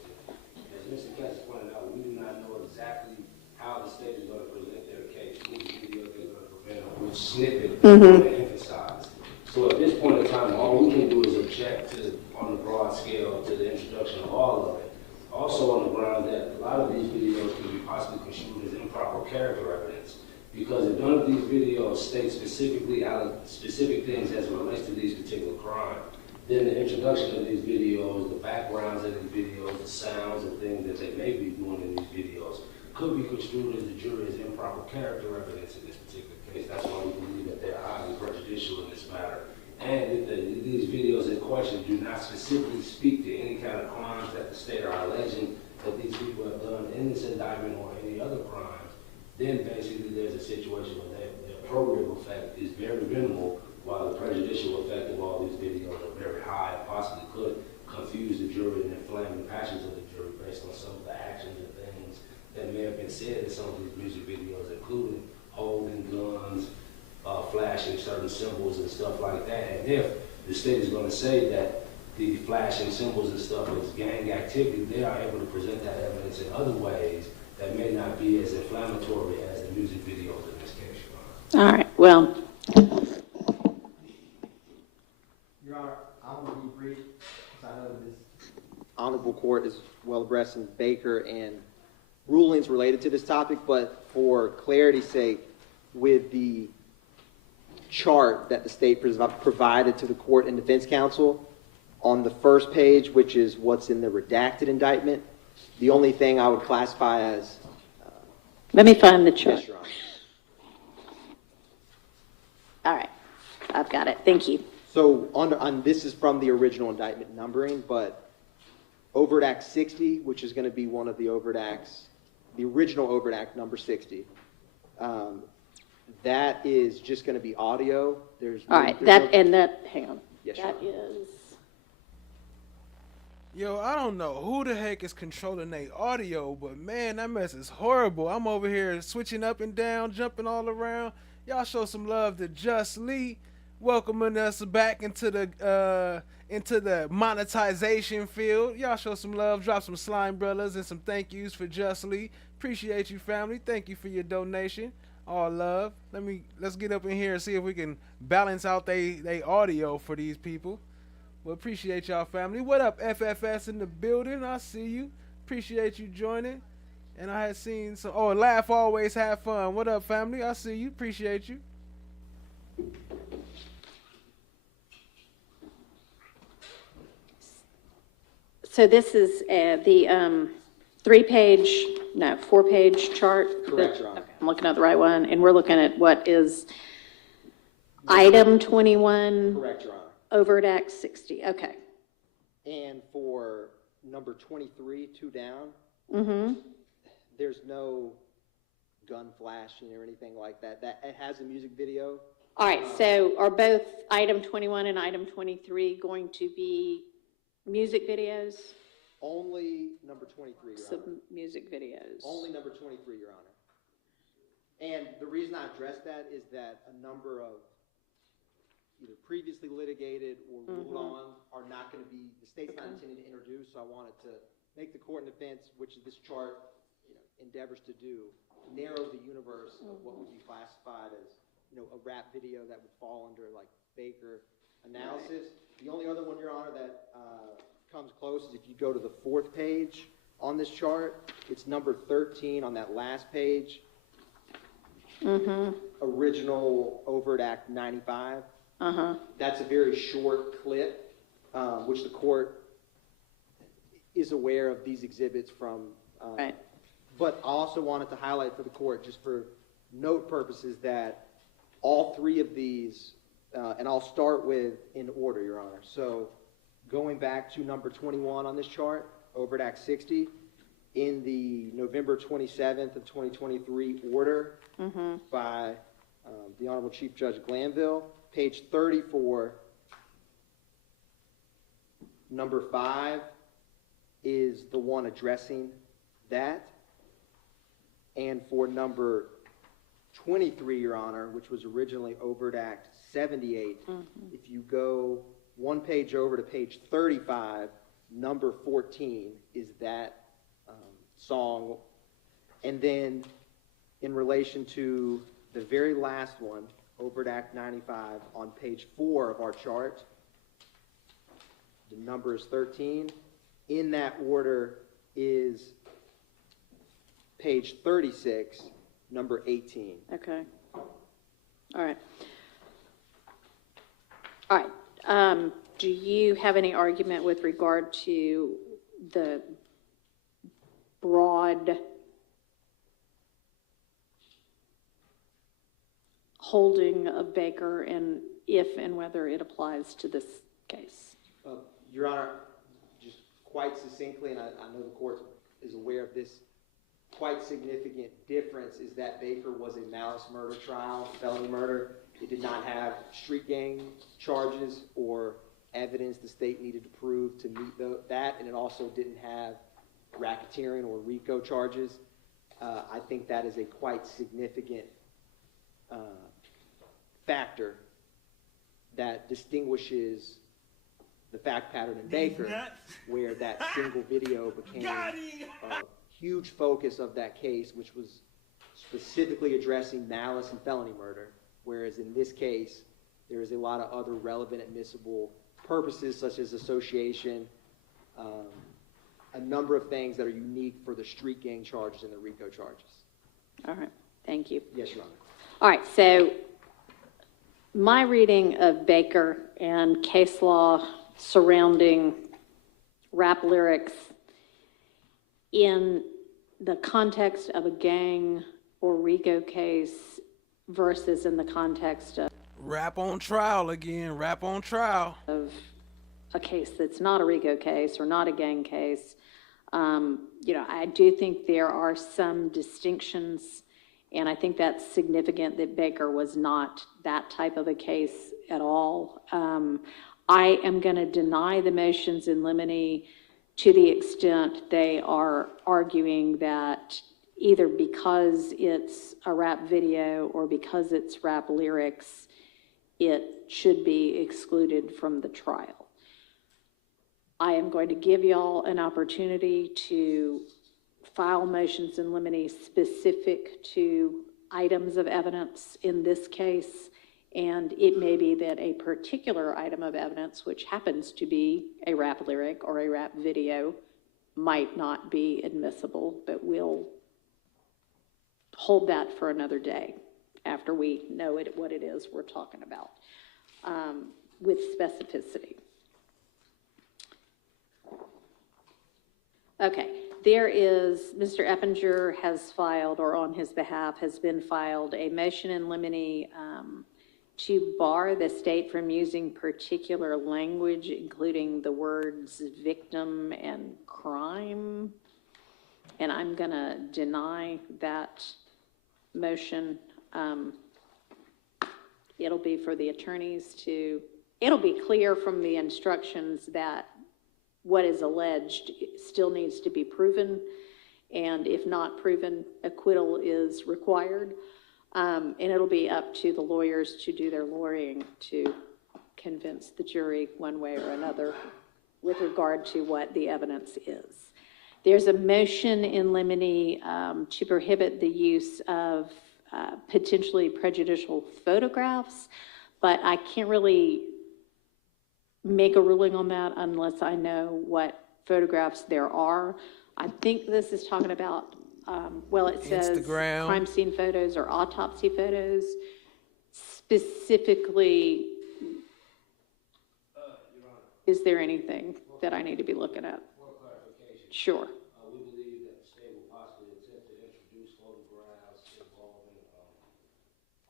As Mr. Kessler pointed out, we do not know exactly how the state is going to present their case, which video they're going to present, which snippet they're going to emphasize. So at this point in time, all we can do is object to, on the broad scale, to the introduction of all of it. Also on the ground that a lot of these videos can be possibly construed as improper character evidence, because if none of these videos state specifically specific things as it relates to these particular crimes, then the introduction of these videos, the backgrounds of these videos, the sounds and things that they may be doing in these videos could be construed as the jury as improper character evidence in this particular case. That's why we believe that they're highly prejudicial in this matter. And if these videos in question do not specifically speak to any kind of crimes that the state are alleging that these people have done in this indictment or any other crimes, then basically there's a situation where the probative effect is very minimal, while the prejudicial effect of all these videos are very high and possibly could confuse the jury and inflame the passions of the jury based on some of the actions and things that may have been said in some of these music videos, including holding guns, flashing certain symbols and stuff like that. And if the state is going to say that the flashing symbols and stuff is gang activity, they are able to present that evidence in other ways that may not be as inflammatory as the music videos in this case, Your Honor. All right, well. Your Honor, I'm going to be brief because I know this honorable court is well abreast in Baker and rulings related to this topic, but for clarity's sake, with the chart that the state provided to the court and defense counsel, on the first page, which is what's in the redacted indictment, the only thing I would classify as... Let me find the chart. Yes, Your Honor. All right, I've got it. Thank you. So this is from the original indictment numbering, but Overt Act 60, which is going to be one of the Overt Acts, the original Overt Act number 60, that is just going to be audio. All right, hang on. Yes, that is... Yo, I don't know who the heck is controlling their audio, but man, that mess is horrible. I'm over here switching up and down, jumping all around. Y'all show some love to Just Lee, welcoming us back into the monetization field. Y'all show some love, drop some slime brothers and some thank yous for Just Lee. Appreciate you, family. Thank you for your donation. All love. Let's get up in here and see if we can balance out they audio for these people. Well, appreciate y'all, family. What up, FFS in the building? I see you. Appreciate you joining. And I had seen some... Oh, laugh always, have fun. What up, family? I see you. Appreciate you. So this is the 4-page chart? Correct, Your Honor. Okay, I'm looking at the right one. And we're looking at what is item 21? Correct, Your Honor. Overt Act 60, okay. And for number 23, 2 down, Mm-hmm. there's no gun flashing or anything like that. That it has a music video. All right, so are both item 21 and item 23 going to be music videos? Only number 23, Your Honor. Music videos. Only number 23, Your Honor. And the reason I addressed that is that a number of either previously litigated or ruled on are not going to be, the state's not intending to introduce, so I wanted to make the court in defense, which this chart endeavors to do, narrow the universe of what would be classified as a rap video that would fall under like Baker analysis. Right. The only other one, Your Honor, that comes close is if you go to the 4th page on this chart. It's number 13 on that last page. Original Overt Act 95. That's a very short clip, which the court is aware of these exhibits from. Right. But I also wanted to highlight for the court, just for note purposes, that all 3 of these, and I'll start with in order, Your Honor. So going back to number 21 on this chart, Overt Act 60, in the November 27th of 2023 order by the Honorable Chief Judge Glanville, page 34, number 5 is the one addressing that. And for number 23, Your Honor, which was originally Overt Act 78, if you go one page over to page 35, number 14 is that song. And then in relation to the very last one, Overt Act 95, on page 4 of our chart, the number is 13. In that order is page 36, number 18. Okay. All right. All right. Do you have any argument with regard to the broad holding of Baker and if and whether it applies to this case? Your Honor, just quite succinctly, and I know the court is aware of this, quite significant difference is that Baker was a malice murder trial, felony murder. It did not have street gang charges or evidence the state needed to prove to meet that, and it also didn't have racketeering or RICO charges. I think that is a quite significant factor that distinguishes the fact pattern in Baker, where that single video became a huge focus of that case, which was specifically addressing malice and felony murder, whereas in this case, there is a lot of other relevant admissible purposes, such as association, a number of things that are unique for the street gang charges and the RICO charges. All right. Thank you. Yes, Your Honor. All right. So my reading of Baker and case law surrounding rap lyrics in the context of a gang or RICO case versus in the context of rap on trial again, rap on trial of a case that's not a RICO case or not a gang case. I do think there are some distinctions, and I think that's significant that Baker was not that type of a case at all. I am going to deny the motions in limine to the extent they are arguing that either because it's a rap video or because it's rap lyrics, it should be excluded from the trial. I am going to give y'all an opportunity to file motions in limine specific to items of evidence in this case, and it may be that a particular item of evidence, which happens to be a rap lyric or a rap video, might not be admissible, but we'll hold that for another day after we know what it is we're talking about with specificity. Okay, there is, Mr. Eppinger has filed, or on his behalf has been filed, a motion in limine to bar the state from using particular language, including the words victim and crime. And I'm going to deny that motion. It'll be for the attorneys to, it'll be clear from the instructions that what is alleged still needs to be proven, and if not proven, acquittal is required. And it'll be up to the lawyers to do their lawyering to convince the jury one way or another with regard to what the evidence is. There's a motion in limine to prohibit the use of potentially prejudicial photographs, but I can't really make a ruling on that unless I know what photographs there are. I think this is talking about, well, it says Instagram. Crime scene photos or autopsy photos. Specifically, is there anything that I need to be looking at? Sure. We believe that the state will possibly attempt to introduce photographs involving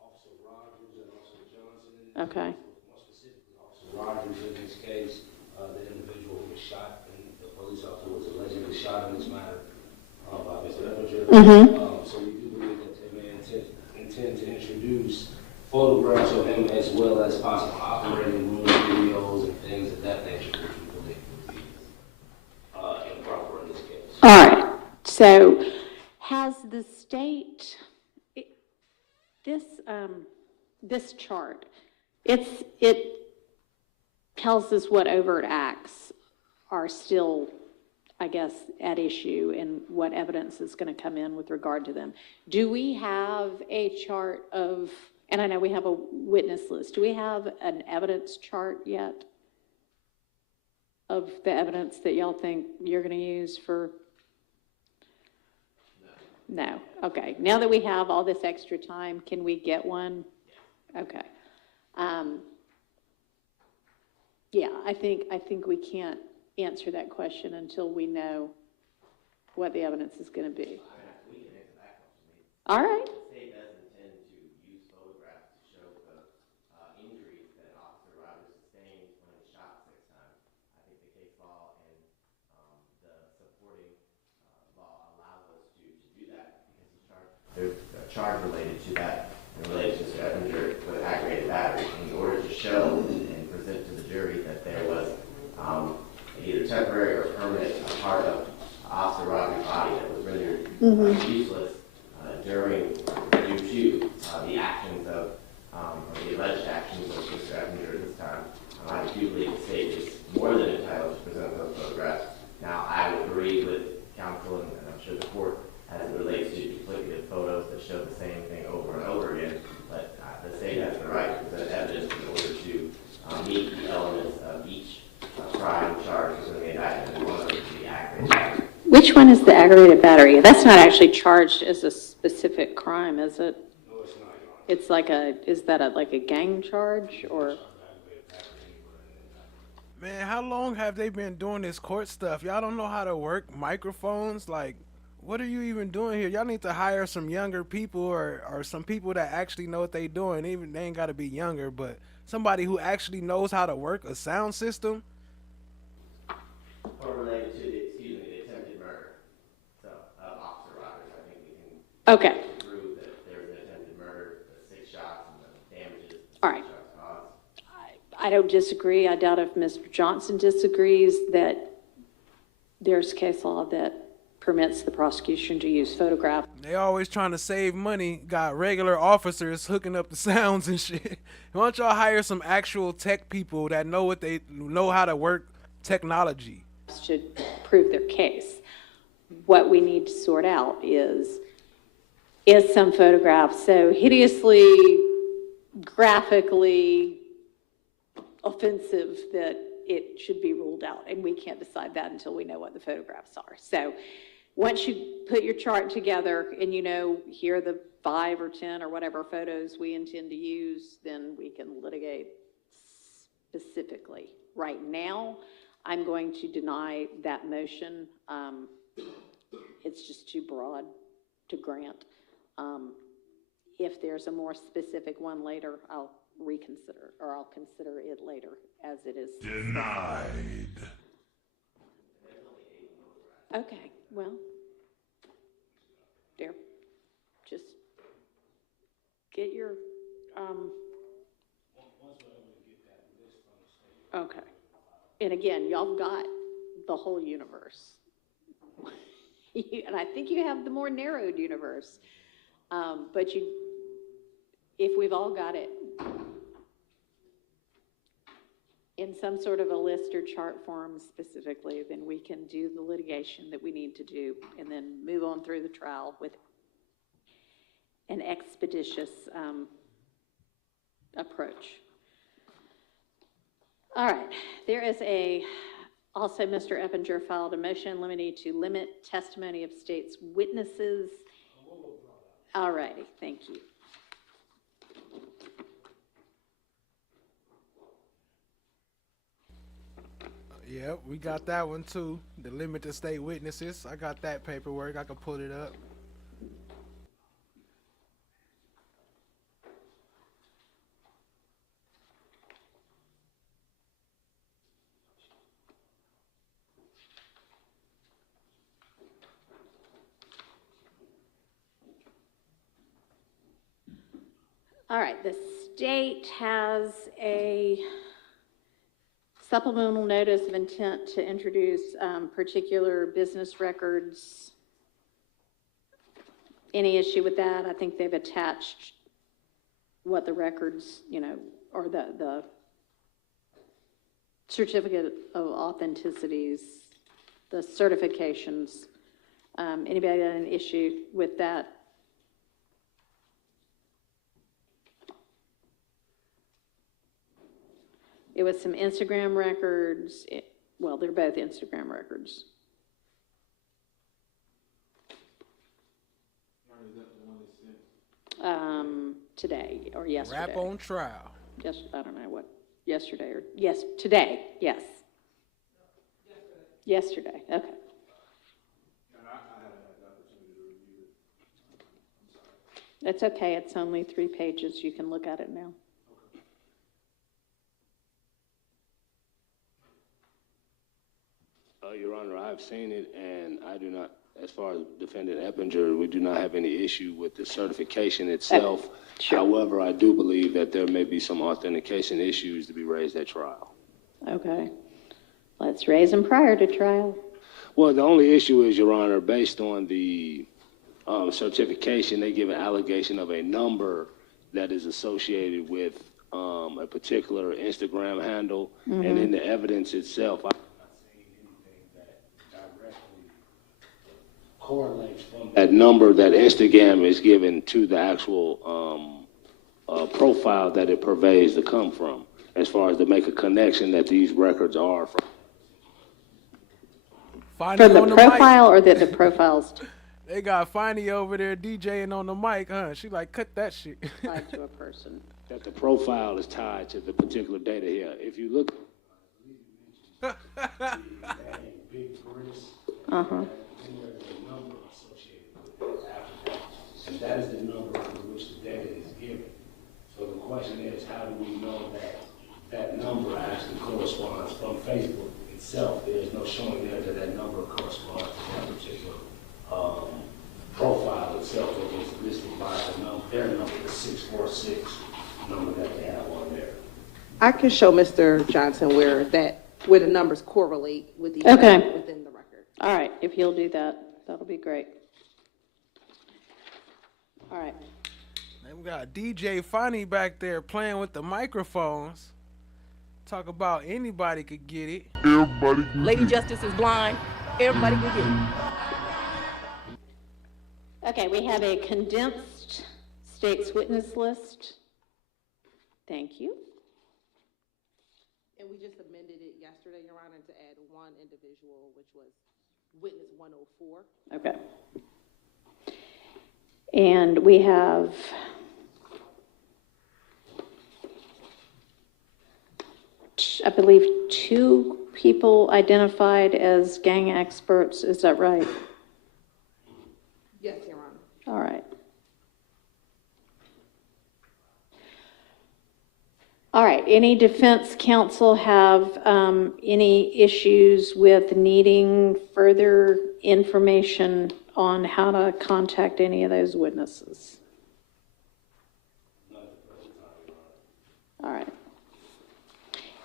Officer Rogers and Officer Johnson. Okay. More specifically, Officer Rogers in this case, the individual who was shot, and the police officer was allegedly shot in this matter by Mr. Eppinger. So we do believe that they may intend to introduce photographs of him as well as possible operating room videos and things of that nature, which we believe would be improper in this case. All right. So has the state, this chart, it tells us what overt acts are still, I guess, at issue and what evidence is going to come in with regard to them. Do we have a chart of, and I know we have a witness list, do we have an evidence chart yet of the evidence that y'all think you're going to use for? No. Okay. Now that we have all this extra time, can we get one? Okay. Yeah, I think we can't answer that question until we know what the evidence is going to be. All right. The state does intend to use photographs to show the injuries that Officer Rogers sustained when he was shot 6 times. I think the case law and the supporting law allows us to do that because there's a charge related to that and related to Mr. Eppinger with aggravated battery in order to show and present to the jury that there was either temporary or permanent part of Officer Rogers' body that was rendered useless due to the actions of, or the alleged actions of Mr. Eppinger at this time. I do believe the state is more than entitled to present those photographs. Now, I would agree with counsel, and I'm sure the court, as it relates to duplicative photos that show the same thing over and over again, but the state has the right to present evidence in order to meet the elements of each crime charged in the indictment, and one of them is the aggravated battery. Which one is the aggravated battery? That's not actually charged as a specific crime, is it? No, it's not, Your Honor. It's like is that like a gang charge or? Man, how long have they been doing this court stuff? Y'all don't know how to work microphones? Like, what are you even doing here? Y'all need to hire some younger people or some people that actually know what they doing. Even they ain't got to be younger, but somebody who actually knows how to work a sound system. Or related to the attempted murder. So, Officer Rogers, I think we can Okay. prove that there was an attempted murder, the 6 shots and the damages. All right. I don't disagree. I doubt if Mr. Johnson disagrees that there's case law that permits the prosecution to use photographs. They always trying to save money. Got regular officers hooking up the sounds and shit. Why don't y'all hire some actual tech people that know how to work technology? Should prove their case. What we need to sort out is some photograph so hideously, graphically offensive that it should be ruled out, and we can't decide that until we know what the photographs are. So once you put your chart together and you know here are the 5 or 10 or whatever photos we intend to use, then we can litigate specifically. Right now, I'm going to deny that motion. It's just too broad to grant. If there's a more specific one later, I'll reconsider, or I'll consider it later as it is. Denied. Okay, well, there, just get your, okay. And again, y'all got the whole universe. And I think you have the more narrowed universe. But if we've all got it in some sort of a list or chart form specifically, then we can do the litigation that we need to do and then move on through the trial with an expeditious approach. All right, there is also Mr. Eppinger filed a motion limiting to limit testimony of state's witnesses. All righty, thank you. Yep, we got that one too. The limit to state witnesses. I got that paperwork. I can pull it up. All right, the state has a supplemental notice of intent to introduce particular business records. Any issue with that? I think they've attached what the records, or the certificate of authenticities, the certifications. Anybody got an issue with that? It was some Instagram records. Well, they're both Instagram records. Is that the one they sent? Today or yesterday. Rap on trial. Yes, I don't know what, yesterday or, yes, today, yes. Yesterday, okay. And I haven't had the opportunity to review it. I'm sorry. It's okay, it's only 3 pages. You can look at it now. Your Honor, I've seen it, and I do not, as far as Defendant Eppinger, we do not have any issue with the certification itself. Sure. However, I do believe that there may be some authentication issues to be raised at trial. Okay. Let's raise them prior to trial. Well, the only issue is, Your Honor, based on the certification, they give an allegation of a number that is associated with a particular Instagram handle, and in the evidence itself, I have not seen anything that directly correlates from that number that Instagram is given to the actual profile that it purveys to come from, as far as to make a connection that these records are from. From the profile or that the profiles They got Finey over there DJing on the mic, huh? She like, cut that shit. tied to a person. That the profile is tied to the particular data here. If you look, Uh-huh. number associated with this applicant, and that is the number under which the data is given. So the question is, how do we know that that number actually corresponds from Facebook itself? There is no showing there that that number corresponds to that particular profile itself that is listed by the number, their number, the 646 number that they have on there. I can show Mr. Johnson where the numbers correlate with each other within the record. All right, if you'll do that, that'll be great. All right. And we got DJ Finey back there playing with the microphones. Talk about anybody could get it. Everybody. Lady Justice is blind. Everybody can get it. Okay, we have a condensed state's witness list. Thank you. And we just amended it yesterday, Your Honor, to add one individual, which was witness 104. Okay. And we have I believe 2 people identified as gang experts. Is that right? Yes, Your Honor. All right. All right. Any defense counsel have any issues with needing further information on how to contact any of those witnesses?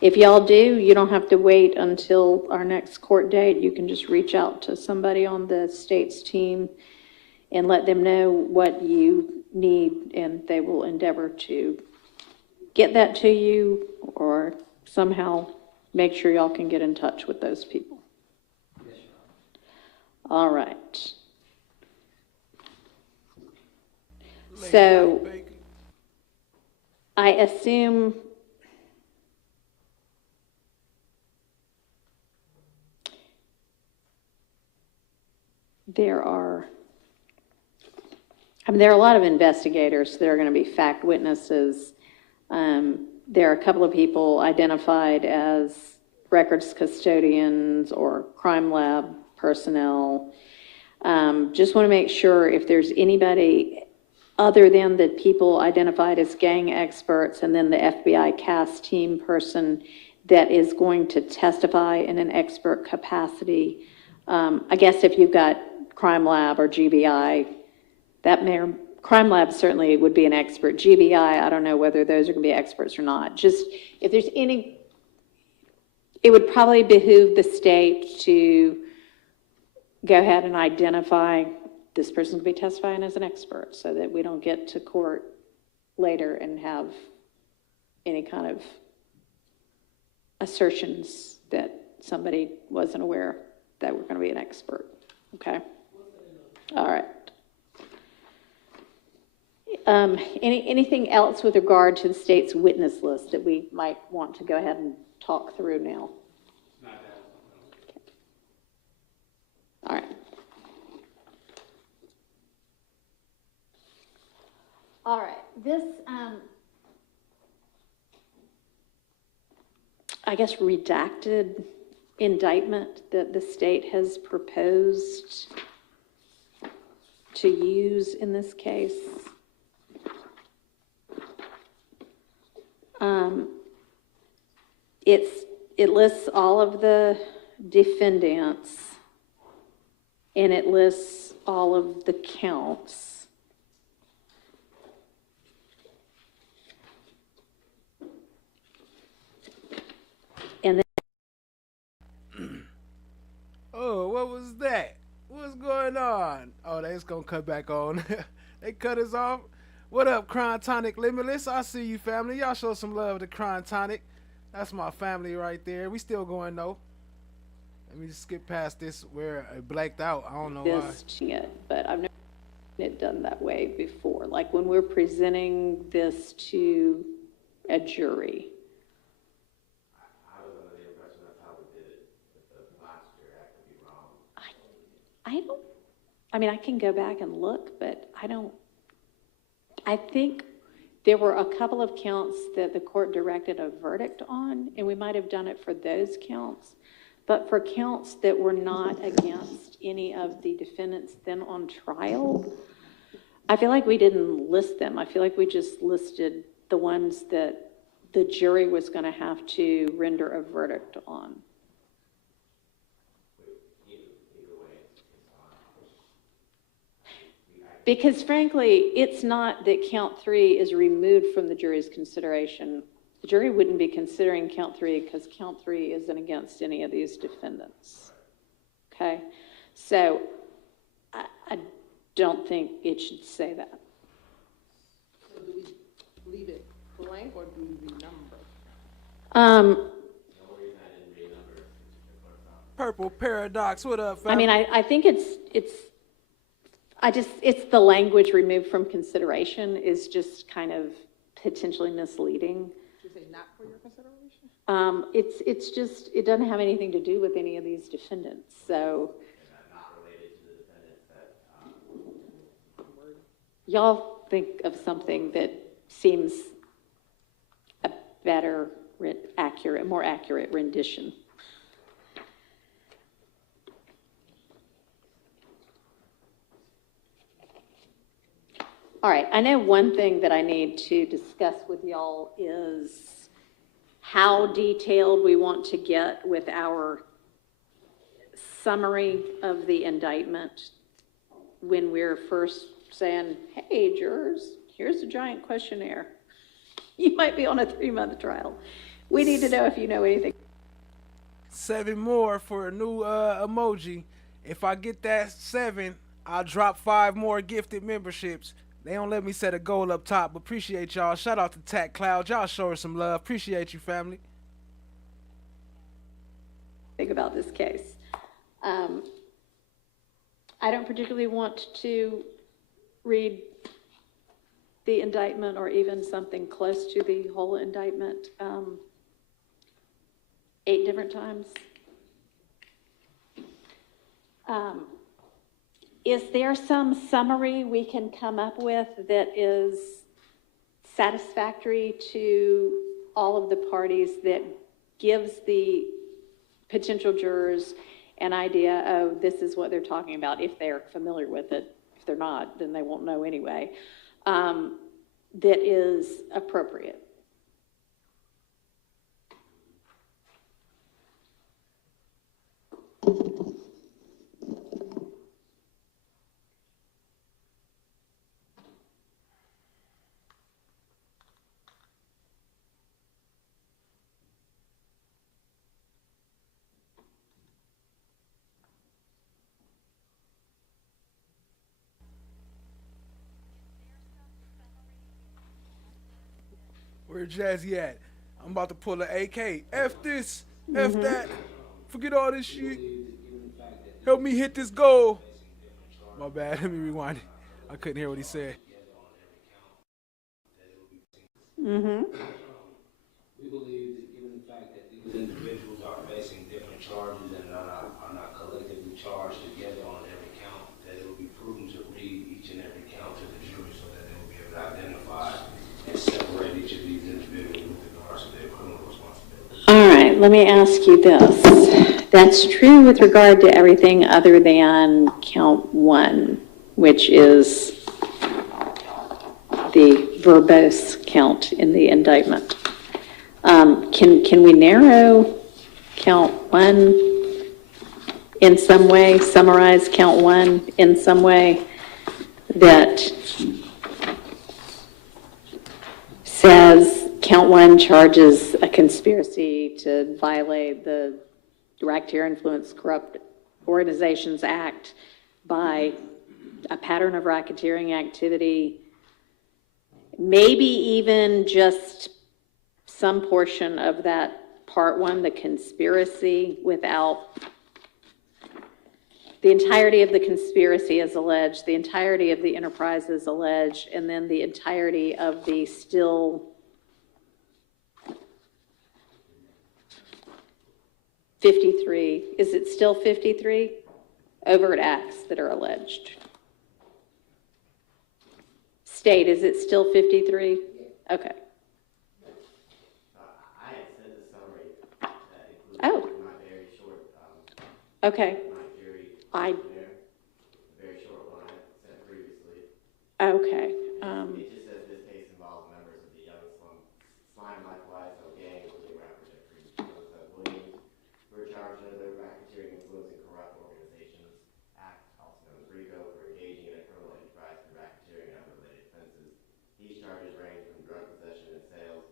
If y'all do, you don't have to wait until our next court date. You can just reach out to somebody on the state's team and let them know what you need, and they will endeavor to get that to you or somehow make sure y'all can get in touch with those people. All right. So I assume there are a lot of investigators that are going to be fact witnesses. There are a couple of people identified as records custodians or crime lab personnel. Just want to make sure if there's anybody other than the people identified as gang experts and then the FBI CAS team person that is going to testify in an expert capacity. I guess if you've got crime lab or GBI, crime lab certainly would be an expert. GBI, I don't know whether those are going to be experts or not. Just if there's any, it would probably behoove the state to go ahead and identify this person to be testifying as an expert so that we don't get to court later and have any kind of assertions that somebody wasn't aware that we're going to be an expert. Okay? All right. Anything else with regard to the state's witness list that we might want to go ahead and talk through now? Okay. All right. All right. This, I guess, redacted indictment that the state has proposed to use in this case. It lists all of the defendants and it lists all of the counts. And then oh, what was that? What's going on? Oh, they just gonna cut back on. They cut us off. What up, Crime Tonic Limitless? I see you, family. Y'all show some love to Crime Tonic. That's my family right there. We still going though. Let me just skip past this where I blanked out. I don't know why. It, but I've never seen it done that way before. Like when we're presenting this to a jury. I was under the impression that's how we did it with the last year. I could be wrong. I don't, I mean, I can go back and look, but I think there were a couple of counts that the court directed a verdict on, and we might have done it for those counts. But for counts that were not against any of the defendants then on trial, I feel like we didn't list them. I feel like we just listed the ones that the jury was going to have to render a verdict on. Because frankly, it's not that count 3 is removed from the jury's consideration. The jury wouldn't be considering count 3 because count 3 isn't against any of these defendants. Okay? So I don't think it should say that. So do we leave it blank or do we renumber? Purple Paradox, what up, family? I mean, I think it's the language removed from consideration is just kind of potentially misleading. Should we say not for your consideration? It's just, it doesn't have anything to do with any of these defendants, so. Not related to the defendants that, Y'all think of something that seems a better, more accurate rendition. All right, I know one thing that I need to discuss with y'all is how detailed we want to get with our summary of the indictment when we're first saying, hey, jurors, here's a giant questionnaire. You might be on a 3-month trial. We need to know if you know anything. 7 more for a new emoji. If I get that 7, I'll drop 5 more gifted memberships. They don't let me set a goal up top, but appreciate y'all. Shout out to Tac Cloud. Y'all show her some love. Appreciate you, family. Think about this case. I don't particularly want to read the indictment or even something close to the whole indictment 8 different times. Is there some summary we can come up with that is satisfactory to all of the parties that gives the potential jurors an idea of this is what they're talking about if they're familiar with it? If they're not, then they won't know anyway. That is appropriate. Where Jazzy at? I'm about to pull an AK. F this, F that. Forget all this shit. Help me hit this goal. My bad, let me rewind it. I couldn't hear what he said. Mm-hmm. We believe that given the fact that these individuals are facing different charges and are not collectively charged together on every count, that it would be prudent to read each and every count to the jury so that they will be able to identify and separate each of these individuals with regards to their criminal responsibility. All right, let me ask you this. That's true with regard to everything other than count 1, which is the verbose count in the indictment. Can we narrow count 1 in some way, summarize count 1 in some way that says count 1 charges a conspiracy to violate the Racketeer Influence Corrupt Organizations Act by a pattern of racketeering activity, maybe even just some portion of that part 1, the conspiracy, without the entirety of the conspiracy is alleged, the entirety of the enterprise is alleged, and then the entirety of the still 53, is it still 53 overt acts that are alleged? State, is it still 53? Okay. I had said the summary Oh. my very short Okay. my jury I. questionnaire, very short one I had sent previously. Okay. It just says this case involves members of the Young Slime Life YSL gang, including rappers Williams, who are charged under the Racketeering Influence and Corrupt Organizations Act, also known as RICO, for engaging in a criminal enterprise through racketeering and other related offenses. These charges range from drug possession and sales,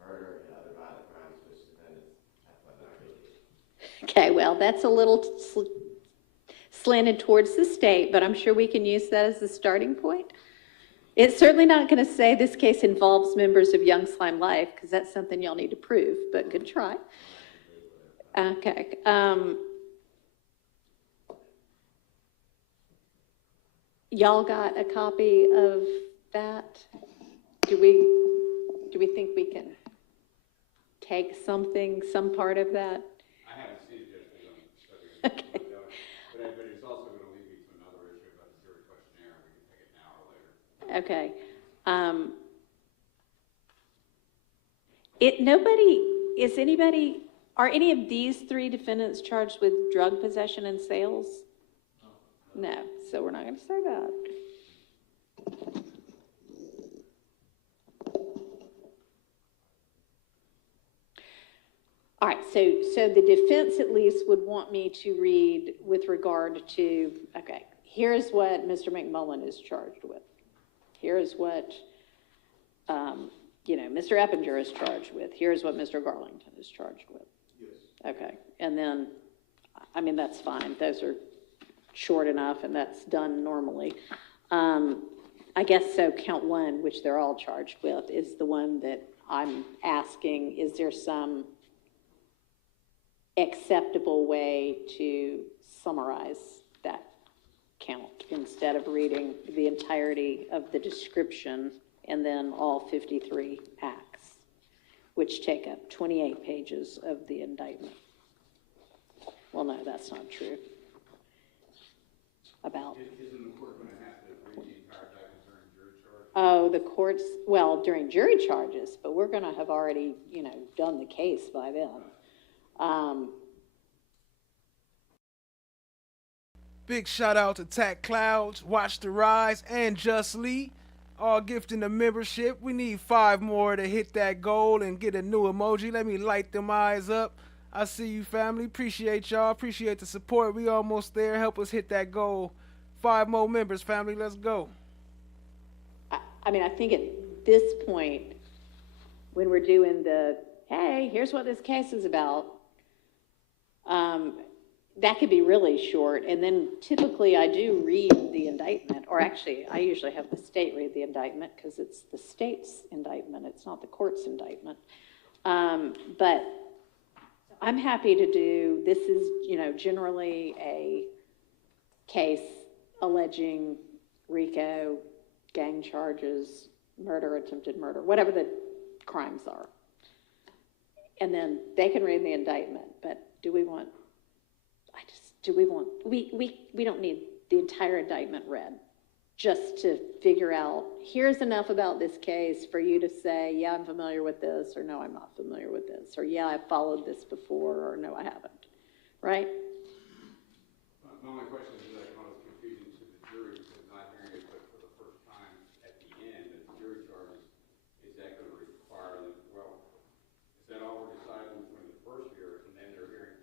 murder, and other violent crimes to which defendants have pled not guilty. Okay, well, that's a little slanted towards the state, but I'm sure we can use that as a starting point. It's certainly not going to say this case involves members of Young Slime Life, because that's something y'all need to prove, but good try. Okay. Y'all got a copy of that? Do we think we can take something, some part of that? I haven't seen it yet because I'm studying it. Okay. But it's also going to lead me to another issue about the jury questionnaire. We can take it now or later. Okay. Are any of these 3 defendants charged with drug possession and sales? No, so we're not going to say that. All right, so the defense at least would want me to read with regard to, okay, here's what Mr. McMullin is charged with. Here's what you know, Mr. Eppinger is charged with, here's what Mr. Garlington is charged with. Yes. Okay, and then, I mean, that's fine, those are short enough, and that's done normally. I guess so, count one, which they're all charged with, is the one that I'm asking, is there some acceptable way to summarize that count instead of reading the entirety of the description and then all 53 acts, which take up 28 pages of the indictment? Well, no, that's not true. About. Isn't the court going to have to read the entire indictment during jury charge? Oh, the courts, well, during jury charges, but we're going to have already, you know, done the case by then. Big shout out to Tack Clouds, Watch the Rise, and Just Lee, all gifting the membership. We need 5 more to hit that goal and get a new emoji. Let me light them eyes up. I see you, family. Appreciate y'all. Appreciate the support. We almost there. Help us hit that goal. 5 more members, family. Let's go. I mean, I think at this point, when we're doing the, hey, here's what this case is about, that could be really short. And then typically I do read the indictment, or actually I usually have the state read the indictment because it's the state's indictment. It's not the court's indictment. But I'm happy to do, this is, you know, generally a case alleging RICO, gang charges, murder, attempted murder, whatever the crimes are. And then they can read the indictment, but we don't need the entire indictment read just to figure out, here's enough about this case for you to say, yeah, I'm familiar with this, or no, I'm not familiar with this, or yeah, I've followed this before, or no, I haven't, right? My only question is that kind of confusing to the jury because not hearing it but for the first time at the end of the jury charges, is that going to require them, well, is that all we're deciding between the first year and then they're hearing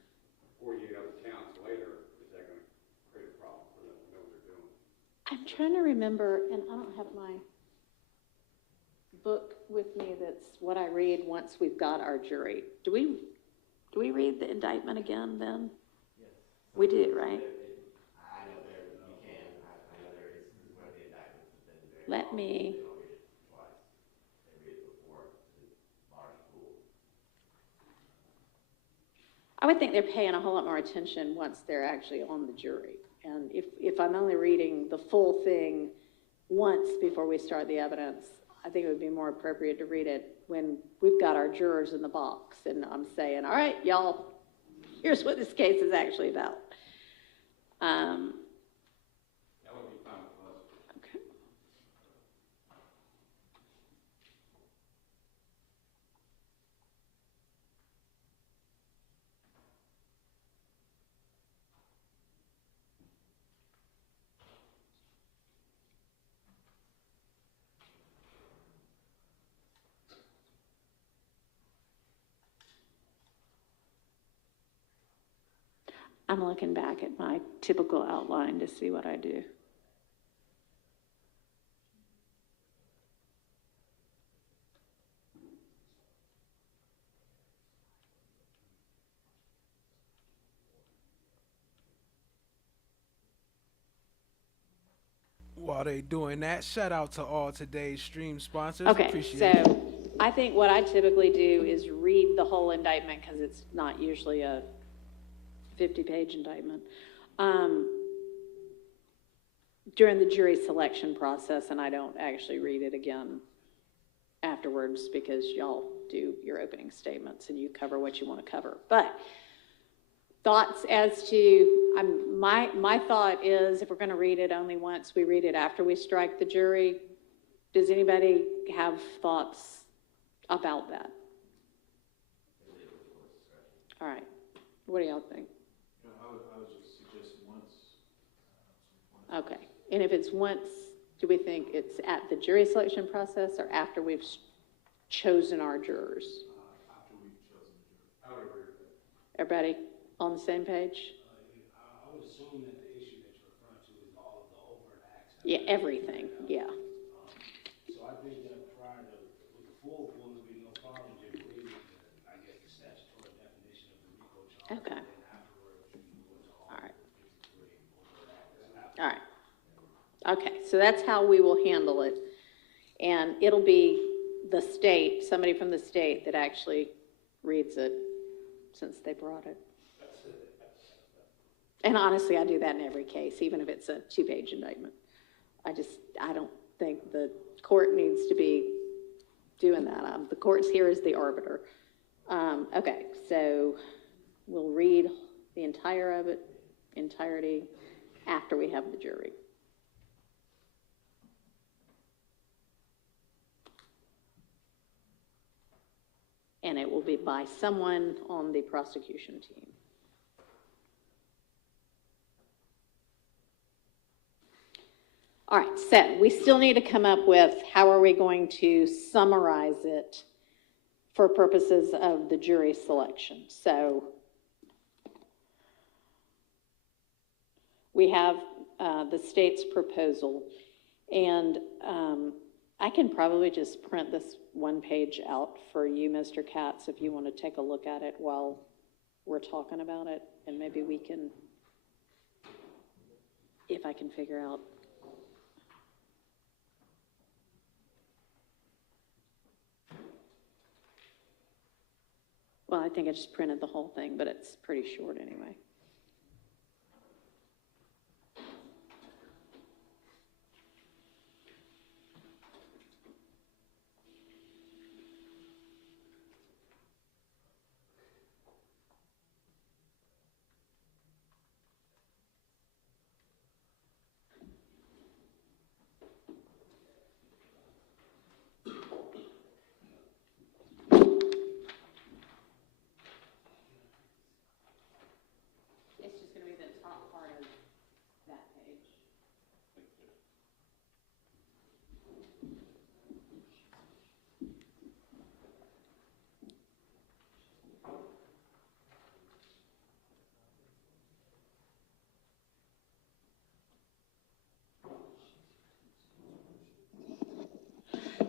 48 other counts later? Is that going to create a problem for them to know what they're doing? I'm trying to remember, and I don't have my book with me that's what I read once we've got our jury. Do we read the indictment again then? Yes. We do, right? I know there, you can, I know there is one of the indictments, but then there. Let me. They don't read it twice. They read it before the large pool. I would think they're paying a whole lot more attention once they're actually on the jury. And if I'm only reading the full thing once before we start the evidence, I think it would be more appropriate to read it when we've got our jurors in the box and I'm saying, all right, y'all, here's what this case is actually about. That would be fine with us. Okay. I'm looking back at my typical outline to see what I do. While they doing that, shout out to all today's stream sponsors. Okay, Appreciate it. so I think what I typically do is read the whole indictment because it's not usually a 50-page indictment during the jury selection process, and I don't actually read it again afterwards because y'all do your opening statements and you cover what you want to cover. But thoughts as to, my thought is if we're going to read it only once, we read it after we strike the jury. Does anybody have thoughts about that? All right. What do y'all think? I would just suggest once. Okay. And if it's once, do we think it's at the jury selection process or after we've chosen our jurors? After we've chosen the jury. I would agree with that. Everybody on the same page? I would assume that the issue that you're referring to is all of the overt acts. Yeah, everything, yeah. So I think that prior to, with the full Okay, so that's how we will handle it. And it'll be the state, somebody from the state that actually reads it, since they brought it. And honestly, I do that in every case, even if it's a 2-page indictment. I don't think the court needs to be doing that. The court's here as the arbiter. Okay, so we'll read the entirety after we have the jury. And it will be by someone on the prosecution team. All right, so we still need to come up with how are we going to summarize it for purposes of the jury selection. So we have the state's proposal, and I can probably just print this one page out for you, Mr. Katz, if you want to take a look at it while we're talking about it, and maybe we can, if I can figure out. Well, I think I just printed the whole thing, but it's pretty short anyway.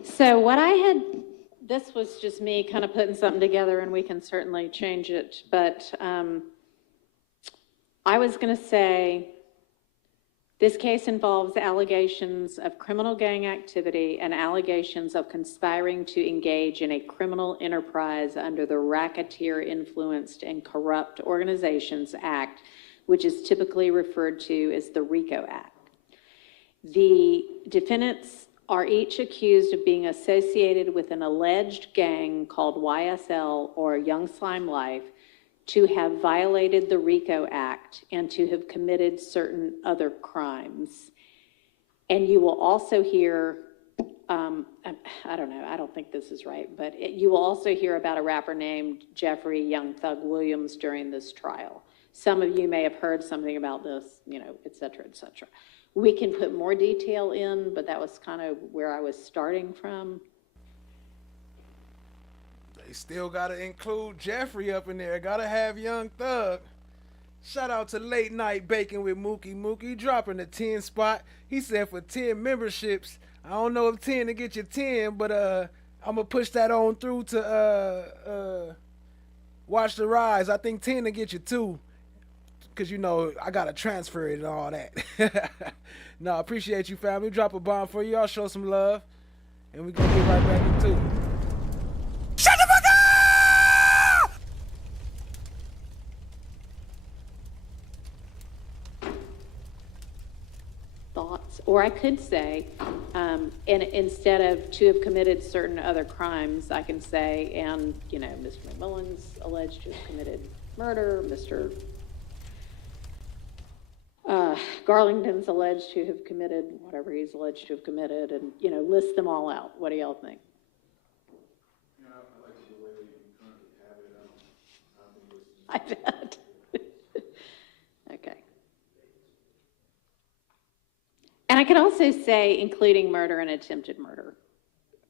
So what I had, this was just me kind of putting something together, and we can certainly change it, but I was going to say this case involves allegations of criminal gang activity and allegations of conspiring to engage in a criminal enterprise under the Racketeer Influenced and Corrupt Organizations Act, which is typically referred to as the RICO Act. The defendants are each accused of being associated with an alleged gang called YSL or Young Slime Life, to have violated the RICO Act and to have committed certain other crimes. And you will also hear, I don't know, I don't think this is right, but you will also hear about a rapper named Jeffrey Young Thug Williams during this trial. Some of you may have heard something about this, you know, et cetera, et cetera. We can put more detail in, but that was kind of where I was starting from. They still got to include Jeffrey up in there. Got to have Young Thug. Shout out to Late Night Baking with Mookie. Mookie dropping the 10 spot. He said for 10 memberships. I don't know if 10 to get you 10, but I'm going to push that on through to Watch the Rise. I think 10 to get you 2. Because, you know, I got to transfer it and all that. No, I appreciate you, family. Drop a bomb for you. I'll show some love. And we're going to get right back into it. Shut the fuck up! Thoughts? Or I could say, and instead of to have committed certain other crimes, I can say, and, you know, Mr. McMullin's alleged to have committed murder, Mr. Garlington's alleged to have committed whatever he's alleged to have committed, and, you know, list them all out. What do y'all think? Yeah, I like the way you currently have it. I bet. Okay. And I could also say including murder and attempted murder.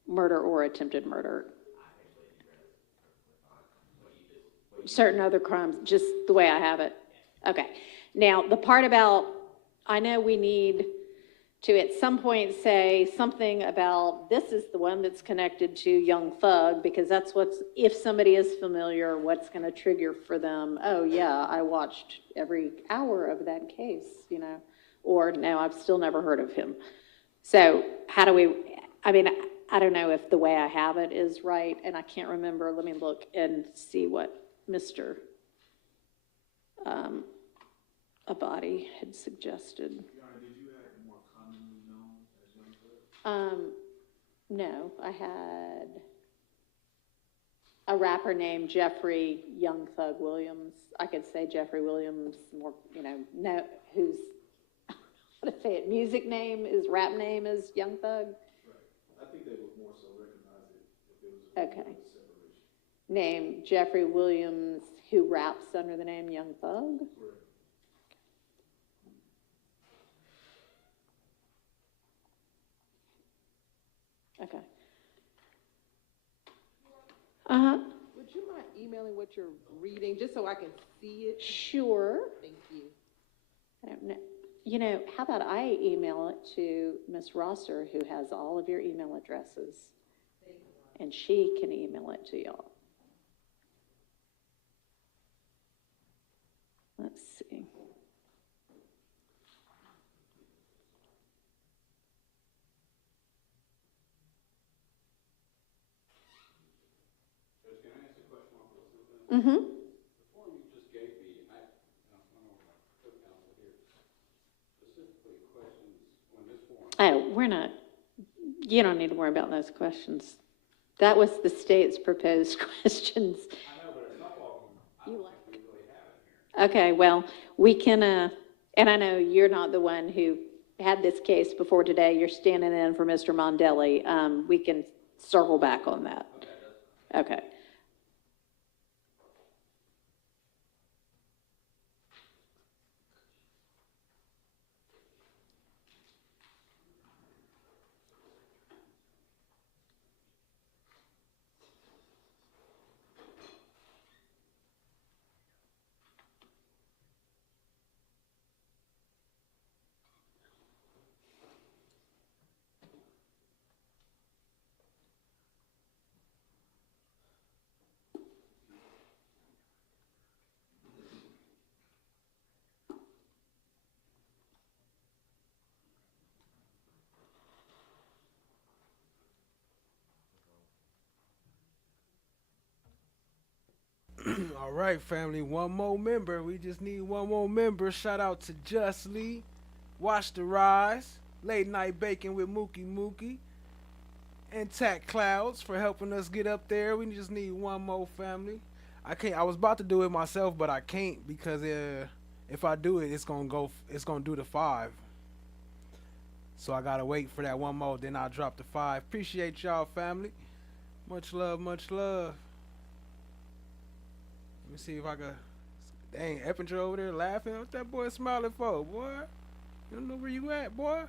Murder or attempted murder. Certain other crimes, just the way I have it. Okay. Now, the part about, I know we need to at some point say something about this is the one that's connected to Young Thug, because that's what's, if somebody is familiar, what's going to trigger for them, oh yeah, I watched every hour of that case, you know, or no, I've still never heard of him. So how do we, I mean, I don't know if the way I have it is right, and I can't remember. Let me look and see what Mr. Abadi had suggested. Your Honor, did you have more commonly known as Young Thug? No, I had a rapper named Jeffrey Young Thug Williams. I could say Jeffrey Williams more, no, who's, I don't know how to say it, music name, his rap name is Young Thug. Right. I think they would more so recognize it if there was a Okay. separation. Name Jeffrey Williams, who raps under the name Young Thug. Correct. Okay. Uh-huh. Would you mind emailing what you're reading, just so I can see it? Sure. Thank you. I don't know. How about I email it to Ms. Rosser, who has all of your email addresses, and she can email it to y'all. Let's see. Judge, can I ask a question while we're listening to that? Mm-hmm. The form you just gave me, I don't know if I put counsel here, specifically questions on this form. Oh, we're not, you don't need to worry about those questions. That was the state's proposed questions. I know, but a couple of them, I don't think we really have it here. Okay, well, we can, and I know you're not the one who had this case before today. You're standing in for Mr. Mondelli. We can circle back on that. Okay. All right, family. One more member. We just need one more member. Shout out to Just Lee. Watch the Rise. Late Night Baking with Mookie. And Tack Clouds for helping us get up there. We just need one more, family. I was about to do it myself, but I can't because if I do it, it's gonna do the 5. So I gotta wait for that one more. Then I'll drop the 5. Appreciate y'all, family. Much love, much love. Let me see if I can. Dang, Eppinger over there laughing. What that boy smiling for, boy? You don't know where you at, boy?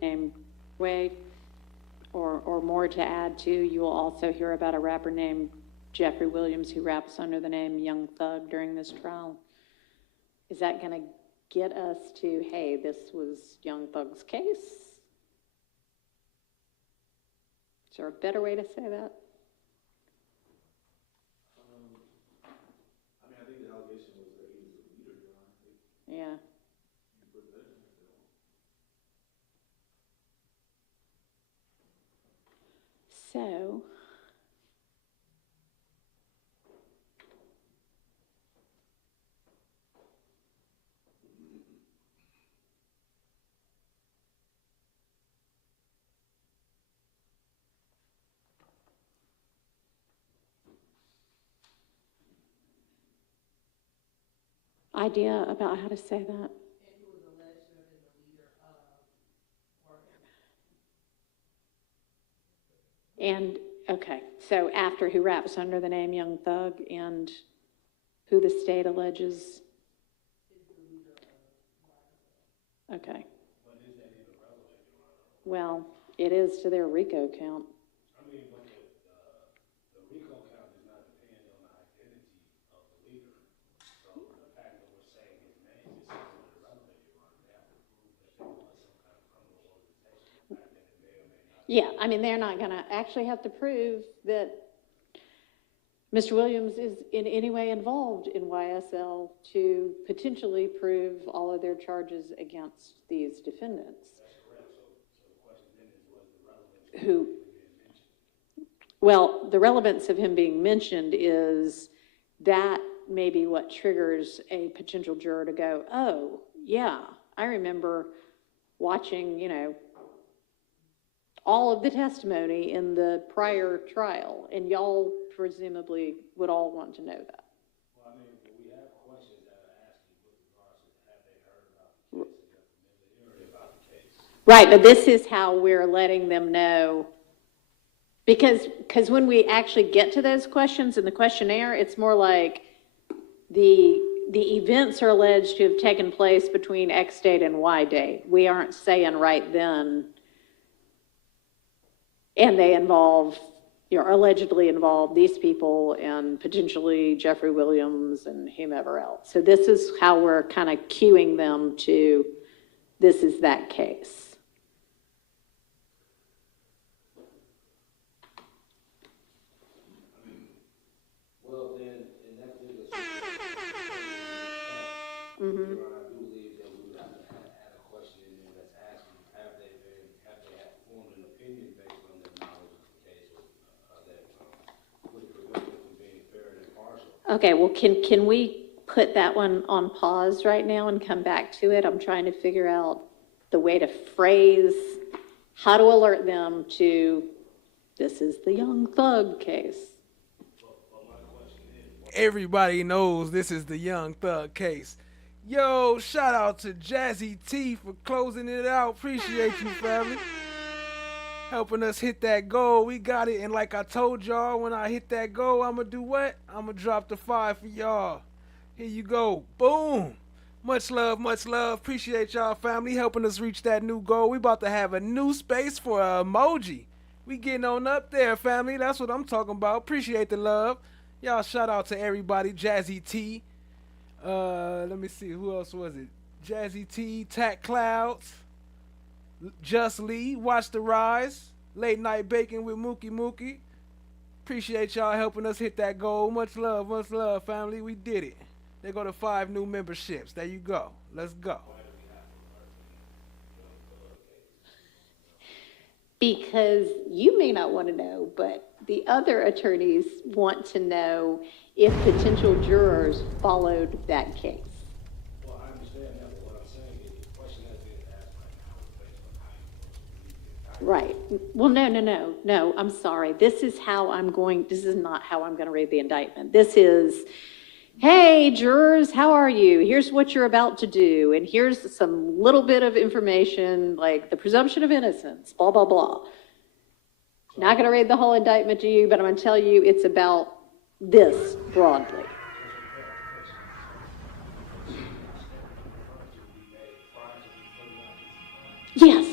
Named Way, or more to add to, you will also hear about a rapper named Jeffrey Williams who raps under the name Young Thug during this trial. Is that going to get us to, hey, this was Young Thug's case? Is there a better way to say that? I think the allegation was that he was a leader, Your Honor. Yeah. You put that in the bill. So, idea about how to say that? And, okay, so after who raps under the name Young Thug and who the state alleges? Okay. Well, it is to their RICO count. I mean, but the RICO count does not depend on the identity of the leader. So the fact that we're saying his name is somewhat irrelevant, Your Honor. They have to prove that they want some kind of criminal organization. The fact that it may or may not. Yeah, I mean, they're not going to actually have to prove that Mr. Williams is in any way involved in YSL to potentially prove all of their charges against these defendants. Who, well, the relevance of him being mentioned is that may be what triggers a potential juror to go, oh, yeah, I remember watching, you know, all of the testimony in the prior trial, and y'all presumably would all want to know that. Well, I mean, we have questions that are asking with regards to have they heard about the case, have they heard about the case. Right, but this is how we're letting them know, because when we actually get to those questions in the questionnaire, it's more like the events are alleged to have taken place between X date and Y date. We aren't saying right then, and they involve, you know, allegedly involve these people and potentially Jeffrey Williams and whomever else. So this is how we're kind of cueing them to, this is that case. Well, then, in that particular Mm-hmm. I do believe that we would have to add a question in there that's asking, have they formed an opinion based on their knowledge of the case, or that would prevent them from being fair and impartial? Okay, well, can we put that one on pause right now and come back to it? I'm trying to figure out the way to phrase how to alert them to, this is the Young Thug case. Everybody knows this is the Young Thug case. Yo, shout out to Jazzy T for closing it out. Appreciate you, family. Helping us hit that goal. We got it. And like I told y'all, when I hit that goal, I'm going to do what? I'm going to drop the 5 for y'all. Here you go. Boom. Much love, much love. Appreciate y'all, family, helping us reach that new goal. We about to have a new space for an emoji. We getting on up there, family. That's what I'm talking about. Appreciate the love. Y'all shout out to everybody. Jazzy T. Let me see. Who else was it? Jazzy T. Tack Clouds. Just Lee. Watch the Rise. Late Night Baking with Mookie. Appreciate y'all helping us hit that goal. Much love, family. We did it. They go to 5 new memberships. There you go. Let's go. Because you may not want to know, but the other attorneys want to know if potential jurors followed that case. Well, I understand that, but what I'm saying is the question that's being asked right now is based on how you Right. Well, no. I'm sorry. This is not how I'm going to read the indictment. This is, hey, jurors, how are you? Here's what you're about to do. And here's some little bit of information, like the presumption of innocence, blah, blah, blah. Not going to read the whole indictment to you, but I'm going to tell you it's about this broadly. Yes.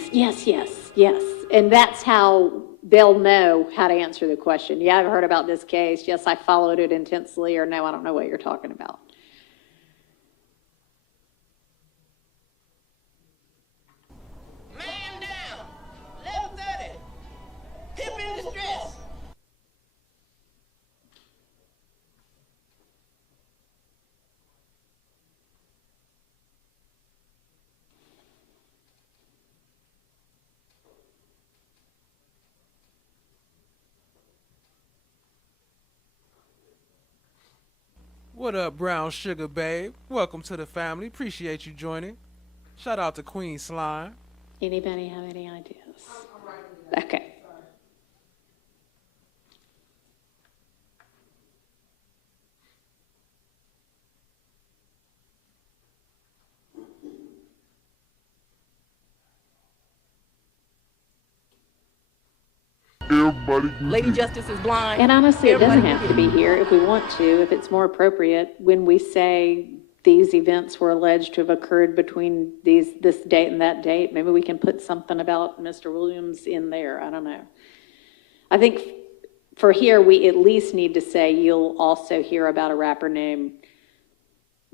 And that's how they'll know how to answer the question. Yeah, I've heard about this case. Yes, I followed it intensely, or no, I don't know what you're talking about. Man down, 11:30, hip in distress. What up, brown sugar babe? Welcome to the family. Appreciate you joining. Shout out to Queen Slime. Anybody have any ideas? Okay. Lady Justice is blind. And honestly, it doesn't Everybody have to be here if we want to, if it's more appropriate, when we say these events were alleged to have occurred between this date and that date, maybe we can put something about Mr. Williams in there. I don't know. I think for here, we at least need to say you'll also hear about a rapper named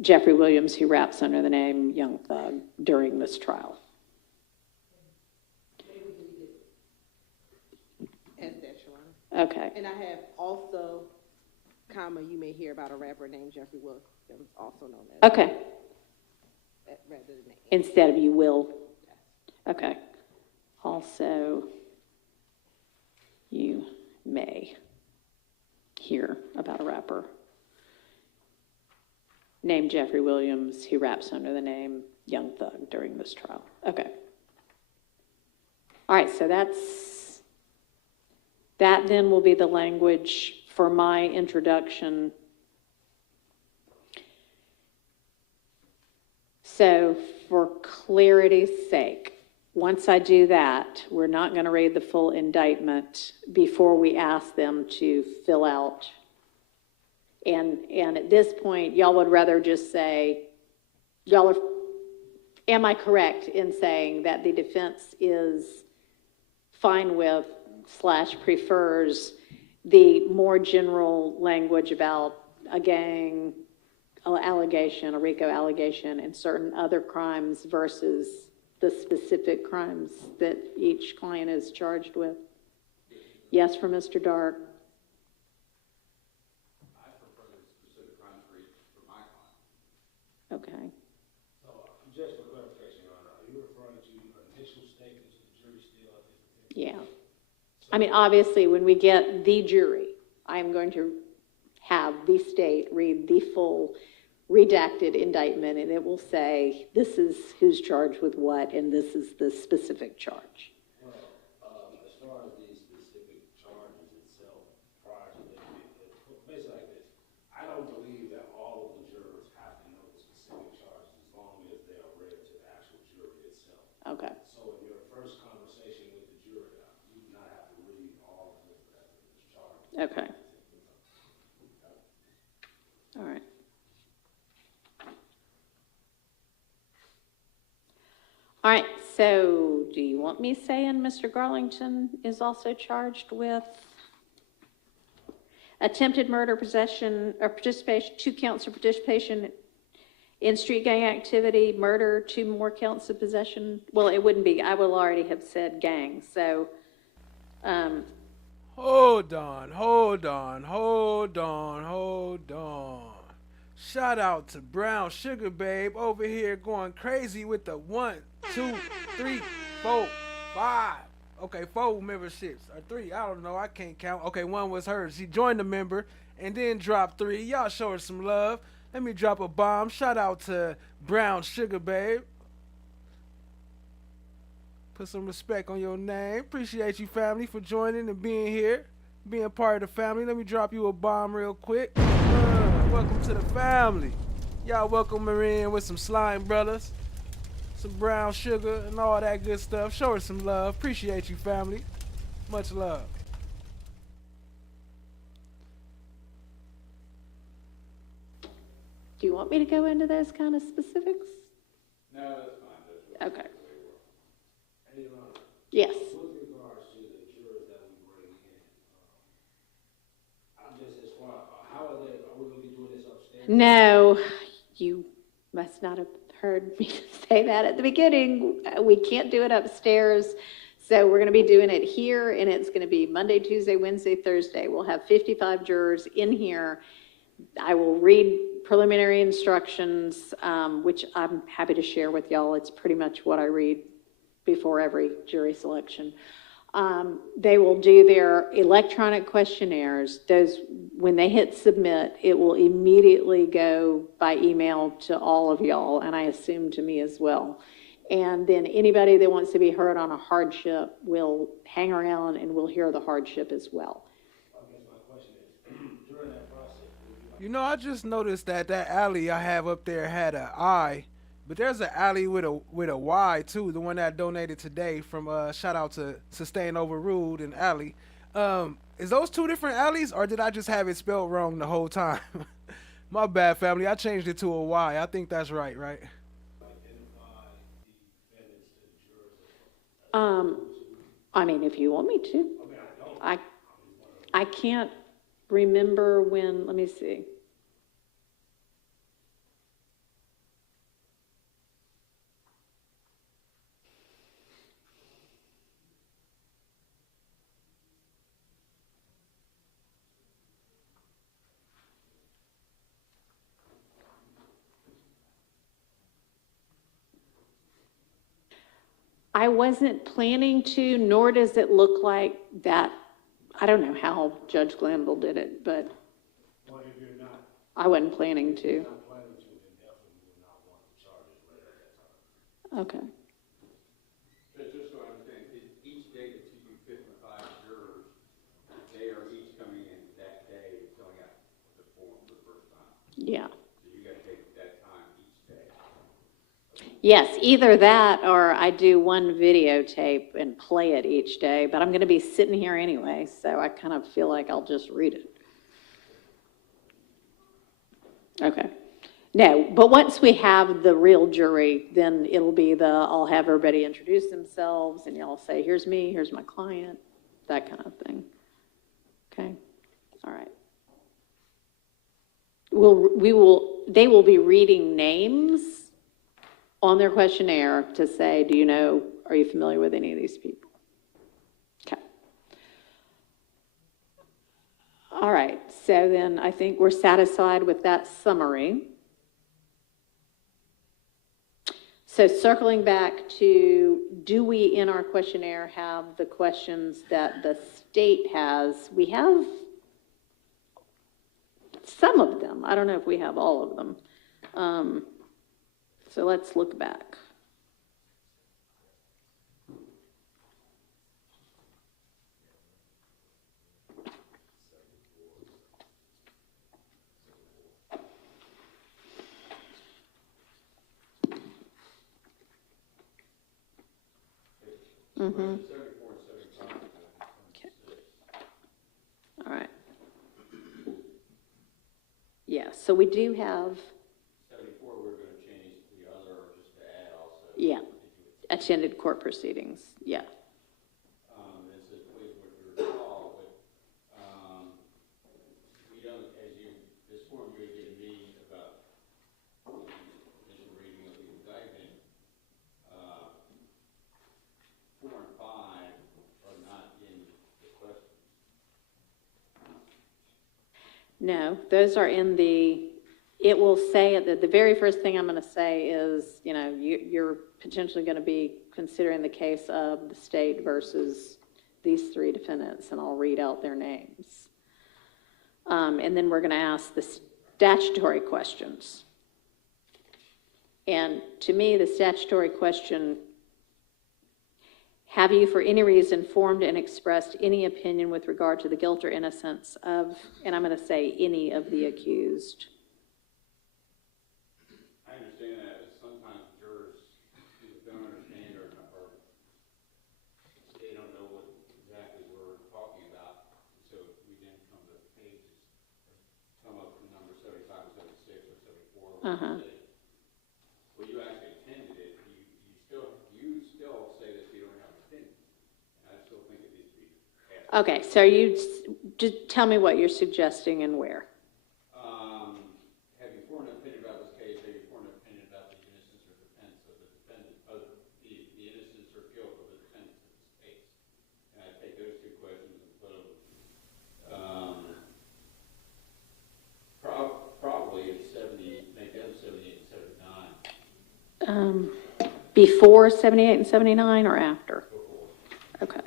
Jeffrey Williams who raps under the name Young Thug during this trial. Add that, Shawana. Okay. And I have also comma, you may hear about a rapper named Jeffrey Will, that was also known as. Okay, Rather than name. instead of you will. Okay. Also, you may hear about a rapper named Jeffrey Williams who raps under the name Young Thug during this trial. Okay. All right, so that then will be the language for my introduction. So for clarity's sake, once I do that, we're not going to read the full indictment before we ask them to fill out. And at this point, y'all would rather just say, am I correct in saying that the defense is fine with / prefers the more general language about a gang allegation, a RICO allegation, and certain other crimes versus the specific crimes that each client is charged with? Yes, for Mr. Dark. I prefer the specific crimes for my client. Okay. So, just for clarification, Your Honor, are you referring to your initial statement to the jury still at this particular? Yeah. I mean, obviously, when we get the jury, I am going to have the state read the full redacted indictment, and it will say, this is who's charged with what, and this is the specific charge. Well, as far as the specific charges itself, prior to them, basically like this, I don't believe that all of the jurors have to know the specific charges as long as they are read to the actual jury itself. Okay. So in your first conversation with the jury, you do not have to read all of the charges. Okay. All right. All right, so do you want me saying Mr. Garlington is also charged with attempted murder, possession, or participation, 2 counts of participation in street gang activity, murder, 2 more counts of possession? Well, it wouldn't be, I will already have said gang, so. Hold on. Shout out to Brown Sugar Babe over here going crazy with the 1, 2, 3, 4, 5. Okay, 4 memberships or 3. I don't know. I can't count. Okay, 1 was hers. She joined the member and then dropped 3. Y'all show her some love. Let me drop a bomb. Shout out to Brown Sugar Babe. Put some respect on your name. Appreciate you, family, for joining and being here, being part of the family. Let me drop you a bomb real quick. Welcome to the family. Y'all welcome her in with some slime brothers, some brown sugar, and all that good stuff. Show her some love. Appreciate you, family. Much love. Do you want me to go into those kind of specifics? No, that's fine. Okay. Hey, Your Honor. Yes. With regards to the jurors that we bring in, I'm just as far, how are we going to be doing this upstairs? No, you must not have heard me say that at the beginning. We can't do it upstairs. So we're going to be doing it here, and it's going to be Monday, Tuesday, Wednesday, Thursday. We'll have 55 jurors in here. I will read preliminary instructions, which I'm happy to share with y'all. It's pretty much what I read before every jury selection. They will do their electronic questionnaires. Those, when they hit submit, it will immediately go by email to all of y'all, and I assume to me as well. And then anybody that wants to be heard on a hardship will hang around and will hear the hardship as well. I guess my question is, during that process, You know, I just noticed that alley I have up there had an I, but there's an alley with a Y too. The one that donated today from shout out to Sustain Overruled and Alley. Is those 2 different alleys, or did I just have it spelled wrong the whole time? My bad, family. I changed it to a Y. I think that's right, right? I mean, if you want me to. I can't remember when, let me see. I wasn't planning to, nor does it look like that. I don't know how Judge Glanville did it, but Well, if you're not, I wasn't planning to. not planning to, then definitely will not want the charges read at that time. Okay. Just so I understand, each day that you do 55 jurors, they are each coming in that day filling out the form for the first time. Yeah. So you got to take that time each day. Yes, either that or I do one videotape and play it each day, but I'm going to be sitting here anyway, so I kind of feel like I'll just read it. Okay. No, but once we have the real jury, then it'll be I'll have everybody introduce themselves and y'all say, here's me, here's my client, that kind of thing. Okay. All right. They will be reading names on their questionnaire to say, are you familiar with any of these people? Okay. All right, so then I think we're satisfied with that summary. So circling back to, do we in our questionnaire have the questions that the state has? We have some of them. I don't know if we have all of them. So let's look back. Mm-hmm. Okay. All right. Yeah, so we do have. 74, we're going to change the other, or just to add also. Yeah, attended court proceedings, yeah. It says, please recall, but we don't, this form you're giving me about the initial reading of the indictment, 4 and 5 are not in the question. No, those are in it will say that the very first thing I'm going to say is, you're potentially going to be considering the case of the state versus these 3 defendants, and I'll read out their names. And then we're going to ask the statutory questions. And to me, the statutory question, have you for any reason formed and expressed any opinion with regard to the guilt or innocence of, and I'm going to say any of the accused? I understand that, but sometimes jurors either don't understand or they don't know what exactly we're talking about. So we then come to pages, come up with number 75 or 76 or 74. Uh-huh. Well, you actually attended it. You still say that you don't have an opinion. And I still think it needs to be asked. Okay, so you just tell me what you're suggesting and where. Have you formed an opinion about this case? Have you formed an opinion about the innocence or defense of the defendant, the innocence or guilt of the defendant in this case? And I take those 2 questions and put them, probably at 70, make them 78 and 79. Before 78 and 79 or after? Before. Okay.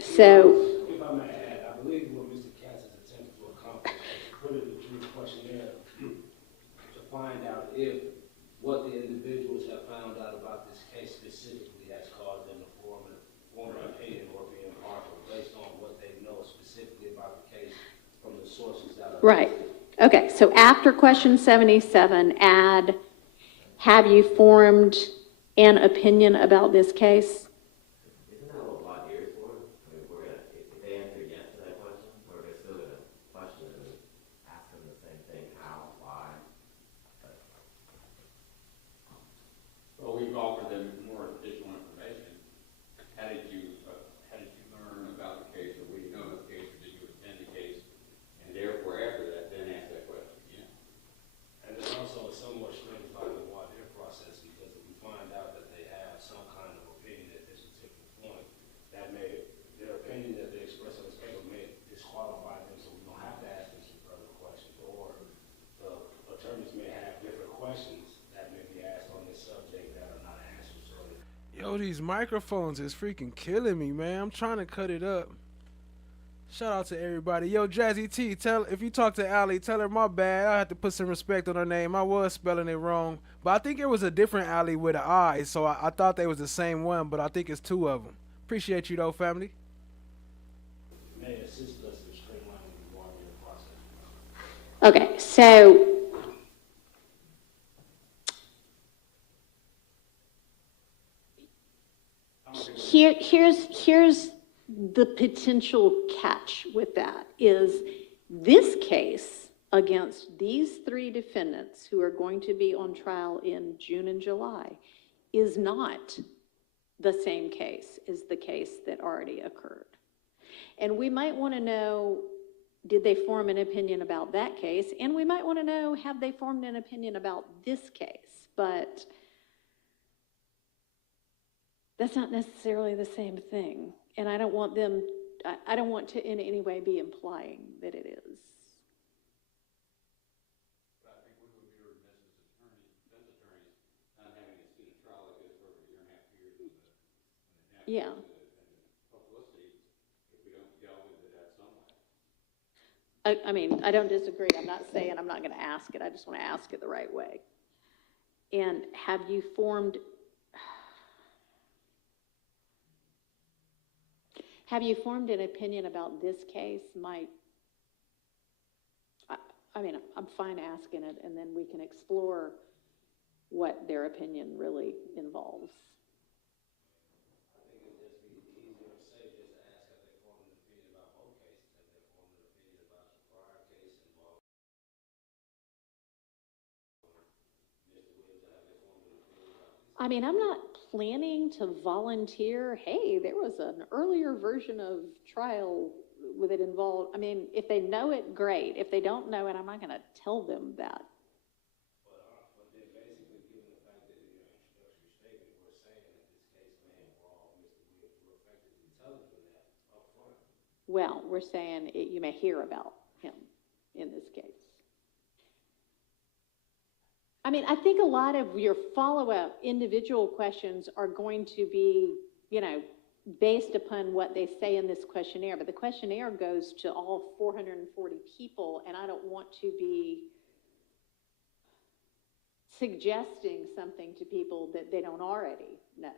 So. If I may add, I believe what Mr. Katz is attempting to accomplish is to put in the jury questionnaire to find out if what the individuals have found out about this case specifically has caused them to form an opinion or be impartial based on what they know specifically about the case from the sources that are. Right. Okay, so after question 77, add, have you formed an opinion about this case? Isn't that what block here is for? I mean, if they answer yes to that question, we're still going to question them and ask them the same thing, how, why. Well, we've offered them more additional information. How did you learn about the case, or what do you know about the case, or did you attend the case? And therefore, after that, then ask that question again. And there's also a somewhat strange body of water process, because if we find out that they have some kind of opinion that Yo, these microphones is freaking killing me, man. I'm trying to cut it up. Shout out to everybody. Yo, Jazzy T, if you talk to Allie, tell her my bad. I had to put some respect on her name. I was spelling it wrong. But I think it was a different Allie with an I, so I thought they was the same one, but I think it's two of them. Appreciate you, though, family. May assist us in streamlining the warning process. Okay, so here's the potential catch with that is this case against these three defendants who are going to be on trial in June and July is not the same case as the case that already occurred. And we might want to know, did they form an opinion about that case? And we might want to know, have they formed an opinion about this case? But that's not necessarily the same thing. And I don't want to in any way be implying that it is. But I think we would be remiss as defense attorneys, not having a student trial like this for over a year and a half, 2 years when it Yeah. publicity, if we don't delve into that somewhere. I mean, I don't disagree. I'm not saying I'm not going to ask it. I just want to ask it the right way. And have you formed an opinion about this case? I mean, I'm fine asking it, and then we can explore what their opinion really involves. I think it'd just be easier and safe just to ask if they formed an opinion about both cases, if they formed an opinion about the prior case involved. Mr. Williams, have they formed an opinion about this? I mean, I'm not planning to volunteer, hey, there was an earlier version of trial with it involved. I mean, if they know it, great. If they don't know it, I'm not going to tell them that. But then basically, given the fact that in your introductory statement, we're saying that this case may involve Mr. Williams, we're effectively telling them that up front. Well, we're saying you may hear about him in this case. I mean, I think a lot of your follow-up individual questions are going to be, based upon what they say in this questionnaire. But the questionnaire goes to all 440 people, and I don't want to be suggesting something to people that they don't already know.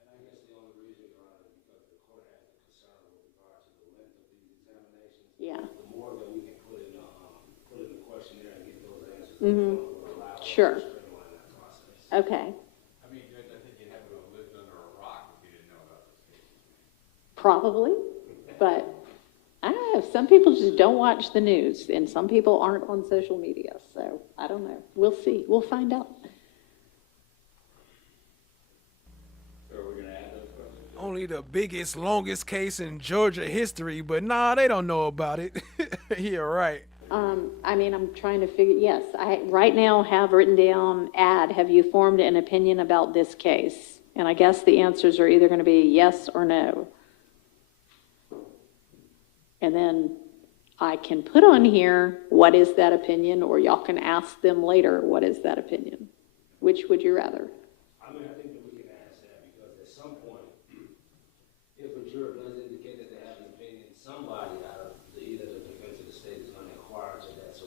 And I guess the only reason, Your Honor, is because the court has the concern with regard to the length of these examinations. Yeah. The more that we can put in the questionnaire and get those answers, Mm-hmm. will allow us Sure. to streamline that process. Okay. I mean, Judge, I think you'd have to have lived under a rock if you didn't know about this case. Probably, but I don't know. Some people just don't watch the news, and some people aren't on social media. So I don't know. We'll see. We'll find out. So are we going to add those questions? Only the biggest, longest case in Georgia history, but nah, they don't know about it. You're right. I mean, I'm trying to figure, yes, I right now have written down, have you formed an opinion about this case? And I guess the answers are either going to be yes or no. And then I can put on here, what is that opinion? Or y'all can ask them later, what is that opinion? Which would you rather? I mean, I think that we can ask that because at some point, if a juror does indicate that they have an opinion, somebody out of either the defense or the state is going to inquire to that, so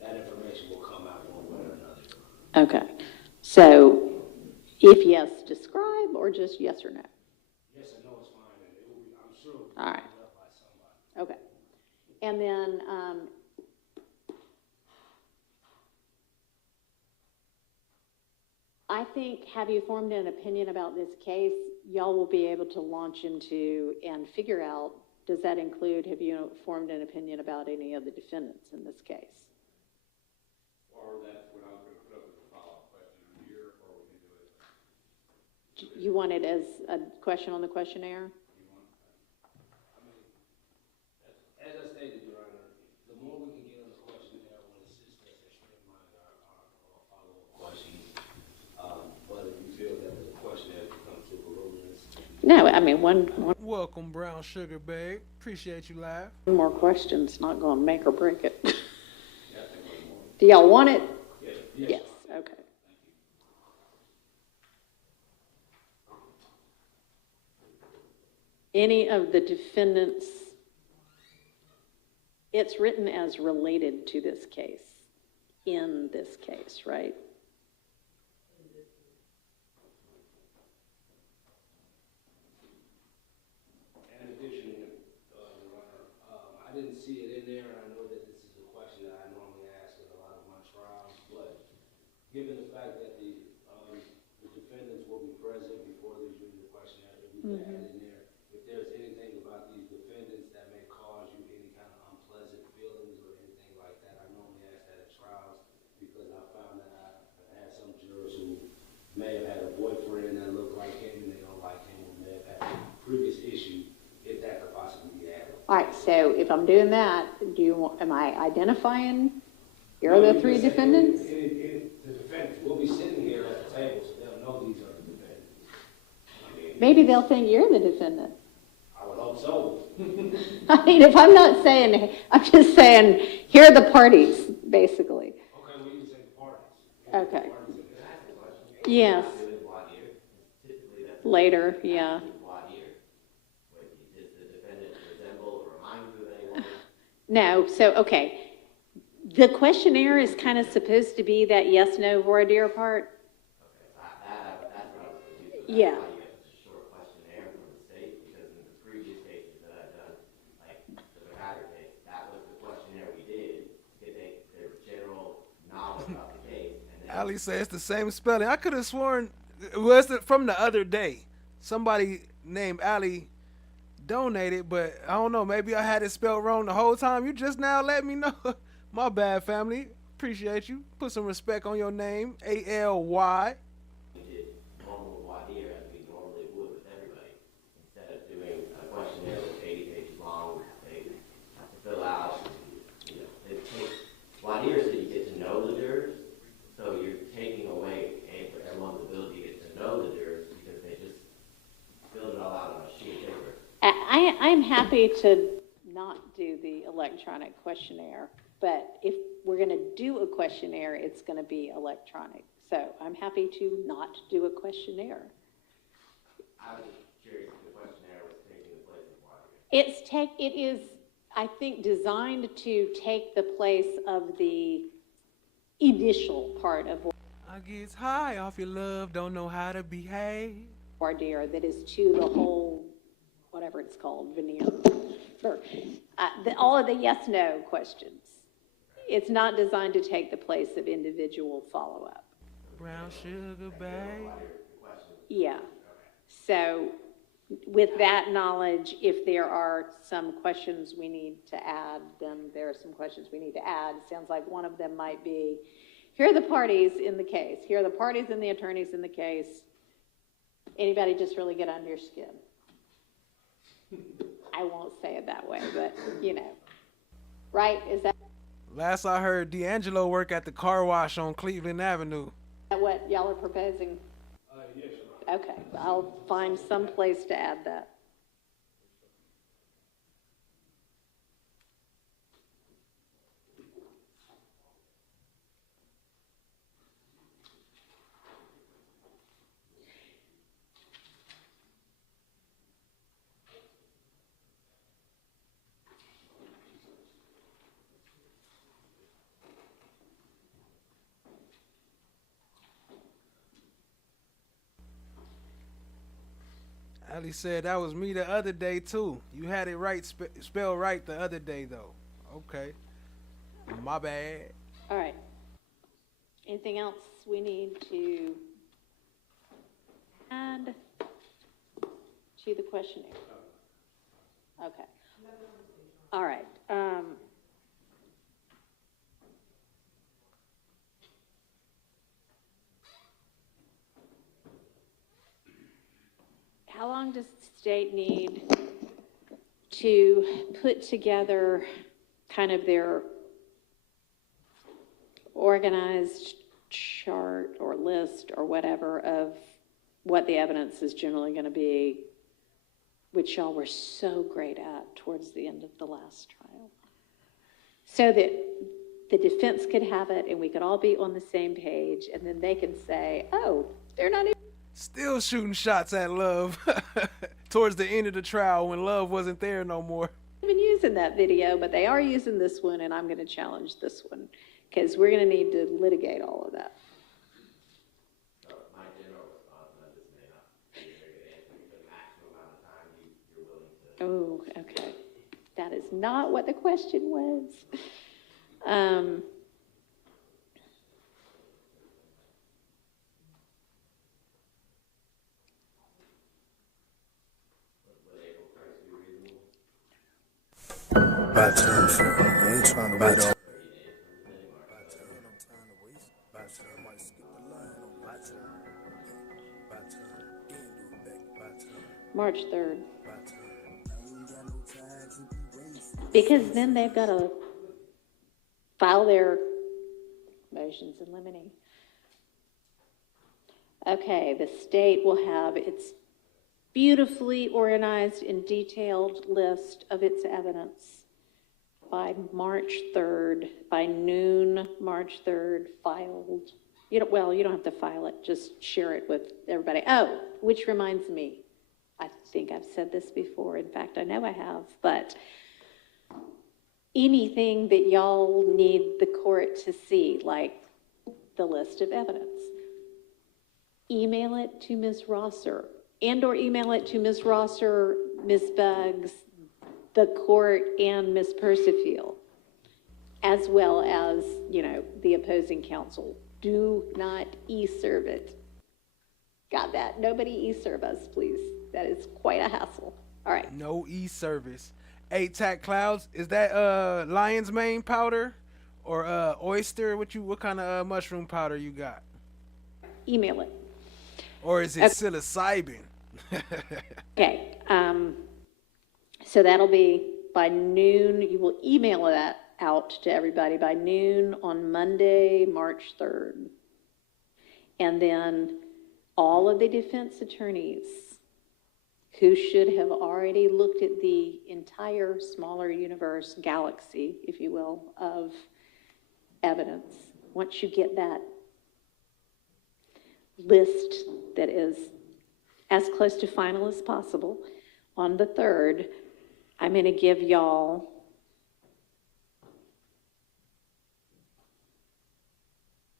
that information will come out one way or another. Okay. So if yes, describe, or just yes or no? Yes and no is fine, and it will be, I'm sure it will be All right. up by somebody. Okay. And then, I think, have you formed an opinion about this case? Y'all will be able to launch into and figure out, does that include, have you formed an opinion about any of the defendants in this case? Or that's what I was going to put up as a follow-up question here, or we can do it. You want it as a question on the questionnaire? As I stated, Your Honor, the more we can get on the questionnaire will assist us in streamlining our follow-up questions. But if you feel that the questionnaire becomes too voluminous. No, I mean, one Welcome, Brown Sugar Babe. Appreciate you live. more question's not going to make or break it. Do y'all want it? Yes. Okay. Any of the defendants, it's written as related to this case, in this case, right? And in addition, Your Honor, I didn't see it in there, and I know that this is a question that I normally ask in a lot of my trials, but given the fact that the defendants will be present before they do the questionnaire, if we can add in there, if there's anything about these defendants that may cause you any kind of unpleasant feelings or anything like that, I normally ask that at trials, because I found that I've had some jurors who may have had a boyfriend that looked like him and they don't like him, or may have had a previous issue, if that could possibly be added. All right, so if I'm doing that, am I identifying, here are the three defendants? The defendants will be sitting here at the table, so they'll know these are the defendants. Maybe they'll think you're the defendant. I would hope so. I mean, if I'm not saying, I'm just saying, here are the parties, basically. Okay, we can say parties. Okay. Yes. Later, yeah. No, so, okay. The questionnaire is kind of supposed to be that yes/no voir dire part? Yeah. Ali said it's the same spelling. I could have sworn it was from the other day. Somebody named Ali donated, but I don't know. Maybe I had it spelled wrong the whole time. You just now let me know. My bad, family. Appreciate you. Put some respect on your name. ALY. We did normal voir dire as we normally would with everybody. Instead of doing a questionnaire that's 80 pages long, they have to fill out. It takes voir dire so you get to know the jurors. So you're taking away for everyone's ability to get to know the jurors because they just filled it all out on a sheet of paper. I'm happy to not do the electronic questionnaire, but if we're going to do a questionnaire, it's going to be electronic. So I'm happy to not do a questionnaire. I was just curious if the questionnaire was taking the place of voir dire. It is, I think, designed to take the place of the initial part of I get high off your love, don't know how to behave. voir dire that is to the whole, whatever it's called, veneer. Or, all of the yes/no questions. It's not designed to take the place of individual follow-up. Brown sugar, babe. Yeah. So with that knowledge, if there are some questions we need to add, then there are some questions we need to add. It sounds like one of them might be, here are the parties in the case. Here are the parties and the attorneys in the case. Anybody just really get under your skin? I won't say it that way, but you know. Right? Is that Last I heard, D'Angelo work at the car wash on Cleveland Avenue. what y'all are proposing? Yes, Okay, I'll find some place to add that. Ali said that was me the other day too. You had it right, spelled right the other day though. Okay. My bad. All right. Anything else we need to add to the questionnaire? Okay. All right. How long does the state need to put together kind of their organized chart or list or whatever of what the evidence is generally going to be, which y'all were so great at towards the end of the last trial, so that the defense could have it and we could all be on the same page, and then they can say, oh, they're not even... Still shooting shots at love. towards the end of the trial when love wasn't there no more. They've been using that video, but they are using this one, and I'm going to challenge this one because we're going to need to litigate all of that. My general response, and this may not be a very good answer, the maximum amount of time you're willing to. Oh, okay. That is not what the question was. By turn, I ain't trying to wait on. March 3rd. Because then they've got to file their motions in limine. Okay, the state will have its beautifully organized and detailed list of its evidence by March 3rd, by noon, March 3rd, filed. You don't have to file it, just share it with everybody. Oh, which reminds me, I think I've said this before. In fact, I know I have, but anything that y'all need the court to see, like the list of evidence, email it to Ms. Rosser or email it to Ms. Rosser, Ms. Buggs, the court, and Ms. Percival, as well as, the opposing counsel. Do not e-serve it. Got that? Nobody e-serve us, please. That is quite a hassle. All right. No e-service. Hey, Tac Clouds, is that lion's mane powder or oyster? What kind of mushroom powder you got? Email it. Or is it psilocybin? Okay. So that'll be by noon. You will email that out to everybody by noon on Monday, March 3rd. And then all of the defense attorneys who should have already looked at the entire smaller universe, galaxy, if you will, of evidence, once you get that list that is as close to final as possible, on the 3rd, I'm going to give y'all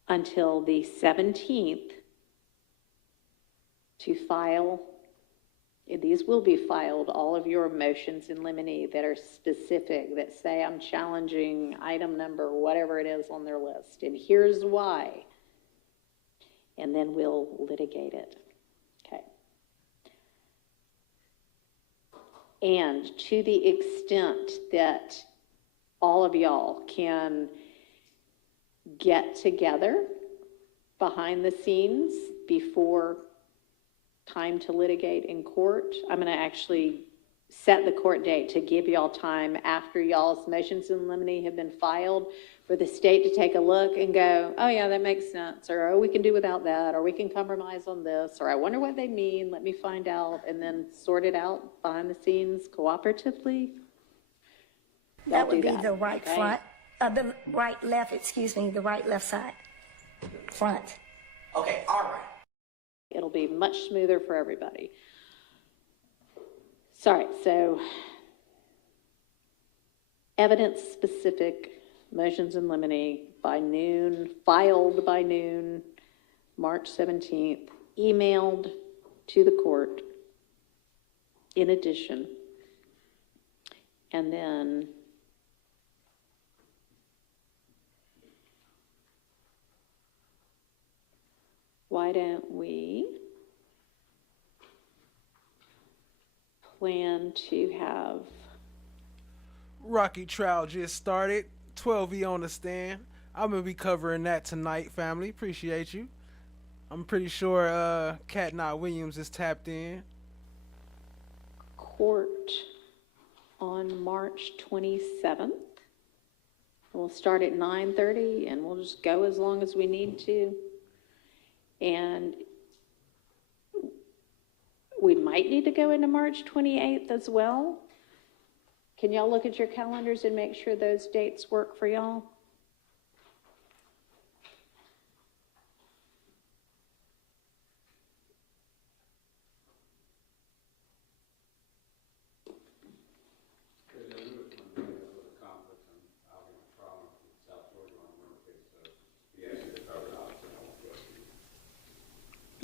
until the 17th to file. These will be filed, all of your motions in limine that are specific, that say I'm challenging item number, whatever it is on their list, and here's why. And then we'll litigate it. Okay. And to the extent that all of y'all can get together behind the scenes before time to litigate in court, I'm going to actually set the court date to give y'all time after y'all's motions in limine have been filed for the state to take a look and go, oh yeah, that makes sense, or oh, we can do without that, or we can compromise on this, or I wonder what they mean, let me find out, and then sort it out behind the scenes cooperatively. That would be the right front, the right left, the right left side, front. Okay, all right. It'll be much smoother for everybody. Sorry, so evidence-specific motions in limine by noon, filed by noon, March 17th, emailed to the court in addition, and then why don't we plan to have Rocky trial just started. 12E on the stand. I'm gonna be covering that tonight, family. Appreciate you. I'm pretty sure Cat Knott Williams is tapped in. Court on March 27th. We'll start at 9:30 and we'll just go as long as we need to. And we might need to go into March 28th as well. Can y'all look at your calendars and make sure those dates work for y'all?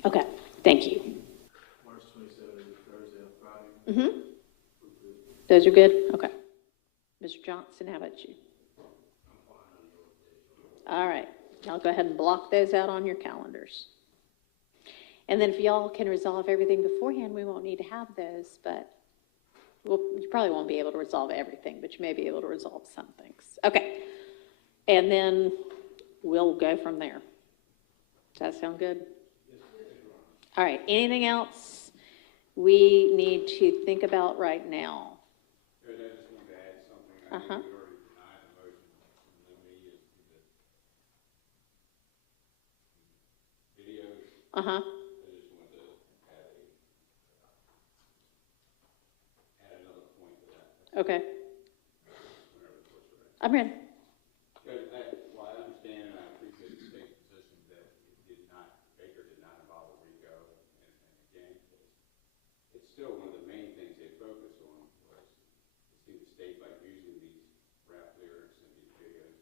Okay, thank you. March 27th is Thursday and Friday. Mm-hmm. Those are good? Okay. Mr. Johnson, how about you? All right, I'll go ahead and block those out on your calendars. And then if y'all can resolve everything beforehand, we won't need to have those, but you probably won't be able to resolve everything, but you may be able to resolve some things. Okay, and then we'll go from there. Does that sound good? All right, anything else we need to think about right now? I just wanted to add something. I Uh-huh. know you already denied the motion from me as to the videos. Uh-huh. I just wanted to add another point to that. Okay. Whenever the court's ready. I'm ready. Well, I understand and I appreciate the state's position that Baker did not involve a RICO in the gang case. It's still one of the main things they focused on was to see the state like using these rap lyrics and these videos,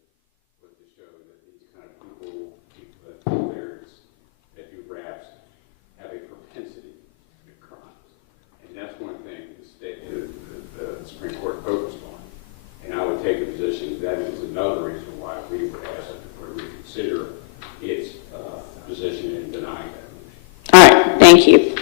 but to show that these kind of people that do lyrics, that do raps, have a propensity to commit crimes. And that's one thing the Supreme Court focused on. And I would take a position that is another reason why we would ask that the court reconsider its position in denying that motion. All right, thank you.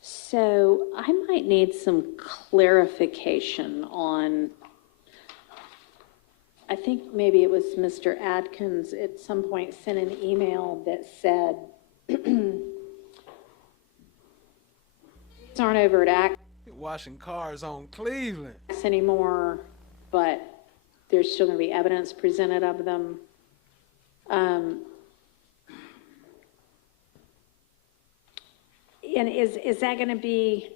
So I might need some clarification on, I think maybe it was Mr. Adkins at some point sent an email that said, these aren't overt acts Washing cars on Cleveland. anymore, but there's still going to be evidence presented of them. And is that going to be,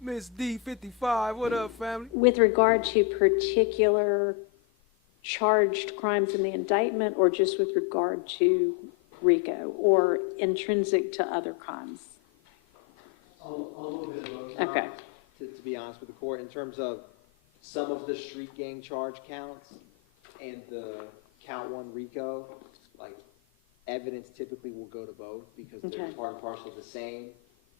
Miss D55, what up, family? with regard to particular charged crimes in the indictment, or just with regard to RICO, or intrinsic to other crimes? A little bit of both. Okay. To be honest with the court, in terms of some of the street gang charge counts and the count 1 RICO, like, evidence typically will go to both because they're Okay. part and parcel of the same,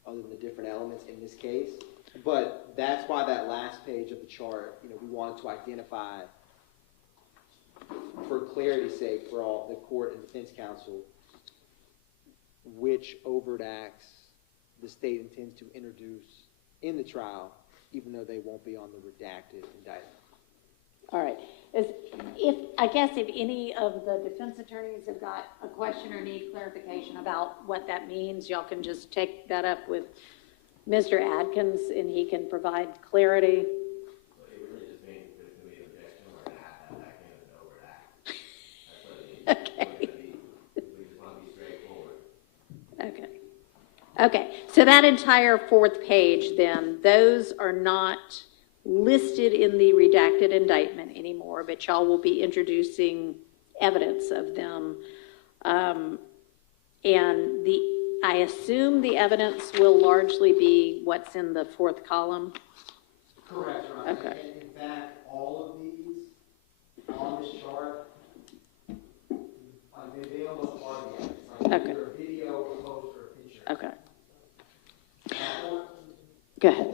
other than the different elements in this case. But that's why that last page of the chart, we wanted to identify, for clarity's sake, for all the court and defense counsel, which overt acts the state intends to introduce in the trial, even though they won't be on the redacted indictment. All right. If any of the defense attorneys have got a question or need clarification about what that means, y'all can just take that up with Mr. Adkins and he can provide clarity. Well, it really just means if there's going to be an objection, we're going to have to have that kind of an overt act. That's what it means. Okay. We just want to be straightforward. Okay. Okay. So that entire fourth page then, those are not listed in the redacted indictment anymore, but y'all will be introducing evidence of them. And I assume the evidence will largely be what's in the fourth column? Correct, Your Honor. Okay. And in fact, all of these on this chart, they almost are the evidence. Like, Okay. either a video, a post, or a picture. Okay. Go ahead.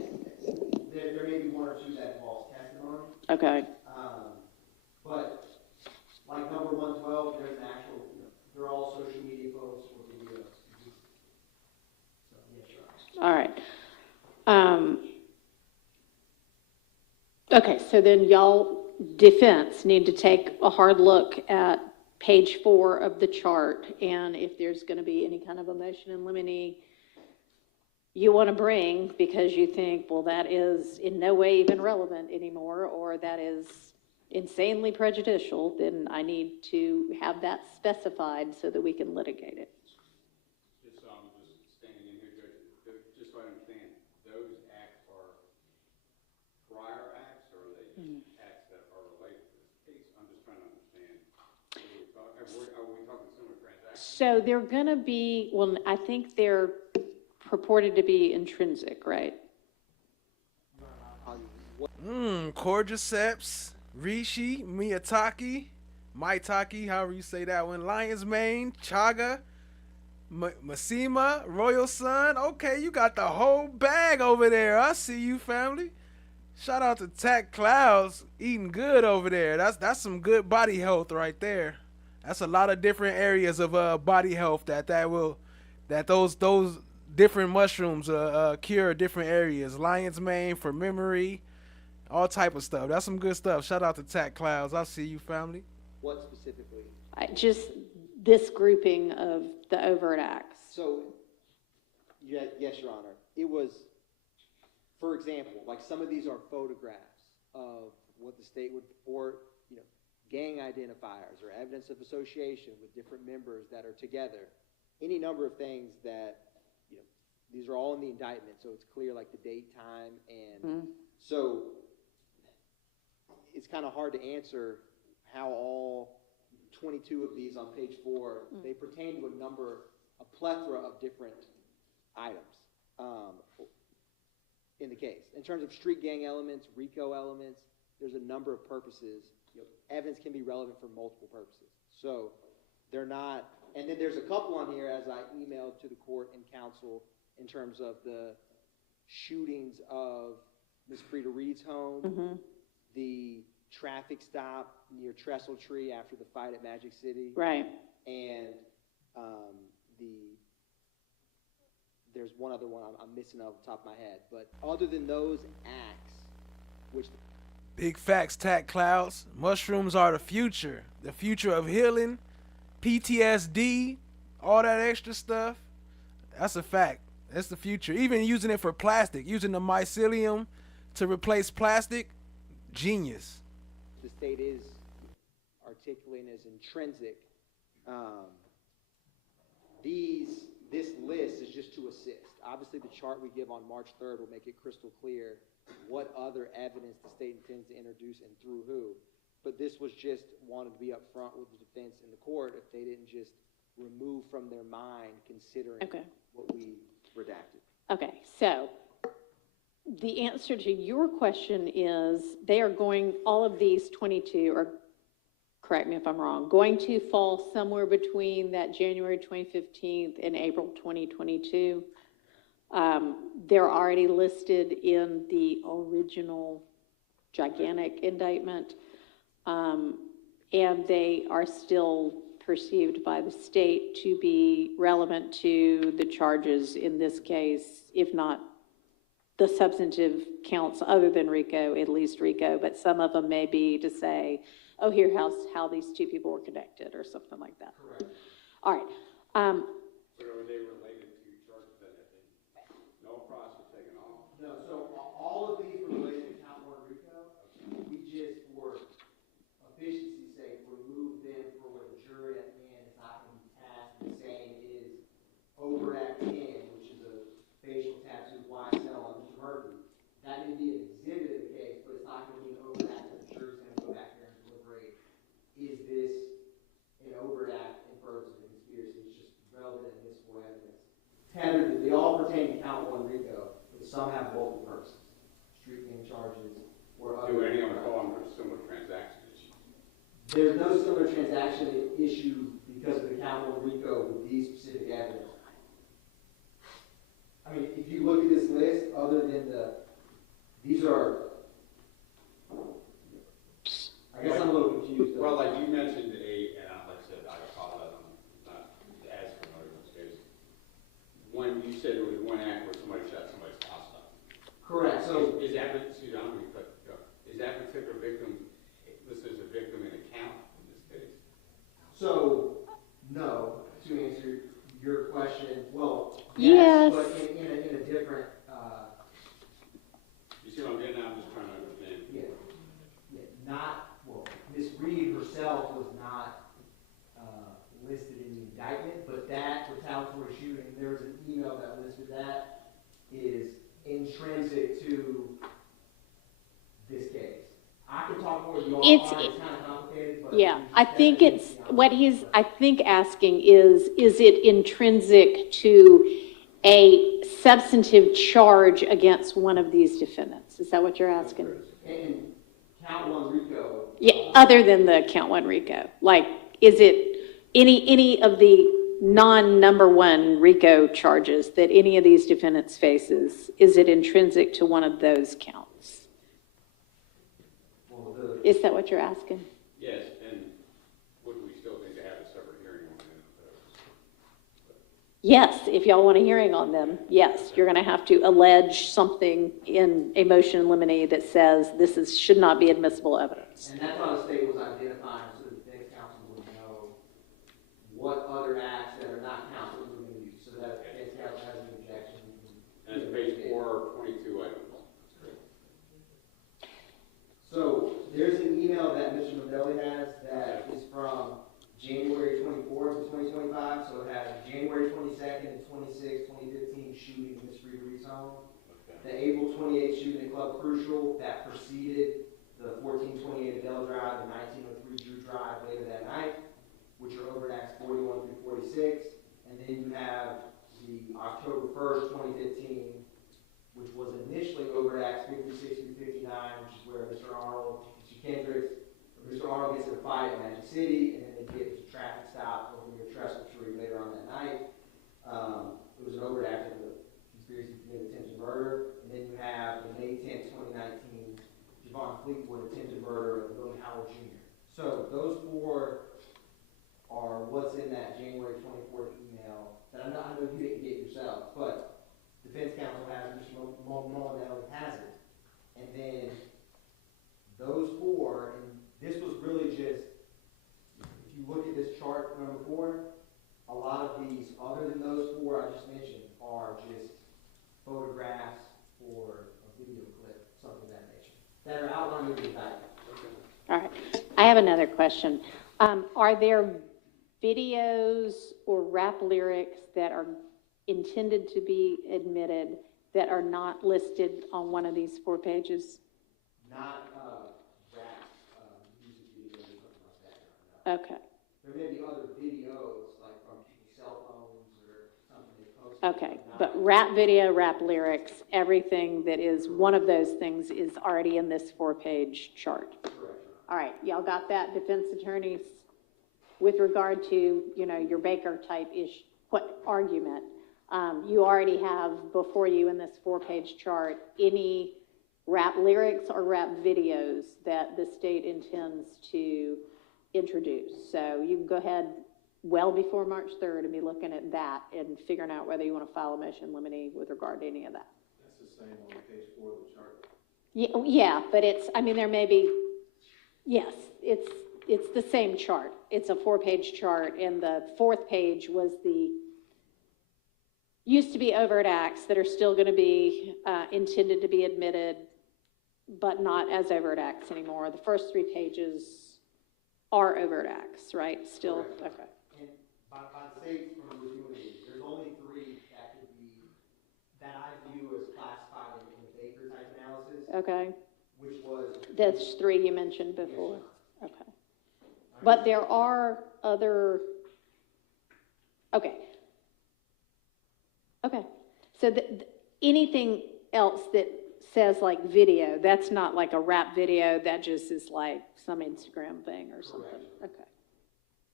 There may be one or two that involves testimony. Okay. But like number 112, there's an actual, they're all social media posts or videos. So, yes, Your Honor. All right. Okay, so then y'all, defense, need to take a hard look at page 4 of the chart, and if there's going to be any kind of a motion in limine you want to bring because you think, well, that is in no way even relevant anymore, or that is insanely prejudicial, then I need to have that specified so that we can litigate it. Just standing in here, Judge, just so I understand, those acts are prior acts, or are they just acts that are related to this case? I'm just trying to understand. Are we talking similar transactions? So they're going to be, well, I think they're purported to be intrinsic, right? Cordyceps, Rishi, Miyataki, Maitake, however you say that one, Lion's Mane, Chaga, Masima, Royal Sun. Okay, you got the whole bag over there. I see you, family. Shout out to Tack Clouds, eating good over there. That's some good body health right there. That's a lot of different areas of body health that those different mushrooms cure different areas. Lion's Mane for memory, all type of stuff. That's some good stuff. Shout out to Tack Clouds. I see you, family. What specifically? Just this grouping of the overt acts. So, yes, Your Honor. It was, for example, like some of these are photographs of what the state would purport, gang identifiers or evidence of association with different members that are together. Any number of things that, these are all in the indictment, so it's clear like the date, time, and so it's kind of hard to answer how all 22 of these on page 4, they pertain to a plethora of different items in the case. In terms of street gang elements, RICO elements, there's a number of purposes. Evidence can be relevant for multiple purposes. So they're not, and then there's a couple on here as I emailed to the court and counsel in terms of the shootings of Ms. Frida Reed's home, the traffic stop near Trestle Tree after the fight at Magic City. Right. And there's one other one I'm missing off the top of my head. But other than those acts, which... Big facts, Tack Clouds. Mushrooms are the future of healing, PTSD, all that extra stuff. That's a fact. That's the future. Even using it for plastic, using the mycelium to replace plastic, genius. The state is articulating as intrinsic. This list is just to assist. Obviously, the chart we give on March 3rd will make it crystal clear what other evidence the state intends to introduce and through who. But this was just wanted to be up front with the defense in the court if they didn't just remove from their mind considering what we redacted. Okay, so the answer to your question is they are going, all of these 22 are, correct me if I'm wrong, going to fall somewhere between that January 2015 and April 2022. They're already listed in the original gigantic indictment, and they are still perceived by the state to be relevant to the charges in this case, if not the substantive counts other than RICO, at least RICO, but some of them may be to say, oh, here's how these two people were connected or something like that. Correct. All right. But are they related to charges that have been, no process taken off? No, so all of these were related to count 1 RICO. We just, for efficiency's sake, removed them for what the jury at the end is not going to be tasked with saying is overt act 10, which is a facial tattoo YSL on Mr. Murphy. That may be an exhibit of the case, but it's not going to be an overt act that the jury's going to go back there and deliberate. Is this an overt act in furtherance of the conspiracy? It's just relevant and admissible evidence. Tethered, they all pertain to count 1 RICO, but some have multiple purposes. Street gang charges or other. Do any of them fall under similar transaction issues? There's no similar transaction issue because of the count 1 RICO with these specific evidence. I mean, if you look at this list, other than these are, I guess I'm a little confused. Well, like you mentioned and like I said, I apologize, I'm not as familiar with this case. When you said it was one act where somebody shot somebody's house up. Correct. So is that particular victim listed as a victim in a count in this case? So no, to answer your question, well, yes. But in a different. You see what I'm getting at? I'm just trying to understand. Yeah. Ms. Reed herself was not listed in the indictment, but that retaliatory shooting, there was an email that listed that is intrinsic to this case. I can talk more with you all. It's kind of complicated, but Yeah, I think it's, what he's, I think asking is it intrinsic to a substantive charge against one of these defendants? Is that what you're asking? And count one RICO. Yeah, other than the count one RICO. Like, is it any of the non-number one RICO charges that any of these defendants faces, is it intrinsic to one of those counts? Is that what you're asking? Yes, and would we still need to have a separate hearing on any of those? Yes, if y'all want a hearing on them, yes, you're going to have to allege something in a motion in limine that says this should not be admissible evidence. And that's how the state was identifying, so the defense counsel would know what other acts that are not counsel we're going to use, so that the defense counsel has an objection. And it's page 422 items. So there's an email that Mr. Modelli has that is from January 24th of 2025. So it has January 22nd and 26th, 2015 shooting in Miss Rita Reed's home. The April 28th shooting at Club Crucial that preceded the 1428 Adele Drive and 1903 Drew Drive later that night, which are overt acts 41 through 46. And then you have the October 1st, 2015, which was initially overt acts 56 through 59, which is where Mr. Arnold, Mr. Arnold gets in a fight in Magic City, and then they get to a traffic stop over near Trestle Tree later on that night. It was an overt act of the conspiracy to commit attempted murder. And then you have the May 10th, 2019, Javon Fleetwood attempted murder of Willie Howard Jr. So those four are what's in that January 24th email that I know you didn't get yourself, but defense counsel has, Mr. McMullin has it. And then those four, and this was really just, if you look at this chart number 4, a lot of these, other than those four I just mentioned, are just photographs or a video clip, something of that nature, that are outlined in the indictment. All right. I have another question. Are there videos or rap lyrics that are intended to be admitted that are not listed on one of these 4 pages? Not rap music videos or something like that. No. Okay. There may be other videos, like from people's cell phones or something they post. Okay, but rap video, rap lyrics, everything that is one of those things is already in this 4-page chart. Correct. All right, y'all got that, defense attorneys? With regard to, your Baker type argument, you already have before you in this 4-page chart any rap lyrics or rap videos that the state intends to introduce. So you can go ahead well before March 3rd and be looking at that and figuring out whether you want to file a motion limine with regard to any of that. That's the same on page 4 of the chart. Yeah, but there may be, yes, it's the same chart. It's a 4-page chart, and the 4th page was used to be overt acts that are still going to be intended to be admitted, but not as overt acts anymore. The first 3 pages are overt acts, right? Still, correct. Okay. And by the state's reviewing these, there's only 3 that could be, that I view as classified in the Baker type analysis. Okay. Which was. That's 3 you mentioned before. Yes, okay. But there are other. Okay. Okay. So anything else that says like video, that's not like a rap video, that just is like some Instagram thing or something. Correct.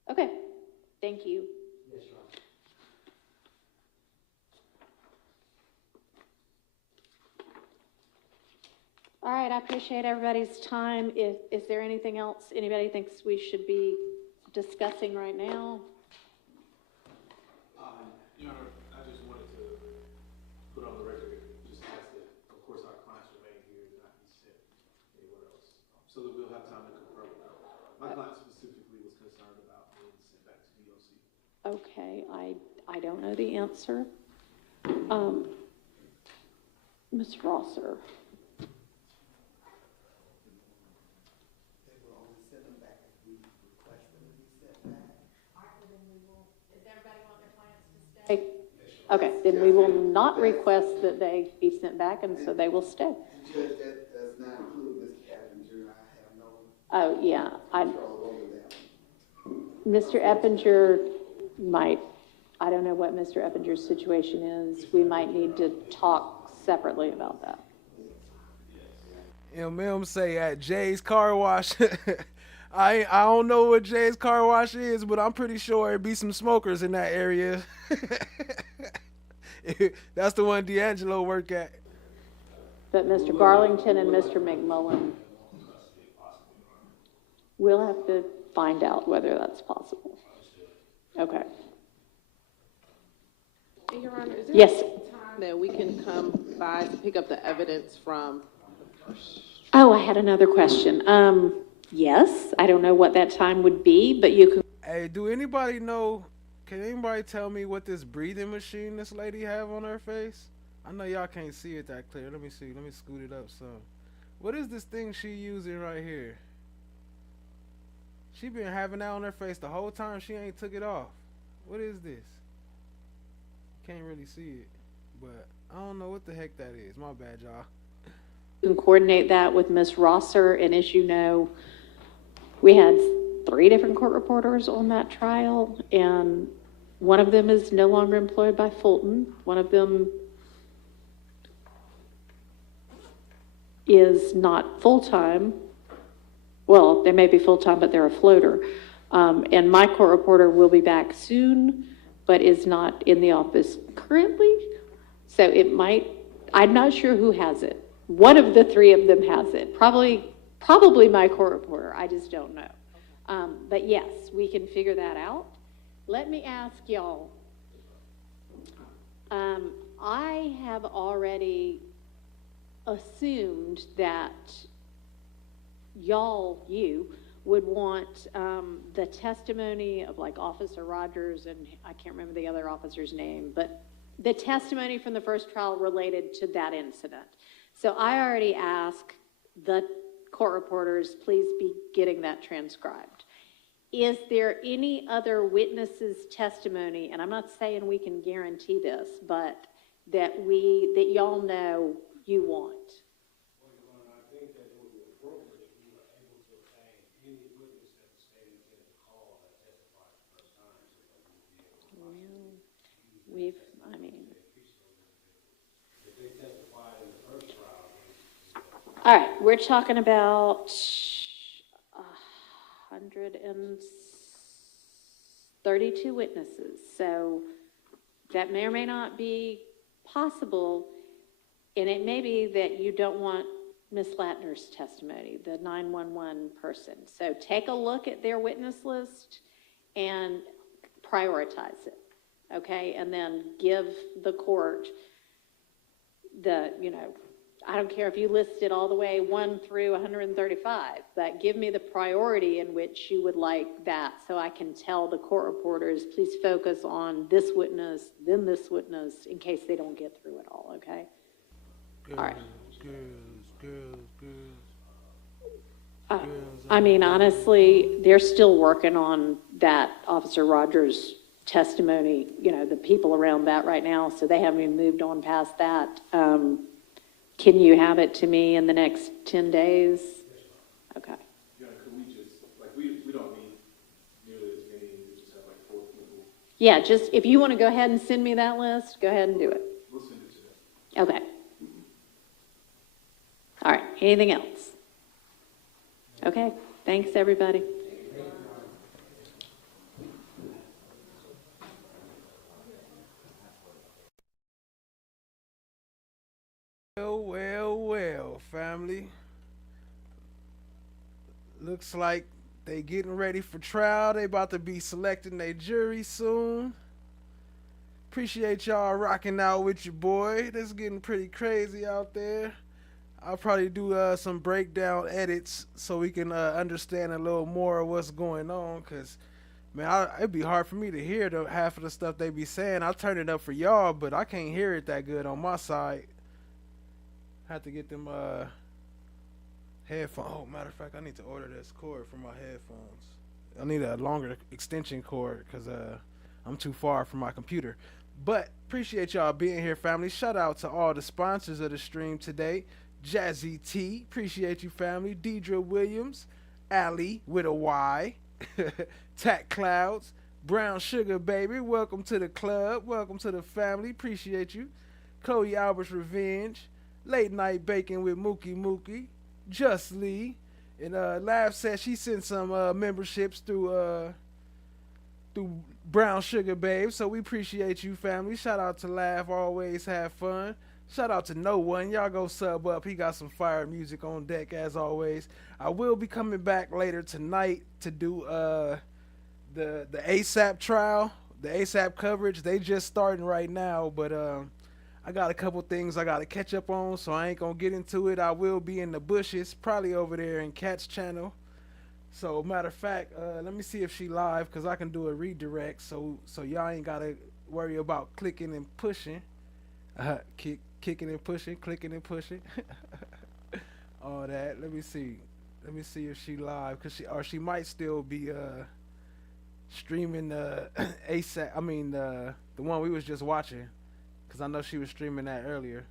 Okay. Okay. Thank you. Yes, Your Honor. All right, I appreciate everybody's time. Is there anything else anybody thinks we should be discussing right now? Your Honor, I just wanted to put on the record, just ask that, of course, our clients remain here and not be sent anywhere else, so that we'll have time to confirm it. My client specifically was concerned about being sent back to DOC. Okay, I don't know the answer. Ms. Rosser. Okay, then we will not request that they be sent back, and so they will stay. Judge, that does not include Mr. Eppinger. I have no Oh, yeah, control over them. Mr. Eppinger might, I don't know what Mr. Eppinger's situation is. We might need to talk separately about that. MM say at Jay's Car Wash. I don't know what Jay's Car Wash is, but I'm pretty sure it'd be some smokers in that area. That's the one D'Angelo work at. But Mr. Garlington and Mr. McMullin, we'll have to find out whether that's possible. Okay. Your Honor, is there Yes. a time that we can come by to pick up the evidence from? Oh, I had another question. Yes, I don't know what that time would be, but you can. Hey, do anybody know? Can anybody tell me what this breathing machine this lady have on her face? I know y'all can't see it that clear. Let me see. Let me scoot it up some. What is this thing she using right here? She been having that on her face the whole time. She ain't took it off. What is this? Can't really see it, but I don't know what the heck that is. My bad, y'all. You can coordinate that with Ms. Rosser, and as you know, we had 3 different court reporters on that trial, and one of them is no longer employed by Fulton. One of them is not full-time. Well, they may be full-time, but they're a floater. And my court reporter will be back soon, but is not in the office currently. So it might, I'm not sure who has it. One of the 3 of them has it. Probably my court reporter. I just don't know. But yes, we can figure that out. Let me ask y'all. I have already assumed that you would want the testimony of like Officer Rogers, and I can't remember the other officer's name, but the testimony from the first trial related to that incident. So I already asked the court reporters, please be getting that transcribed. Is there any other witnesses' testimony, and I'm not saying we can guarantee this, but that y'all know you want? All right, we're talking about 132 witnesses, so that may or may not be possible, and it may be that you don't want Ms. Latner's testimony, the 911 person. So take a look at their witness list and prioritize it, okay? And then give the court the, I don't care if you list it all the way 1 through 135, but give me the priority in which you would like that so I can tell the court reporters, please focus on this witness, then this witness, in case they don't get through it all, okay? Girls, all right. Girls. I mean, honestly, they're still working on that Officer Rogers testimony, the people around that right now, so they haven't even moved on past that. Can you have it to me in the next 10 days? Okay. Yeah, could we just, we don't need nearly as many, we just have 4 people. Yeah, just, if you want to go ahead and send me that list, go ahead and do it. We'll send it to them. Okay. All right, anything else? Okay, thanks, everybody. Well, family. Looks like they getting ready for trial. They about to be selecting their jury soon. Appreciate y'all rocking out with your boy. This is getting pretty crazy out there. I'll probably do some breakdown edits so we can understand a little more of what's going on. Cause man, it'd be hard for me to hear half of the stuff they be saying. I'll turn it up for y'all, but I can't hear it that good on my side. Have to get them headphones. Oh, matter of fact, I need to order this cord for my headphones. I need a longer extension cord because I'm too far from my computer. But appreciate y'all being here, family. Shout out to all the sponsors of the stream today. Jazzy T, appreciate you, family. Deidre Williams, Allie with a Y, Tack Clouds, Brown Sugar Baby, welcome to the club, welcome to the family, appreciate you. Chloe Albert's Revenge, Late Night Baking with Mookie, Just Lee, and Lav said she sent some memberships through Brown Sugar Babe, so we appreciate you, family. Shout out to Lav, always have fun. Shout out to No One, y'all go sub up. He got some fire music on deck as always. I will be coming back later tonight to do the ASAP trial, the ASAP coverage. They just starting right now, but I got a couple things I got to catch up on, so I ain't gonna get into it. I will be in the bushes, probably over there in Cat's channel. So matter of fact, let me see if she live, cause I can do a redirect, so y'all ain't gotta worry about clicking and pushing. Kicking and pushing, clicking and pushing. All that. Let me see if she live, cause she might still be streaming ASAP. I mean the one we was just watching, cause I know she was streaming that earlier.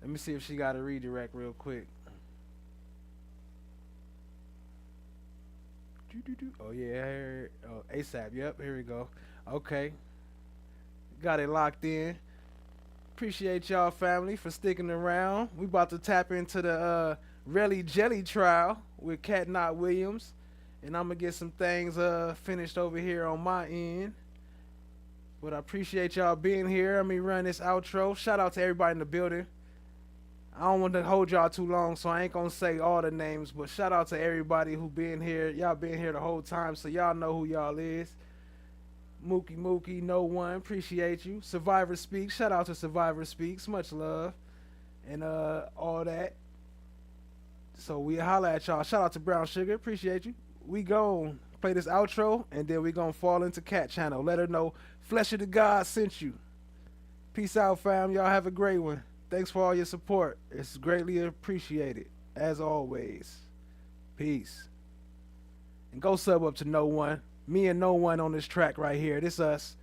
Let me see if she got a redirect real quick. Oh yeah, ASAP. Yep, here we go. Okay, got it locked in. Appreciate y'all, family, for sticking around. We about to tap into the Relly Jelly trial with Cat Knott Williams, and I'm gonna get some things finished over here on my end. But I appreciate y'all being here. Let me run this outro. Shout out to everybody in the building. I don't want to hold y'all too long, so I ain't gonna say all the names, but shout out to everybody who been here. Y'all been here the whole time, so y'all know who y'all is. Mookie, No One, appreciate you. Survivor Speaks, shout out to Survivor Speaks, much love, and all that. So we holla at y'all. Shout out to Brown Sugar, appreciate you. We gon' play this outro, and then we gonna fall into Cat channel. Let her know Flesh of the God sent you. Peace out, fam. Y'all have a great one. Thanks for all your support. It's greatly appreciated, as always. Peace. And go sub up to No One. Me and No One on this track right here. This us.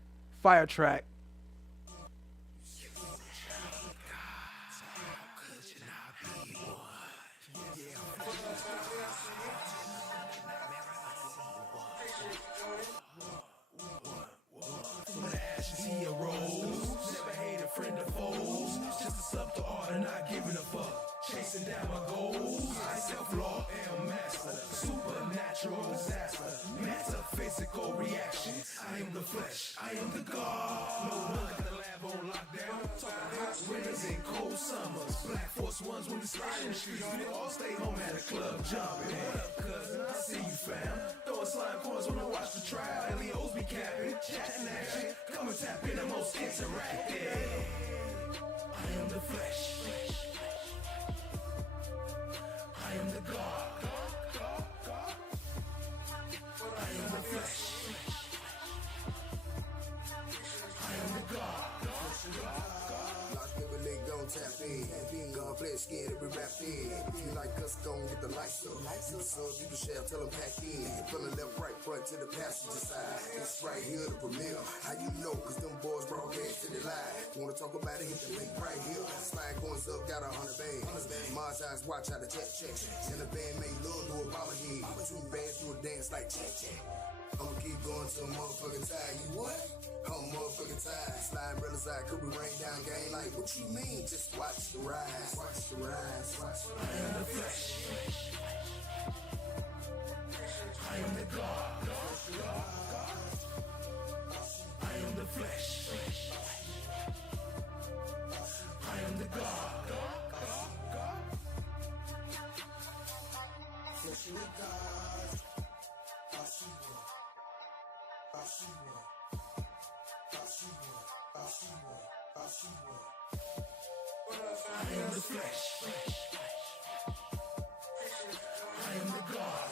Fire track. From the ashes he arose. Never hated friend or foes. Just a sub to art and not giving a fuck. Chasing down my goals. I self-law am master. Supernatural disaster. Metaphysical reaction. I am the flesh. I am the God. No one got the lab on lockdown. Talking hot winters and cold summers. Black Force ones when we slide in the streets. We all stay home at a club jumping. What up, cousin? I see you, fam. Throwing slime corners when I watch the trial. LEOs be capping. Chatting action. Come and tap in the most interactive. I am the flesh. I am the God. I am the flesh. I am the God. Tap in, being gone, flesh skin, every rap in. If you like us, gon' get the lights up. You the sub, you the shell, tell them pack in. From the left, right, front to the passenger side. It's right here, the premiere. How you know? Cause them boys broadcast to the live. Wanna talk about it, hit the link right here. Slide coins up, got 100 bands. Montage, watch how the check. And the band made love to a bobblehead. 2 bands do a dance like check. I'ma keep going till I'm motherfucking tired. You what? I'm motherfucking tired. Slide real side, could we rain down game? Like, what you mean? Just watch the rise. Watch the rise. I am the flesh. I am the God. I am the flesh. I am the God. Flesh of the God. I am the flesh. I am the God.